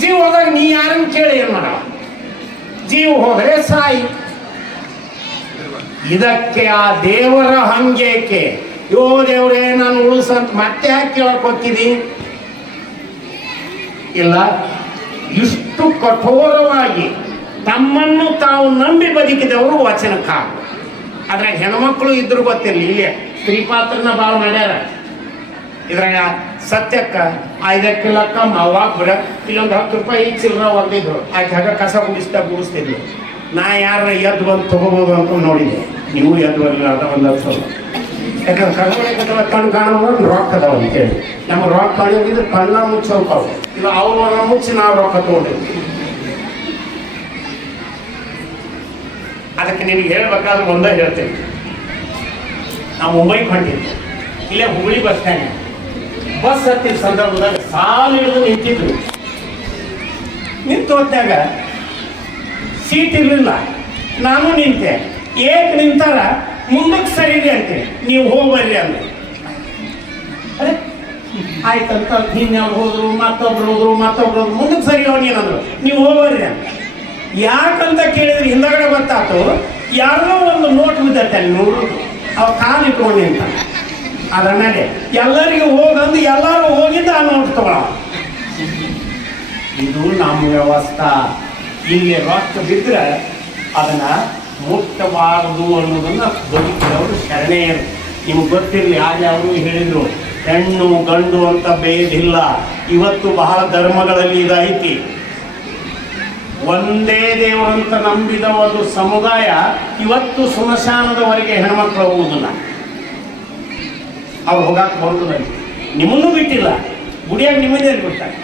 ಜೀವ ಹೋದಾಗ ನೀ ಯಾರನ್ನು ಕೇಳಿ ಏನು ಮಾಡ? ಜೀವ ಹೋದರೆ ಸಾಯಿ. ಇದಕ್ಕೆ ಆ ದೇವರ ಹಂಗೇಕೆ? ಯೋ ದೇವರೇ ನಾನು ಉಳಿಸಂತ ಮತ್ತೆ ಯಾಕೆ ಕೇಳಕ್ ಹೋಗ್ತಿದಿ? ಇಲ್ಲ, ಇಷ್ಟು ಕಠೋರವಾಗಿ ತಮ್ಮನ್ನು ತಾವು ನಂಬಿ ಬದುಕಿದವರು ವಚನಕಾರ. ಅದ್ರಾಗ ಹೆಣ್ಮಕ್ಳು ಇದ್ರು ಗೊತ್ತಿರಲಿ. ಇಲ್ಲಿ ಸ್ತ್ರೀ ಪಾತ್ರನ ಭಾಳ ಮಾಡ್ಯಾರ. ಇದ್ರಾಗ ಸತ್ಯಕ್ಕ 5 ಕಿಲಕ್ಕ ಮಾವ ಬಿಡ ಇಲ್ಲೊಂದು 10 ರೂಪಾಯಿ ಚಿಲ್ಲರ ಹೊಂದಿದ್ರು. ಆಕೆ ಹಾಗೆ ಕಸ ಗುಡಿಸ್ತಿದ್ಲು. ನಾ ಯಾರ ಎದ್ದು ಬಂದು ತಗೋಬೋದು ಅಂತ ನೋಡಿದೆ. ನೀವು ಎದ್ದು ಬರಲಿಲ್ಲ ಅಂತ ಒಂದು ಅನ್ಸೋದು. ಯಾಕಂದ್ರೆ ಕರ್ನಾಟಕದ ಕಣ್ಣು ಕಾಣುವ ರೊಕ್ಕ ಅದಾವ ಅಂತೇಳಿ. ನಮಗೆ ರೊಕ್ಕ ಕಾಣಿದ್ರೆ ಕಣ್ಣ ಮುಚ್ಚೋಕಾವು. ಇಲ್ಲ ಅವ್ರ ಮುಚ್ಚಿ ನಾವು ರೊಕ್ಕ ತಗೊಂಡಿದ್ವಿ. ಅದಕ್ಕೆ ನಿನಗೆ ಹೇಳ್ಬೇಕಾದ್ರೆ ಒಂದೇ ಹೇಳ್ತೇನೆ. ನಾವು ಮುಂಬೈಗೆ ಹೊಂಟಿದ್ದೆ. ಇಲ್ಲೇ ಹುಬ್ಬಳ್ಳಿ ಬಸ್ ಸ್ಟ್ಯಾಂಡ್ ಬಸ್ ಹತ್ತಿದ ಸಂದರ್ಭದಾಗ ಸಾಲು ಹಿಡಿದು ನಿಂತಿದ್ರು. ನಿಂತು ಹೊತ್ತಾಗ ಸೀಟ್ ಇರಲಿಲ್ಲ. ನಾನು ನಿಂತೆ. ಏಕ್ ನಿಂತಾರ ಮುಂದಕ್ಕೆ ಸರಿದೆ ಅಂತೆ, ನೀವು ಹೋಗ್ಬರ್ರಿ ಅಂದ್ರೆ. ಅರೆ ಆಯ್ತಂತ ಹಿಂಗೆ ಹೋದ್ರು, ಮತ್ತೊಬ್ರು ಹೋದ್ರು, ಮುಂದಕ್ಕೆ ಸರಿ ಅವನೇನಂದ್ರು, ನೀವು ಹೋಗ್ಬರ್ರಿ ಅಂತ. ಯಾಕಂತ ಕೇಳಿದ್ರೆ ಹಿಂದಗಡೆ ಗೊತ್ತಾಯ್ತು, ಯಾರೋ ಒಂದು ನೋಟ್ ಬಿದ್ದತ್ತೆ ಅಲ್ಲಿ 100. ಅವ ಕಾಲು ಇಟ್ಕೊಂಡಿ ಅಂತ. ಅದ್ರ ಮೇಲೆ ಎಲ್ಲರಿಗೂ ಹೋಗಂದು ಎಲ್ಲರೂ ಹೋಗಿದ್ದು ಆ ನೋಟ್ ತಗೊಳ. ಇದು ನಮ್ಮ ವ್ಯವಸ್ಥೆ. ಇಲ್ಲಿ ರೊಕ್ಕ ಬಿದ್ದರೆ ಅದನ್ನ ಮುಟ್ಟಬಾರದು ಅನ್ನೋದನ್ನ ಬದುಕಿದವರು ಶರಣೆಯರು. ನಿಮ್ಗೆ ಗೊತ್ತಿರಲಿ, ಆಗ ಅವರು ಹೇಳಿದ್ರು, ಹೆಣ್ಣು ಗಂಡು ಅಂತ ಭೇದಿಲ್ಲ. ಇವತ್ತು ಬಹಳ ಧರ್ಮಗಳಲ್ಲಿ ಇದೈತಿ. ಒಂದೇ ದೇವರಂತ ನಂಬಿದ ಒಂದು ಸಮುದಾಯ ಇವತ್ತು ಸುಮಶಾನದವರೆಗೆ ಹೆಣ್ಮಕ್ಳು ಹೋಗುವುದಿಲ್ಲ. ಅವ್ರು ಹೋಗಕ್ಕೆ ಬರ್ತದಲ್ಲಿ ನಿಮ್ಮನ್ನೂ ಬಿಟ್ಟಿಲ್ಲ. ಗುಡಿಯಾಗ ನಿಮ್ಮದೇ ಬಿಡ್ತಾರೆ.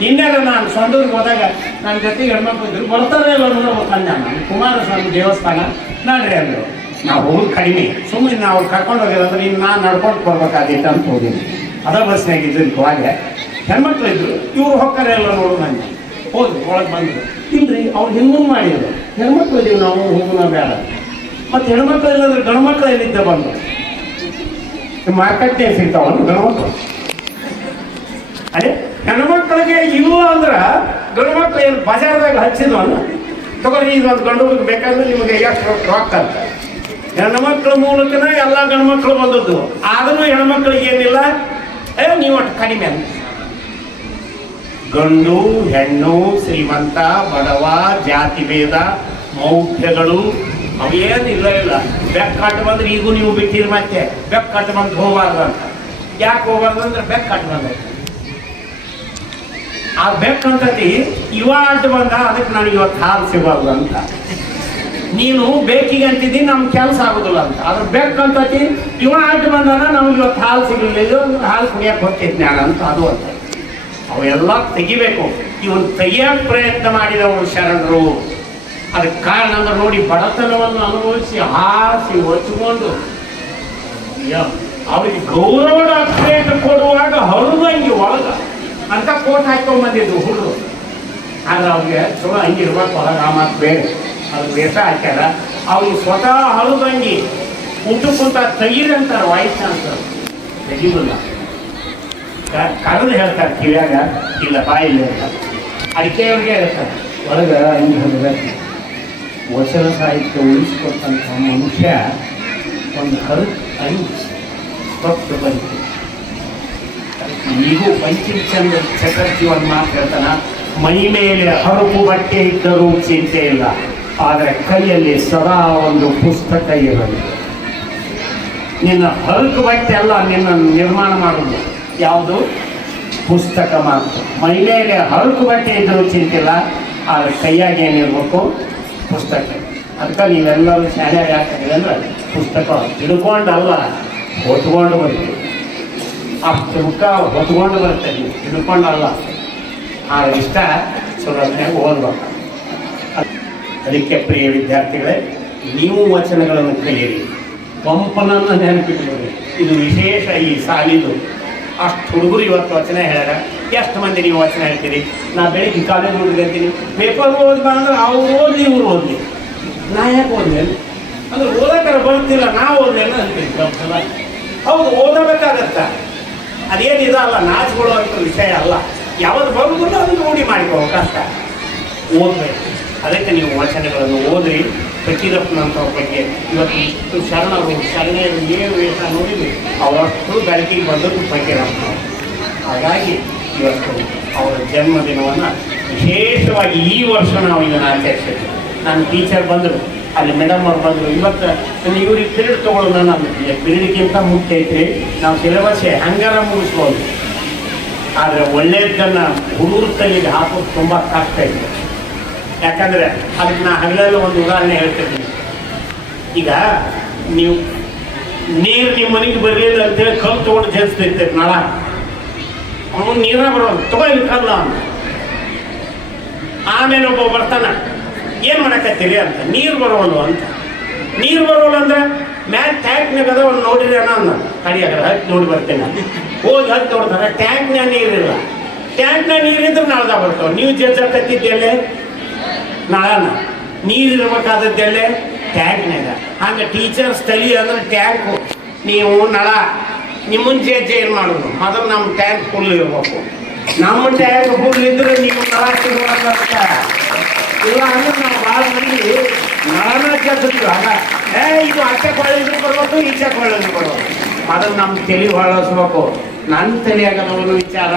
ನಿನ್ನೆಲ್ಲ ನಾನು ಸ್ವಂತೂರಿಗೆ ಹೋದಾಗ ನನ್ನ ಜೊತೆಗೆ ಹೆಣ್ಮಕ್ಳು ಇದ್ರು. ಬರ್ತಾರೆ ಇಲ್ಲ ನೋಡ್ಬೇಕಂದ ನಾನು. ಕುಮಾರಸ್ವಾಮಿ ದೇವಸ್ಥಾನ ನಡ್ರಿ ಅಂದರು. ನಾವು ಹೋಗೋದು ಕಡಿಮೆ. ಸುಮ್ಮನೆ ನಾವು ಕರ್ಕೊಂಡು ಹೋಗಿರೋದ್ರೆ ಇನ್ನು ನಾನು ನಡ್ಕೊಂಡು ಬರ್ಬೇಕಾದಿತ್ತು ಅಂತ ಹೋಗಿನಿ. ಅದ ಬಸ್ನಾಗ ಇದ್ದಿದ್ದು. ಹಾಗೆ ಹೆಣ್ಮಕ್ಳು ಇದ್ರು. ಇವ್ರು ಹೋಗ್ತಾರೆ ಎಲ್ಲ ನೋಡು. ನನಗೆ ಹೋದ್ರು, ಒಳಗೆ ಬಂದರು. ಇಲ್ರಿ ಅವ್ರು ಹಿಂದೂ ಮಾಡಿದ್ರು. ಹೆಣ್ಮಕ್ಳು ಇದೀವಿ ನಾವು, ಹೋಗೋಣ ಬೇಡ. ಮತ್ತು ಹೆಣ್ಮಕ್ಳು ಇಲ್ಲಂದ್ರೆ ಗಂಡ್ಮಕ್ಳು ಎಲ್ಲಿದ್ದ ಬಂದು ಮಾರ್ಕೆಟ್ನೇ ಸಿಗ್ತಾವನು ಗಂಡ್ಮಕ್ಳು. ಅದೇ ಹೆಣ್ಮಕ್ಳಿಗೆ ಇಲ್ಲ ಅಂದ್ರೆ ಗಂಡ್ಮಕ್ಳು ಏನು ಬಜಾರ್ದಾಗ ಹಚ್ಚಿದ್ವಲ್ಲ, ತಗೊಳ್ಳಿ ಇದೊಂದು ಗಂಡು ಬೇಕಾದ್ರೆ ನಿಮಗೆ ಎಷ್ಟು ರೊಕ್ಕ ಅಂತ. ಹೆಣ್ಮಕ್ಳ ಮೂಲಕನ ಎಲ್ಲ ಗಂಡ್ಮಕ್ಳು ಬಂದದ್ದು. ಆದರೂ ಹೆಣ್ಮಕ್ಳಿಗೆ ಏನಿಲ್ಲ, ನೀವು ಒಟ್ಟು ಕಡಿಮೆ ಅಂತ. ಗಂಡು ಹೆಣ್ಣು, ಶ್ರೀಮಂತ ಬಡವ, ಜಾತಿ ಭೇದ, ಮೌಢ್ಯಗಳು ಅವೇನಿಲ್ಲ. ಇಲ್ಲ ಬೆಕ್ಕಟ್ಟು ಬಂದ್ರೆ ಈಗೂ ನೀವು ಬಿಟ್ಟಿರಿ. ಮತ್ತೆ ಬೆಕ್ಕಟ್ಟು ಬಂದು ಹೋಗಬಾರ್ದು ಅಂತ. ಯಾಕೆ ಹೋಗ್ಬಾರ್ದು ಅಂದ್ರೆ ಬೆಕ್ಕಟ್ಟು ಬಂದೈತೆ. ಆ ಬೆಕ್ಕಂತತಿ ಇವ ಅಡ್ಡ ಬಂದ, ಅದಕ್ಕೆ ನನಗೆ ಇವತ್ತು ಹಾಲು ಸಿಗಬಾರ್ದು ಅಂತ. ನೀನು ಬೇಕಿಗೆ ಅಂತಿದ್ದೀನಿ, ನಮ್ಗೆ ಕೆಲಸ ಆಗೋದಿಲ್ಲ ಅಂತ. ಅದ್ರ ಬೆಕ್ಕಂತತಿ ಇವ ಅಡ್ಡ ಬಂದಾನ, ನಮ್ಗೆ ಇವತ್ತು ಹಾಲು ಸಿಗಲಿಲ್ಲ, ಹಾಲು ಕುಡಿಯಕ್ಕೆ ಹೋಗ್ತೈತಿ ನಾನು ಅಂತ. ಅದು ಅಂತ ಅವೆಲ್ಲ ತೆಗಿಬೇಕು. ಇವನ್ ತೆಗಿಯಕ್ಕೆ ಪ್ರಯತ್ನ ಮಾಡಿದವರು ಶರಣರು. ಅದಕ್ಕೆ ಕಾರಣ ಅಂದ್ರೆ ನೋಡಿ, ಬಡತನವನ್ನು ಅನುಭವಿಸಿ ಹಾಸಿ ಹೊಚ್ಕೊಂಡು ಅವ್ರಿಗೆ ಗೌರವ ಡಾಕ್ಟರೇಟ್ ಕೊಡುವಾಗ ಹರಿದಂಗಿ ಒಳಗ ಅಂತ ಕೋಟ್ ಹಾಕೊಂಡ್ಬಂದಿದ್ದು ಹುಡುಗರು. ಆದ್ರೆ ಅವ್ರಿಗೆ ಚಲೋ ಹಂಗಿರ್ಬೇಕು, ಹೊರಗೆ ಆ ಮಾತು ಬೇರೆ. ಅದು ಬೇಸ ಹಾಕ್ಯಾರ. ಅವ್ರಿಗೆ ಸ್ವತಃ ಹರಿದಂಗಿ ಊಟಕ್ಕಂತ ತೆಗೀರಂತಾರೆ. ವಾಯ್ಸ್ ಅಂತಾರೆ, ತೆಗಿಲಿಲ್ಲ. ಕರೆದು ಹೇಳ್ತಾರೆ ಕಿವಿಯಾಗ, ಇಲ್ಲ ಬಾಯಿಲ್ಲ ಹೇಳ್ತಾರೆ. ಅದಕ್ಕೆ ಅವ್ರಿಗೆ ಹೇಳ್ತಾರೆ ಒಳಗೆ ಹಿಂಗೆ ವಚನ ಸಾಹಿತ್ಯ ಉಳಿಸ್ಕೊಟ್ಟಂಥ ಮನುಷ್ಯ ಒಂದು ಅರಿವು ತೊಟ್ಟು ಬಂತು. ಈಗೂ ಬಂಕಿಮ್ ಚಂದ್ರ ಚಟರ್ಜಿ ಒಂದು ಮಾತು ಹೇಳ್ತಾನ, ಮೈ ಮೇಲೆ ಹರಕು ಬಟ್ಟೆ ಇದ್ದರೂ ಚಿಂತೆ ಇಲ್ಲ, ಆದರೆ ಕೈಯಲ್ಲಿ ಸದಾ ಒಂದು ಪುಸ್ತಕ ಇರಲಿ. ನಿನ್ನ ಹರಕು ಬಟ್ಟೆ ಅಲ್ಲ ನಿನ್ನ ನಿರ್ಮಾಣ ಮಾಡೋದು ಯಾವುದು? ಪುಸ್ತಕ ಮಾತ್ರ. ಮೈ ಮೇಲೆ ಹರಕು ಬಟ್ಟೆ ಇದ್ದರೂ ಚಿಂತಿಲ್ಲ, ಆದರೆ ಕೈಯಾಗಿ ಏನಿರ್ಬೇಕು? ಪುಸ್ತಕ. ಅದಕ್ಕೆ ನೀವೆಲ್ಲರೂ ಶಾಲೆ ಯಾಕಾಗಿದೆ ಅಂದರೆ ಪುಸ್ತಕ ಹಿಡ್ಕೊಂಡಲ್ಲ, ಹೊತ್ಕೊಂಡು ಬರ್ತೀವಿ. ಅಷ್ಟು ಮುಖ ಹೊತ್ಕೊಂಡು ಬರ್ತೇವೆ, ನೀವು ಹಿಡ್ಕೊಂಡಲ್ಲ. ಆದರೆ ಇಷ್ಟ ಸುರತ್ನಾಗ ಓದ್ಬೇಕು. ಅದಕ್ಕೆ ಪ್ರಿಯ ವಿದ್ಯಾರ್ಥಿಗಳೇ, ನೀವು ವಚನಗಳನ್ನು ಕಲಿಯಿರಿ, ಪಂಪನನ್ನು ನೆನಪಿಟ್ಕೊಳ್ಳಿ. ಇದು ವಿಶೇಷ ಈ ಸಾಲಿದು. ಅಷ್ಟು ಹುಡುಗರು ಇವತ್ತು ವಚನ ಹೇಳ್ಯಾರ. ಎಷ್ಟು ಮಂದಿ ನೀವು ವಚನ ಹೇಳ್ತೀರಿ? ನಾ ಬೆಳಿಗ್ಗೆ ಕಾಲೇಜ್ ಹುಡುಗ ಹೇಳ್ತೀನಿ, ಪೇಪರ್ ಓದ್ಬಾ ಅಂದ್ರೆ ಅವ್ರು ಓದಲಿ ಇವ್ರು ಓದಲಿ, ನಾ ಯಾಕೆ ಓದ್ಲೇನು ಅಂದ್ರೆ ಓದಕ್ಕಾರ ಬರ್ತಿಲ್ಲ, ನಾ ಓದ್ಲೇನು ಅಂತೀನಿ. ಹೌದು, ಓದಬೇಕಾಗತ್ತ. ಅದೇನು ಇದಲ್ಲ, ನಾಚ್ಕೊಳ್ಳುವಂಥ ವಿಷಯ ಅಲ್ಲ. ಯಾವುದು ಬರುವುದಿಲ್ಲ ಅದನ್ನು ರೂಢಿ ಮಾಡಿಕೋಬೇಕು ಕಷ್ಟ. ಓದಬೇಕು. ಅದಕ್ಕೆ ನೀವು ವಚನಗಳನ್ನು ಓದ್ರಿ. ಫಕೀರಪ್ಪನಂಥವ್ರ ಬಗ್ಗೆ ಇವತ್ತು ಶರಣರು ಶರಣರು ಏನು ವೇಷ ನೋಡಿದ್ವಿ, ಅವರಷ್ಟು ಬೆಳಕಿಗೆ ಬಂದದ್ದು ಫಕೀರಪ್ಪ. ಹಾಗಾಗಿ ಇವತ್ತು ಅವರ ಜನ್ಮದಿನವನ್ನು ವಿಶೇಷವಾಗಿ ಈ ವರ್ಷ ನಾವು ಇದನ್ನು ಆಚರಿಸಿದ್ವಿ. ನಾನು ಟೀಚರ್ ಬಂದರು, ಅಲ್ಲಿ ಮೇಡಮ್ ಅವ್ರು ಬಂದರು. ಇವತ್ತು ಇವ್ರಿಗೆ ಪಿರಿಯಡ್ ತೊಗೊಳ್ಳೋಣ. ನಾನು ಪಿರಿಯಡ್ಗಿಂತ ಮುಖ್ಯ ಐತ್ರಿ, ನಾವು ಸಿಲೆಬಸ್ ಹಂಗಾರ ಮುಗಿಸ್ಬೋದು. ಆದರೆ ಒಳ್ಳೆಯದನ್ನು ಹುಡುಗರ ತಲೆಗೆ ಹಾಕೋದು ತುಂಬ ಕಷ್ಟ ಇದೆ. ಯಾಕಂದರೆ ಅದಕ್ಕೆ ನಾ ಹಗಲೆಲ್ಲ ಒಂದು ಉದಾಹರಣೆ ಹೇಳ್ತಿರ್ತೀನಿ. ಈಗ ನೀವು ನೀರು ನಿಮ್ಮ ಮನೆಗೆ ಬರಲಿಲ್ಲ ಅಂತೇಳಿ ಕಲ್ಲು ತೊಗೊಂಡು ಜನಿಸ್ತಿರ್ತೇವೆ ನಾಳ, ಅವನು ನೀರ ಬರೋದು ತೊಗೊಳ್ಳಿ ಕಲ್ಲ ಅಂತ. ಆಮೇಲೆ ಒಬ್ಬ ಬರ್ತಾನ, ಏನು ಮಾಡಕತ್ತೀರಿ ಅಂತ. ನೀರು ಬರೋಲ್ಲ ಅಂತ. ನೀರು ಬರೋಲ್ಲ ಅಂದ್ರೆ ಮ್ಯಾಲೆ ಟ್ಯಾಂಕ್ನಾಗ ಅದ ಒಂದು ನೋಡಿರಿ ಅಣ್ಣ ಅಂದ. ಕಡಿಯಾಗ ಹತ್ತಿ ನೋಡಿ ಬರ್ತೇನೆ. ಹೋಗಿ ಹತ್ತಿ ನೋಡ್ತಾರೆ, ಟ್ಯಾಂಕ್ನಾಗ ನೀರಿಲ್ಲ. ಟ್ಯಾಂಕ್ನಾಗ ನೀರಿದ್ರೆ ನಾಳ್ದಾಗ ಬರ್ತಾವೆ. ನೀವು ಜಜ್ಜಕತ್ತಿದ್ದೆಲ್ಲೇ ನಾಳನ ನೀರಿರ್ಬೇಕಾದದ್ದೆಲ್ಲೇ ಟ್ಯಾಂಕ್ನಾಗ. ಹಂಗೆ ಟೀಚರ್ಸ್ ತಲೆ ಅಂದ್ರೆ ಟ್ಯಾಂಕು, ನೀವು ನಳ ನಿಮ್ಮನ್ನ ಜಜ್ಜೆ ಏನು ಮಾಡೋದು? ಮೊದಲು ನಮ್ಮ ಟ್ಯಾಂಕ್ ಫುಲ್ ಇರ್ಬೇಕು. ನಮ್ಮ ಟ್ಯಾಂಕ್ ಫುಲ್ ಇದ್ರೆ ನೀವು ನಳ ಸಿಗುವಂತ ಇಲ್ಲ ಅಂದ್ರೆ ನಾವು ಭಾಳ ಮಂದಿ ನಳನ ಜಜ್ಜು. ಆಗ ಇದು ಆಚೆ ಕೊಳ್ಳಿದ್ರು ಬರ್ಬೇಕು, ಈಚೆ ಕೊಳ್ಳಿದ್ರು ಬರ್ಬೇಕು. ಮೊದಲು ನಮ್ಮ ತಲೆ ಹೊಳಿಸ್ಬೇಕು. ನನ್ನ ತಲೆಯಾಗದವನು ವಿಚಾರ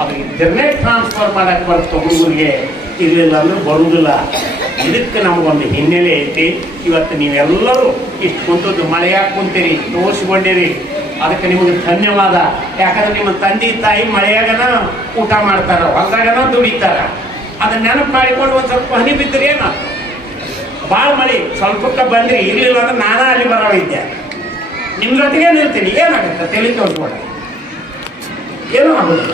ಅದು ಇಂಟರ್ನೆಟ್ ಟ್ರಾನ್ಸ್ಫರ್ ಮಾಡಕ್ಕೆ ಬರುತ್ತೆ ಹುಡುಗರಿಗೆ. ಇರಲಿಲ್ಲ ಅಂದ್ರೆ ಬರುವುದಿಲ್ಲ. ಇದಕ್ಕೆ ನಮಗೊಂದು ಹಿನ್ನೆಲೆ ಐತಿ. ಇವತ್ತು ನೀವೆಲ್ಲರೂ ಇಷ್ಟು ಕುಂತದ್ದು ಮಳೆಯಾಗಿ ಕುಂತೀರಿ, ತೋರಿಸ್ಕೊಂಡಿರಿ. ಅದಕ್ಕೆ ನಿಮಗೆ ಧನ್ಯವಾದ. ಯಾಕಂದ್ರೆ ನಿಮ್ಮ ತಂದೆ ತಾಯಿ ಮಳೆಯಾಗನ ಊಟ ಮಾಡ್ತಾರ, ಹೊಲದಾಗನ ದುಡಿತಾರ. ಅದನ್ನ ನೆನಪು ಮಾಡಿಕೊಂಡು ಒಂದು ಸ್ವಲ್ಪ ಹನಿ ಬಿದ್ದರೆ ಏನು ಭಾಳ ಮಳೆ ಸ್ವಲ್ಪಕ್ಕೆ ಬಂದ್ರಿ, ಇರಲಿಲ್ಲ ಅಂದ್ರೆ ನಾನಾ ಅಲ್ಲಿ ಬರೋವಿದ್ದೆ. ನಿಮ್ಮ ಜೊತೆಗೆ ನಿಲ್ತೀನಿ. ಏನಾಗುತ್ತೆ? ತಲೆ ತೋರಿಸ್ಬೇಡ, ಏನೂ ಆಗೋದು.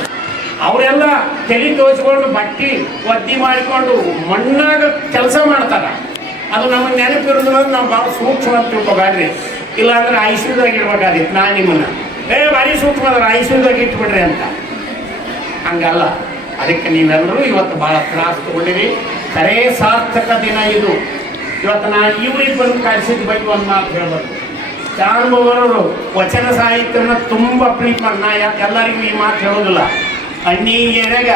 ಅವರೆಲ್ಲ ತಲೆ ತೋರಿಸ್ಕೊಂಡು ಬಟ್ಟೆ ಒದ್ದಿ ಮಾಡಿಕೊಂಡು ಮಣ್ಣಾಗ ಕೆಲಸ ಮಾಡ್ತಾರೆ. ಅದು ನಮಗೆ ನೆನಪಿರೋದಿಲ್ಲ. ನಾವು ಭಾಳ ಸೂಕ್ಷ್ಮ ಅಂತ ತಿಳ್ಕೊಬೇಡ್ರಿ. ಇಲ್ಲಾಂದ್ರೆ ಐಶ್ವರ್ಯದಾಗ ಇಡ್ಬೇಕಾದಿತ್ತು. ನಾನು ನಿಮ್ಮನ್ನು ಭಾರಿ ಸೂಕ್ಷ್ಮ ಅದ್ರ ಐಶ್ವರ್ಯದಾಗ ಇಟ್ಬಿಡ್ರಿ ಅಂತ. ಹಂಗಲ್ಲ. ಅದಕ್ಕೆ ನೀವೆಲ್ಲರೂ ಇವತ್ತು ಭಾಳ ತ್ರಾಸ ತಗೊಂಡಿರಿ. ಖರೇ ಸಾರ್ಥಕ ದಿನ ಇದು. ಇವತ್ತು ನಾನು ಇವ್ರಿಗೆ ಬಂದು ಕಳಿಸಿದ ಬಗ್ಗೆ ಒಂದು ಮಾತು ಹೇಳ್ಬೇಕು. ಚಾರುಮವರು ವಚನ ಸಾಹಿತ್ಯನ ತುಂಬ ಪ್ರೀತಿ ಮಾಡಿ, ನಾ ಎಲ್ಲರಿಗೂ ಈ ಮಾತು ಹೇಳೋದಿಲ್ಲ. ಅಣ್ಣಿಗೆರೆಗ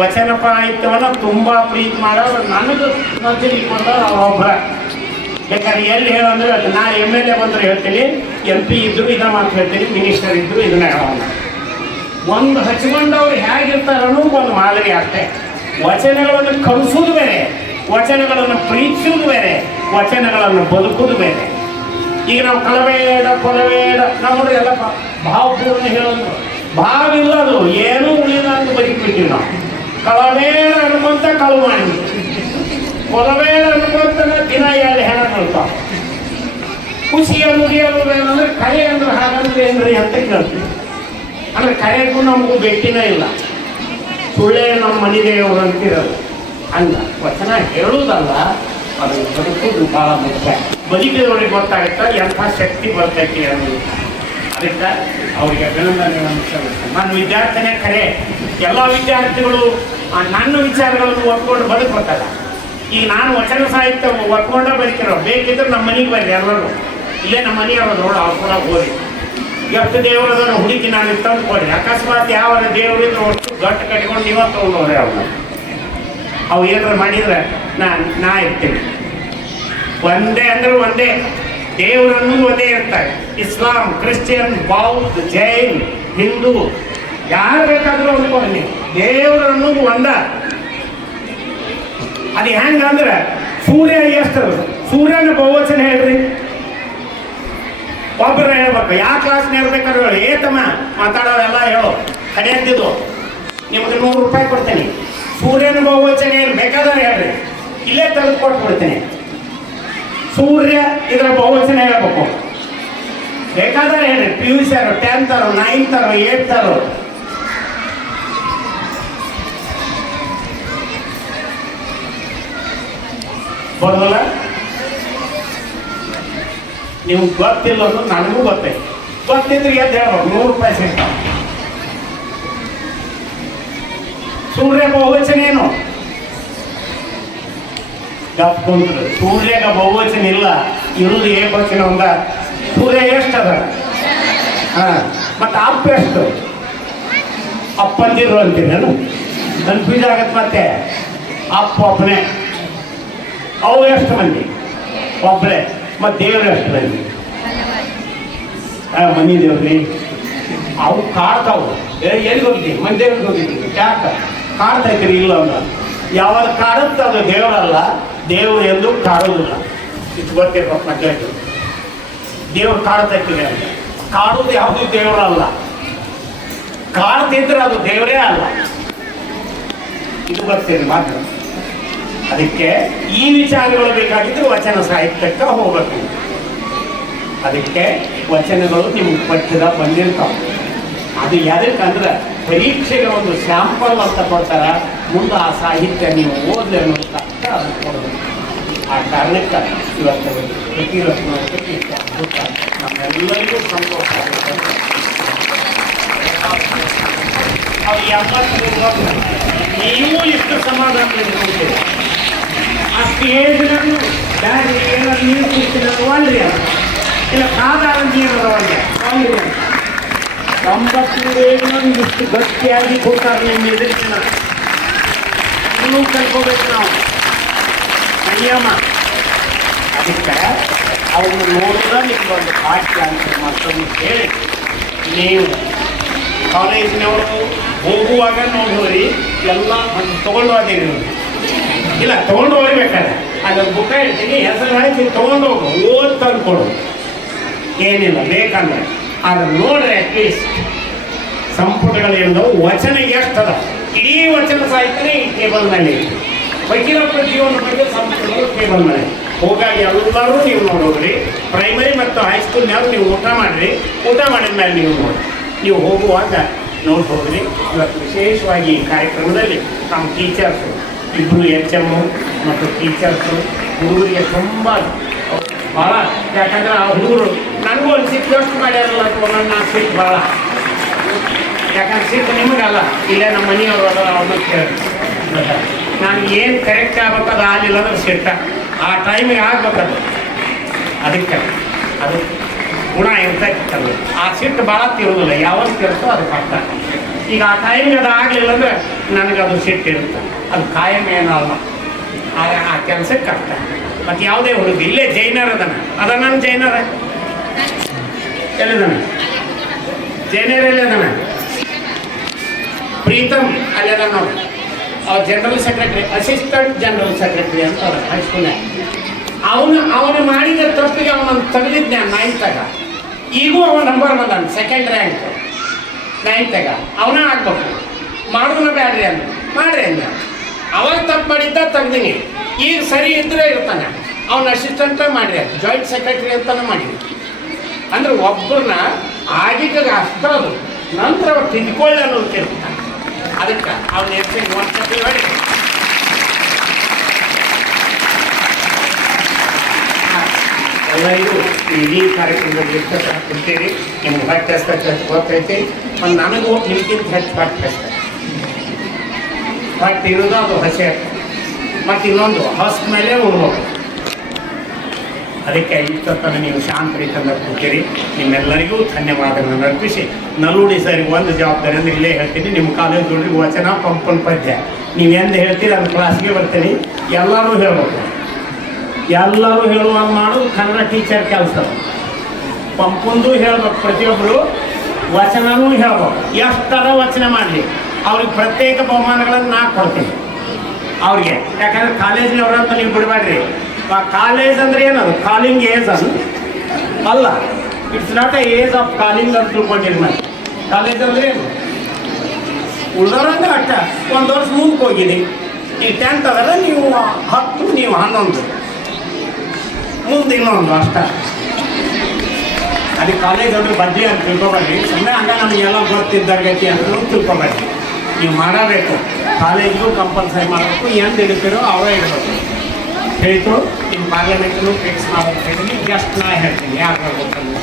ವಚನ ಸಾಹಿತ್ಯವನ್ನು ತುಂಬ ಪ್ರೀತಿ ಮಾಡೋರು ನನಗೆ ನಚ್ಚಿಕೊಂಡ ಅವರೊಬ್ಬರ. ಬೇಕಾದ್ರೆ ಎಲ್ಲಿ ಹೇಳಂದ್ರೆ ನಾ MLA ಬಂದರೆ ಹೇಳ್ತೀನಿ, MP ಇದ್ರು ಇದನ್ನ ಮಾತು ಹೇಳ್ತೀನಿ, ಮಿನಿಸ್ಟರ್ ಇದ್ರು ಇದನ್ನ ಹೇಳೋಣ. ಒಂದು ಹಚ್ಕೊಂಡವ್ರು ಹೇಗಿರ್ತಾರೆ ಅನ್ನೋದು ಒಂದು ಮಾದರಿ ಅಷ್ಟೇ. ವಚನಗಳನ್ನು ಕಲಿಸೋದು ಬೇರೆ, ವಚನಗಳನ್ನು ಪ್ರೀತಿಸೋದು ಬೇರೆ, ವಚನಗಳನ್ನು ಬದುಕೋದು ಬೇರೆ. ಈಗ ನಾವು ಕಳಬೇಡ ಕೊಲಬೇಡ ನಾವು ನೋಡಿ ಎಲ್ಲ ಭಾವಪೂರ್ಣ ಹೇಳೋದು. ಭಾವ ಇಲ್ಲ, ಅದು ಏನೂ ಉಳಿದ ಅಂತ ಬದುಕ್ಬಿಟ್ಟಿವಿ ನಾವು. ಕಳಬೇಡ ಅನ್ಕೊಂತ ಕಳು ಮಾಡಿದ್ವಿ, ಕೊಲಬೇಡ ಅನ್ಕೊಂತ ದಿನ ಎಲ್ಲಿ ಹೆಣ ನೋಡ್ತಾವ. ಖುಷಿಯ ನುಡಿಯಲು ಏನಂದ್ರೆ ಕರೆ ಅಂದ್ರೆ ಹಾಗಂದ್ರೆ ಏನ್ರಿ ಅಂತ ಕೇಳ್ತೀವಿ. ಅಂದ್ರೆ ಕರೆಗೂ ನಮಗೂ ಭೇಟಿನೇ ಇಲ್ಲ. ಸುಳ್ಳೇ ನಮ್ಮ ಮನೆ ದೇವರು ಅಂತಿರೋದು. ಹಂಗ ವಚನ ಹೇಳುವುದಲ್ಲ, ಅದು ಬದುಕೋದು ಭಾಳ ಮುಖ್ಯ. ಬದುಕಿದವರಿಗೆ ಗೊತ್ತಾಗುತ್ತೆ ಎಂಥ ಶಕ್ತಿ ಬರ್ತೈತಿ ಅನ್ನೋದು. ಅದಕ್ಕೆ ಅವರಿಗೆ ಅಭಿನಂದನೆ ನನ್ನ ವಿದ್ಯಾರ್ಥಿನೇ ಕರೆ. ಎಲ್ಲ ವಿದ್ಯಾರ್ಥಿಗಳು ನನ್ನ ವಿಚಾರಗಳನ್ನು ಒಪ್ಕೊಂಡು ಬದುಕ್ಬೇಕಲ್ಲ. ಈಗ ನಾನು ವಚನ ಸಾಹಿತ್ಯ ಒಪ್ಕೊಂಡೇ ಬದುಕಿರೋ. ಬೇಕಿದ್ರೆ ನಮ್ಮ ಮನೆಗೆ ಬರ್ರಿ ಎಲ್ಲರೂ. ಇಲ್ಲೇ ನಮ್ಮ ಮನೆ ಅವ್ರದ್ದು ನೋಡಿ ಅವ್ರು ಕೂಡ ಹೋಗಿ ಎಷ್ಟು ದೇವರದನ್ನು ಹುಡುಕಿ ನಾನು ತಂದು ಕೊಡ್ರಿ. ಅಕಸ್ಮಾತ್ ಯಾವ ದೇವರಿದ್ರು ಒಟ್ಟು ಗಟ್ಟು ಕಟ್ಕೊಂಡು ನೀವೇ ತೊಗೊಂಡವ್ರೆ ಅವ್ರನ್ನ. ಅವು ಏನಾರು ಮಾಡಿದ್ರೆ ನಾ ಇರ್ತೀನಿ. ಒಂದೇ ಅಂದ್ರೆ ಒಂದೇ, ದೇವರನ್ನು ಒಂದೇ ಇರ್ತಾರೆ. ಇಸ್ಲಾಂ, ಕ್ರಿಶ್ಚಿಯನ್, ಬೌದ್ಧ, ಜೈನ್, ಹಿಂದೂ ಯಾರು ಬೇಕಾದ್ರೂ ಅನ್ಕೊಳ್ಳಿ, ದೇವರನ್ನು ಒಂದ. ಅದು ಹೆಂಗಂದ್ರೆ ಸೂರ್ಯ ಎಷ್ಟು, ಸೂರ್ಯನ ಬಹುವಚನ ಹೇಳ್ರಿ. ಒಬ್ಬರು ಹೇಳ್ಬೇಕು, ಯಾವ ಕ್ಲಾಸ್ನ ಇರ್ಬೇಕಾದ್ರೆ ಹೇಳಿ, ಏತಮ್ಮ ಮಾತಾಡೋದೆಲ್ಲ ಹೇಳು, ಕಡಿಯಂತಿದ್ದು ನಿಮ್ಗೆ 100 ರೂಪಾಯಿ ಕೊಡ್ತೇನೆ. ಸೂರ್ಯನ ಬಹುವಚನ ಏನು ಬೇಕಾದ್ರೆ ಹೇಳ್ರಿ, ಇಲ್ಲೇ ತೆಗೆದು ಕೊಟ್ಬಿಡ್ತೇನೆ. ಸೂರ್ಯ ಇದರ ಬಹುವಚನ ಹೇಳ್ಬೇಕು, ಬೇಕಾದ್ರೆ ಹೇಳ್ರಿ. PUC 10th 9th 8th ಬರೋಲ್ಲ. ನೀವು ಗೊತ್ತಿಲ್ಲ ಅನ್ನೋದು ನನಗೂ ಗೊತ್ತೈತೆ. ಗೊತ್ತಿದ್ರೆ ಎದ್ದು ಹೇಳ್ಬೇಕು, 100 ರೂಪಾಯಿ ಸಿಗ್ತಾವ. ಸೂರ್ಯ ಬಹುವಚನ ಏನು? ಗಪ್ಕೊಂಡ್ರು. ಸೂರ್ಯಗ ಬಹುವಚನ ಇಲ್ಲ, ಇರುವುದು ಏಕವಚನ ಒಂದ. ಸೂರ್ಯ ಎಷ್ಟದ? ಮತ್ತೆ ಅಪ್ಪ ಎಷ್ಟು? ಅಪ್ಪಂದಿರು ಅಂತೀರಿ ನಾನು, ಕನ್ಫ್ಯೂಸ್ ಆಗತ್ತೆ. ಮತ್ತೆ ಅಪ್ಪ ಒಬ್ಬನೇ, ಅವು ಎಷ್ಟು ಮಂದಿ? ಒಬ್ಬರೇ. ಮತ್ತು ದೇವ್ರು ಎಷ್ಟು ಮಂದಿ? ಮನಿ ದೇವ್ರಿ. ಅವು ಕಾಡ್ತಾವು. ಎಲ್ಲಿಗೆ ಹೋಗಿದ್ದೀವಿ? ಮನೆ ದೇವ್ರಿಗೆ ಹೋಗಿದ್ದೀವಿ. ಯಾಕೆ ಕಾಡ್ತೈತ್ರಿ? ಇಲ್ಲ ಅಂದ್ರೆ ಯಾವಾಗ ಕಾಡುತ್ತೆ ಅದು ದೇವರಲ್ಲ, ದೇವ್ರು ಎಂದು ಕಾಡುವುದಿಲ್ಲ. ಇದು ಗೊತ್ತಿರ್ಬೇಕು ಮಕ್ಕಳಿಗೆ. ದೇವ್ರು ಕಾಡ್ತೈತಿದೆ ಅಂತ, ಕಾಡುವುದು ಯಾವುದೂ ದೇವರಲ್ಲ. ಕಾಡ್ತಿದ್ರೆ ಅದು ದೇವರೇ ಅಲ್ಲ. ಇದು ಗೊತ್ತಿದೆ ಮಾತ್ರ. ಅದಕ್ಕೆ ಈ ವಿಚಾರಗಳು ಬೇಕಾಗಿದ್ದು ವಚನ ಸಾಹಿತ್ಯಕ್ಕೆ ಹೋಗ್ಬೇಕು. ಅದಕ್ಕೆ ವಚನಗಳು ನಿಮ್ಗೆ ಪಠ್ಯದ ಬಂದಿರ್ತಾವೆ. ಅದು ಯಾವ್ದಕ್ಕಂದ್ರೆ ಪರೀಕ್ಷೆಗೆ ಒಂದು ಸ್ಯಾಂಪಲ್ ಅಂತ ಕೊಡ್ತಾರ, ಮುಂದೆ ಆ ಸಾಹಿತ್ಯ ನೀವು ಓದಲಿ ಅನ್ನೋದು ಅದನ್ನು ಕೊಡಬೇಕು. ಆ ಕಾರಣಕ್ಕೆ ಇವತ್ತು ನಮ್ಮೆಲ್ಲರಿಗೂ ಸಂತೋಷ ಆಗುತ್ತೆ. ಅದು 80 ನೀವು ಇಷ್ಟು ಸಮಾಧಾನ ಇಟ್ಕೊಳ್ತೀರಿ. ಅಷ್ಟು ಏಜ್ನೂ ಬ್ಯಾಗ್ ಏನಾದ್ರು ನೀರು ಕುಡ್ತೀನಿ ಅದು ಒಳ್ಳೆ ಇಲ್ಲ, ಕಾದಾರ ನೀರು ಒಳ್ಳೆ 90 ಇಷ್ಟು ಗಟ್ಟಿಯಾಗಿ ಕೊಡ್ತಾರೆ ನಿಮ್ಮ ಎದುರಿನ. ಇನ್ನೂ ಕಲ್ಕೋಬೇಕು ನಾವು ಸಂಯಮ. ಅದಕ್ಕೆ ಅವ್ರನ್ನ ನೋಡಿದ್ರೆ ನಿಮ್ಗೊಂದು ಪಾಠ್ಯ ಅಂತ ಮತ್ತೊಂದು ಹೇಳಿ, ನೀವು ಕಾಲೇಜಿನವರು ಹೋಗುವಾಗ ನೋಡಿದ್ರಿ ಎಲ್ಲ ತೊಗೊಂಡು ಹೋದಿರಿ. ಇಲ್ಲ ತೊಗೊಂಡು ಹೋಗ್ಬೇಕಾದ್ರೆ ಅಲ್ಲೊಂದು ಬುಕ್ಕ ಹೇಳ್ತೀನಿ, ಹೆಸರು ಹಾಕಿ ತೊಗೊಂಡು ಹೋಗು, ಓದ್ ತಂದ್ಕೊಡು, ಏನಿಲ್ಲ ಬೇಕಂದ್ರೆ. ಅದನ್ನು ನೋಡ್ರಿ ಅಟ್ಲೀಸ್ಟ್ ಸಂಪುಟಗಳೇನು ವಚನ ಎಷ್ಟದ, ಇಡೀ ವಚನ ಸಾಹಿತ್ಯನೇ ಈ ಟೇಬಲ್ ಮೇಲೆ ಇತ್ತು. ಬಗ್ಗಿರೋ ಪ್ರತಿಯೊಂದು ಬಗ್ಗೆ ಸಂಪುಟಗಳು ಟೇಬಲ್ ಮೇಲೆ ಹೋಗಾಗಿ ಎಲ್ಲರೂ ನೀವು ನೋಡೋದ್ರಿ. ಪ್ರೈಮರಿ ಮತ್ತು ಹೈಸ್ಕೂಲ್ನವ್ರು ನೀವು ಊಟ ಮಾಡಿರಿ, ಊಟ ಮಾಡಿದ ಮೇಲೆ ನೀವು ನೋಡಿ, ನೀವು ಹೋಗುವಾಗ ನೋಡಿ ಹೋಗ್ರಿ. ಇವತ್ತು ವಿಶೇಷವಾಗಿ ಈ ಕಾರ್ಯಕ್ರಮದಲ್ಲಿ ನಮ್ಮ ಟೀಚರ್ಸು ಇಬ್ಬರು HM ಮತ್ತು ಟೀಚರ್ಸು ಹುಡುಗರಿಗೆ ತುಂಬ ಭಾಳ, ಯಾಕಂದ್ರೆ ಆ ಹುಡುಗರು ನನಗೂ ಒಂದು ಸಿಟ್ಟು ಎಷ್ಟು ಮಾಡ್ಯಾರಲ್ಲ ನನ್ನ ಸಿಟ್ಟು ಭಾಳ. ಯಾಕಂದ್ರೆ ಸಿಟ್ಟು ನಿಮಗಲ್ಲ, ಇಲ್ಲೇ ನಮ್ಮ ಮನೆಯವರು ಅಲ್ಲ, ಅವ್ರನ್ನ ಕೇಳಿ ನಾನು ಏನು ಕರೆಕ್ಟ್ ಆಗ್ಬೇಕದು ಆಗಲಿಲ್ಲ ಅಂದ್ರೆ ಸಿಟ್ಟ. ಆ ಟೈಮಿಗೆ ಆಗ್ಬೇಕದು. ಅದಕ್ಕೆ ಅದು ಗುಣ ಇರ್ತೈತಲ್ಲ, ಆ ಸಿಟ್ಟು ಭಾಳ ತಿರುವುದಿಲ್ಲ. ಯಾವತ್ತು ತಿರುತ್ತೋ ಅದು ಕಷ್ಟ. ಈಗ ಆ ಟೈಮಿಗೆ ಅದು ಆಗಲಿಲ್ಲ ಅಂದ್ರೆ ನನಗದು ಸಿಟ್ಟಿರುತ್ತೆ. ಅದು ಕಾಯಂ ಏನಲ್ಲ, ಆ ಕೆಲಸಕ್ಕೆ ಕಷ್ಟ. ಮತ್ತು ಯಾವುದೇ ಹುಡುಗ ಇಲ್ಲೇ ಜೈನರ್ ಅದ ನನ್ನ ಜೈನರ ಎಲ್ಲಿದ್ದಾನೆ? ಜೈನರ್ ಎಲ್ಲಿದ್ದಾನೆ? ಪ್ರೀತಮ್ ಅಲ್ಲಿದ ನೋಡಿ. ಅವ್ರು general secretary, assistant general secretary ಅಂತ ಅವ್ರು ಹೈಸ್ಕೂಲ್ನಾಗ. ಅವನು ಮಾಡಿದ ತಪ್ಪಿಗೆ ಅವನನ್ನು ತೆಗೆದಿದ್ದೆ 9th. ಈಗೂ ಅವನ ನಂಬರ್ ಬಂದಾನ, 2nd ರ್ಯಾಂಕ್ 9th. ಅವನ ಆಗ್ಬೇಕು, ಮಾಡೋದನ್ನ ಬ್ಯಾಡ್ರಿ ಅಂದ, ಮಾಡ್ರಿ ಅಂದ. ಅವಾಗ ತಪ್ಪು ಮಾಡಿದ್ದ ತೆಗ್ದೀನಿ, ಈಗ ಸರಿ ಇದ್ರೆ ಇರ್ತಾನೆ. ಅವನ ಅಸಿಸ್ಟೆಂಟ ಮಾಡಿರಿ, ಜಾಯಿಂಟ್ ಸೆಕ್ರೆಟರಿ ಅಂತಾನೆ ಮಾಡಿರಿ. ಅಂದ್ರೆ ಒಬ್ಬರನ್ನ ಆಗಿದ್ದಾಗ ಅಷ್ಟ ಅದು, ನಂತರ ಅವ್ರು ತಿದ್ಕೊಳ್ಳಿ ಅನ್ನೋದು ಕೇಳ್ತಾನೆ. ಅದಕ್ಕೆ ಅವ್ನ ಹೆಸರಿಗೆ ಒಂದು ಸತಿ ಮಾಡಿ ಎಲ್ಲರಿಗೂ ಇಡೀ ಕಾರ್ಯಕ್ರಮದಲ್ಲಿ ಕೊಡ್ತೀರಿ. ನಿಮ್ಗೆ ಹೊಟ್ಟೆ ಹಸ್ತಕ್ಕೆ ಗೊತ್ತೈತಿ. ಮತ್ತು ನನಗೂ ನಿಮ್ಗಿಂತ ಹೆಚ್ಚು ಹೊಟ್ಟೆ ಹಸ್ತ. ಹೊಟ್ಟೆ ಇರೋದು ಅದು ಹಸೆ, ಮತ್ತು ಇನ್ನೊಂದು ಹಸ್ ಮೇಲೆ ಉಳ್ಬೇಕು. ಅದಕ್ಕೆ ಇಷ್ಟೊತ್ತನ್ನು ನೀವು ಶಾಂತ ರೀತಿಯಿಂದ ಕೊಡ್ತೀರಿ. ನಿಮ್ಮೆಲ್ಲರಿಗೂ ಧನ್ಯವಾದಗಳನ್ನು ಅರ್ಪಿಸಿ, ನಲ್ಲೂಡಿ ಸರಿಗೆ ಒಂದು ಜವಾಬ್ದಾರಿ ಅಂದರೆ ಇಲ್ಲೇ ಹೇಳ್ತೀನಿ. ನಿಮ್ಮ ಕಾಲೇಜ್ ನೋಡ್ರಿ ವಚನ ಪಂಪನ ಪದ್ಯ ನೀವು ಎಂದು ಹೇಳ್ತೀರಿ ಅದು ಕ್ಲಾಸ್ಗೆ ಬರ್ತೀನಿ. ಎಲ್ಲರೂ ಹೇಳ್ಬೇಕು, ಎಲ್ಲರೂ ಹೇಳುವಾಗ ಮಾಡೋದು ಕನ್ನಡ ಟೀಚರ್ ಕೆಲಸ. ಪಂಪುಂದು ಹೇಳ್ಬೇಕು, ಪ್ರತಿಯೊಬ್ಬರು ವಚನನೂ ಹೇಳ್ಬೇಕು. ಎಷ್ಟರ ವಚನ ಮಾಡಲಿ ಅವ್ರಿಗೆ ಪ್ರತ್ಯೇಕ ಬಹುಮಾನಗಳನ್ನು ನಾ ಕೊಡ್ತೀನಿ ಅವ್ರಿಗೆ. ಯಾಕಂದ್ರೆ ಕಾಲೇಜಿನವ್ರಂತ ನೀವು ಬಿಡಬೇಡ್ರಿ. ಆ ಕಾಲೇಜ್ ಅಂದ್ರೆ ಏನದು? ಕಾಲಿಂಗ್ ಏಜ್ ಅಲ್ಲ, it's not A age of calling ಅಂತ ತಿಳ್ಕೊಂಡಿರಿ. ನಾನು ಕಾಲೇಜ್ ಅಂದ್ರೆ ಏನು? ಉಳ್ದವ್ರಂದ್ರೆ ಅಟ್ಟ ಒಂದು ವರ್ಷ ಮುಂದಕ್ಕೆ ಹೋಗಿರಿ. ಈ 10th ಅದಲ್ಲ, ನೀವು 10, ನೀವು 11, ಮುಂದೆ ಇನ್ನೊಂದು ಅಷ್ಟ. ಅದಕ್ಕೆ ಕಾಲೇಜ್ ಅಂದ್ರೆ ಬಡ್ಡಿ ಅಂತ ತಿಳ್ಕೊಬೇಡ್ರಿ. ಸುಮ್ಮನೆ ಹಂಗ ನಮಗೆಲ್ಲ ಗೊತ್ತಿದ್ದಾಗೈತಿ ಅಂತ ತಿಳ್ಕೊಬೇಡ್ರಿ. ನೀವು ಮಾಡಬೇಕು, ಕಾಲೇಜ್ಗೂ ಕಂಪಲ್ಸರಿ ಮಾಡಬೇಕು. ಏನು ಹಿಡಿತೀರೋ ಅವರೇ ಇಡಬೇಕು. ಹೇಳ್ತು ನಿಮ್ಮ ಪಾರ್ಲಿಮೆಂಟ್ನು ಫಿಕ್ಸ್ ಮಾಡಬೇಕು ಹೇಳಿ ಜಸ್ಟ್ ನಾ ಹೇಳ್ತೀನಿ ಯಾರು ಹೇಳ್ಬೇಕಂದ್ರೆ.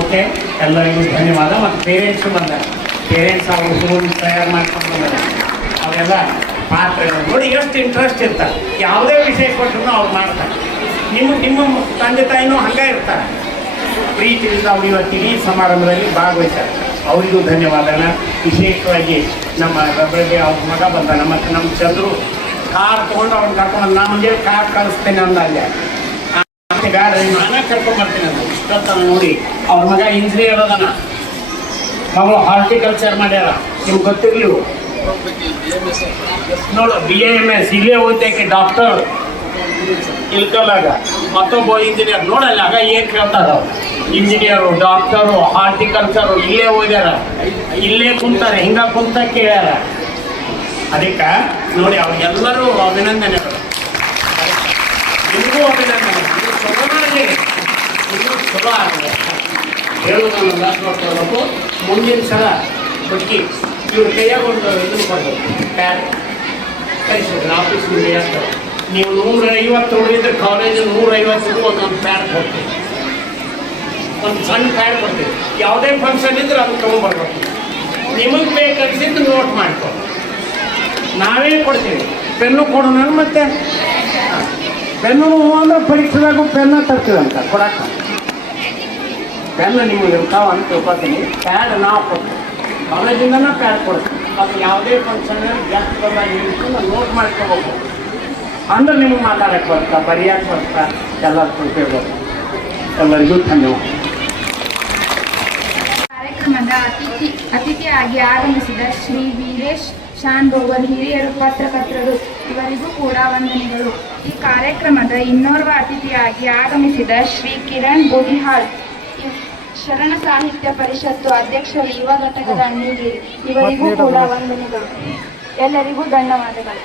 ಓಕೆ, ಎಲ್ಲರಿಗೂ ಧನ್ಯವಾದ. ಮತ್ತು ಪೇರೆಂಟ್ಸು ಬಂದಾರೆ. ಪೇರೆಂಟ್ಸ್ ಅವ್ರ ಹುಡುಗರು ತಯಾರು ಮಾಡ್ಕೊಂಡು ಬಂದಾರೆ. ಅವೆಲ್ಲ ಪಾತ್ರ ನೋಡಿ ಎಷ್ಟು ಇಂಟ್ರೆಸ್ಟ್ ಇರ್ತಾರೆ. ಯಾವುದೇ ವಿಷಯ ಕೊಟ್ಟರು ಅವ್ರು ಮಾಡ್ತಾರೆ. ನಿಮ್ಮ ತಂದೆ ತಾಯಿನೂ ಹಂಗೆ ಇರ್ತಾರೆ. ಪ್ರೀತಿಯಿಂದ ಅವ್ರು ಇವತ್ತು ಈ ಸಮಾರಂಭದಲ್ಲಿ ಭಾಗವಹಿಸ್ತಾರೆ. ಅವರಿಗೂ ಧನ್ಯವಾದನ. ವಿಶೇಷವಾಗಿ ನಮ್ಮ ರಬ್ಬರಿಗೆ ಅವ್ರ ಮಗ ಬಂದಾನ. ಮತ್ತು ನಮ್ಮ ಚಂದ್ರು ಕಾರ್ ತೊಗೊಂಡು ಅವ್ನು ಕರ್ಕೊಂಡು ನಮಗೆ ಕಾರ್ ಕಳಿಸ್ತೇನೆ ಅಂದಾಗೆ ಬೇಡ, ನಾನೇ ಕರ್ಕೊಂಡ್ಬರ್ತೀನಿ ಅಂತ ಇಷ್ಟೊತ್ತನ ನೋಡಿ. ಅವ್ರ ಮಗ ಇಂಜಿನಿಯರ್ ಅದನ, ಮಗಳು ಹಾರ್ಟಿಕಲ್ಚರ್ ಮಾಡ್ಯಾರ. ನಿಮ್ಗೆ ಗೊತ್ತಿರ್ಲಿವು ನೋಡು, BAMS ಇಲ್ಲೇ ಓದಕ್ಕೆ ಡಾಕ್ಟರ್ ಇಲ್ಕಲ್ಲಾಗ. ಮತ್ತೊಬ್ಬ ಇಂಜಿನಿಯರ್ ನೋಡಲ್ಲ ಆಗ ಏನು ಕೇಳ್ತಾರ. ಇಂಜಿನಿಯರು, ಡಾಕ್ಟರು, ಹಾರ್ಟಿಕಲ್ಚರು ಇಲ್ಲೇ ಓದ್ಯಾರ, ಇಲ್ಲೇ ಕುಂತಾರೆ. ಹಿಂಗ ಕುಂತ ಕೇಳ್ಯಾರ. ಅದಕ್ಕೆ ನೋಡಿ ಅವ್ರಿಗೆಲ್ಲರೂ ಅಭಿನಂದನೆಗಳು. ನಿಮಗೂ ಅಭಿನಂದನೆ. ಚಲೋ ಮಾಡಲಿ, ಇನ್ನೂ ಚಲೋ ಆಗಲಿ ಹೇಳೋದನ್ನು ಕೊಡಬೇಕು. ಮುಂದಿನ ಸಲ ಹುಡುಗಿ ಇವ್ರ ಕೈಯಾಗ ಒಂದು ಇದನ್ನು ಕೊಡಬೇಕು, ಪ್ಯಾಡ್ ಕಳಿಸಿದ್ರು ಆಫೀಸ್ ಮುಂದೆ. ನೀವು 150 ಹುಡುಗಿದ್ರೆ ಕಾಲೇಜ್ 150 ಒಂದೊಂದು ಪ್ಯಾಡ್ ಕೊಡ್ತೀವಿ, ಒಂದು ಸಣ್ಣ ಪ್ಯಾಡ್ ಕೊಡ್ತೀವಿ. ಯಾವುದೇ ಫಂಕ್ಷನ್ ಇದ್ರೆ ಅದು ತೊಗೊಂಡ್ಬರ್ಬೇಕು. ನಿಮಗೆ ಬೇಕನ್ಸಿದ್ದು ನೋಟ್ ಮಾಡ್ಕೊ, ನಾವೇ ಕೊಡ್ತೀವಿ. ಪೆನ್ನು ಕೊಡೋಣ. ಮತ್ತೆ ಪೆನ್ನು ಅಂದ್ರೆ ಪರೀಕ್ಷೆದಾಗೂ ಪೆನ್ನ ತರ್ತೀವಂತ ಕೊಡಕ್ಕ. ಪೆನ್ನು ನಿಮಗೆ ಇರ್ತಾವ ಅಂತ ತಿಳ್ಕೊತೀನಿ. ಪ್ಯಾಡ್ ನಾವು ಕೊಡ್ತೀವಿ, ಕಾಲೇಜಿಂದನೇ ಪ್ಯಾಡ್ ಕೊಡ್ತೀವಿ. ಅದು ಯಾವುದೇ ಫಂಕ್ಷನ್ ಜಾಸ್ತಿ ಬಂದಾಗ ನೋಟ್ ಮಾಡ್ಕೋಬೇಕು. ಅಂದ್ರೆ ನಿಮಗೆ ಮಾತಾಡಕ್ಕೆ ಬರ್ತಾ, ಬರೆಯಕ್ಕೆ ಬರ್ತಾ, ಎಲ್ಲ ತಿಳ್ಕೊಬೇಕು. ಎಲ್ಲರಿಗೂ ಧನ್ಯವಾದ. ಕಾರ್ಯಕ್ರಮದ ಅತಿಥಿಯಾಗಿ ಆಗಮಿಸಿದ ಶ್ರೀ ವೀರೇಶ್ ಶಾನ್ಭೋಗರ್ ಹಿರಿಯರು ಪತ್ರಕರ್ತರು ಇವರಿಗೂ ಕೂಡ ವಂದನೆಗಳು. ಈ ಕಾರ್ಯಕ್ರಮದ ಇನ್ನೋರ್ವ ಅತಿಥಿಯಾಗಿ ಆಗಮಿಸಿದ ಶ್ರೀ ಕಿರಣ್ ಬುದಿಹಾಳ್ ಶರಣ ಸಾಹಿತ್ಯ ಪರಿಷತ್ತು ಅಧ್ಯಕ್ಷರು ಯುವ ಘಟಕದ ಅಣ್ಣಿಗೇರಿ ಇವರಿಗೂ ಕೂಡ ವಂದನೆಗಳು. ಎಲ್ಲರಿಗೂ ಧನ್ಯವಾದಗಳು.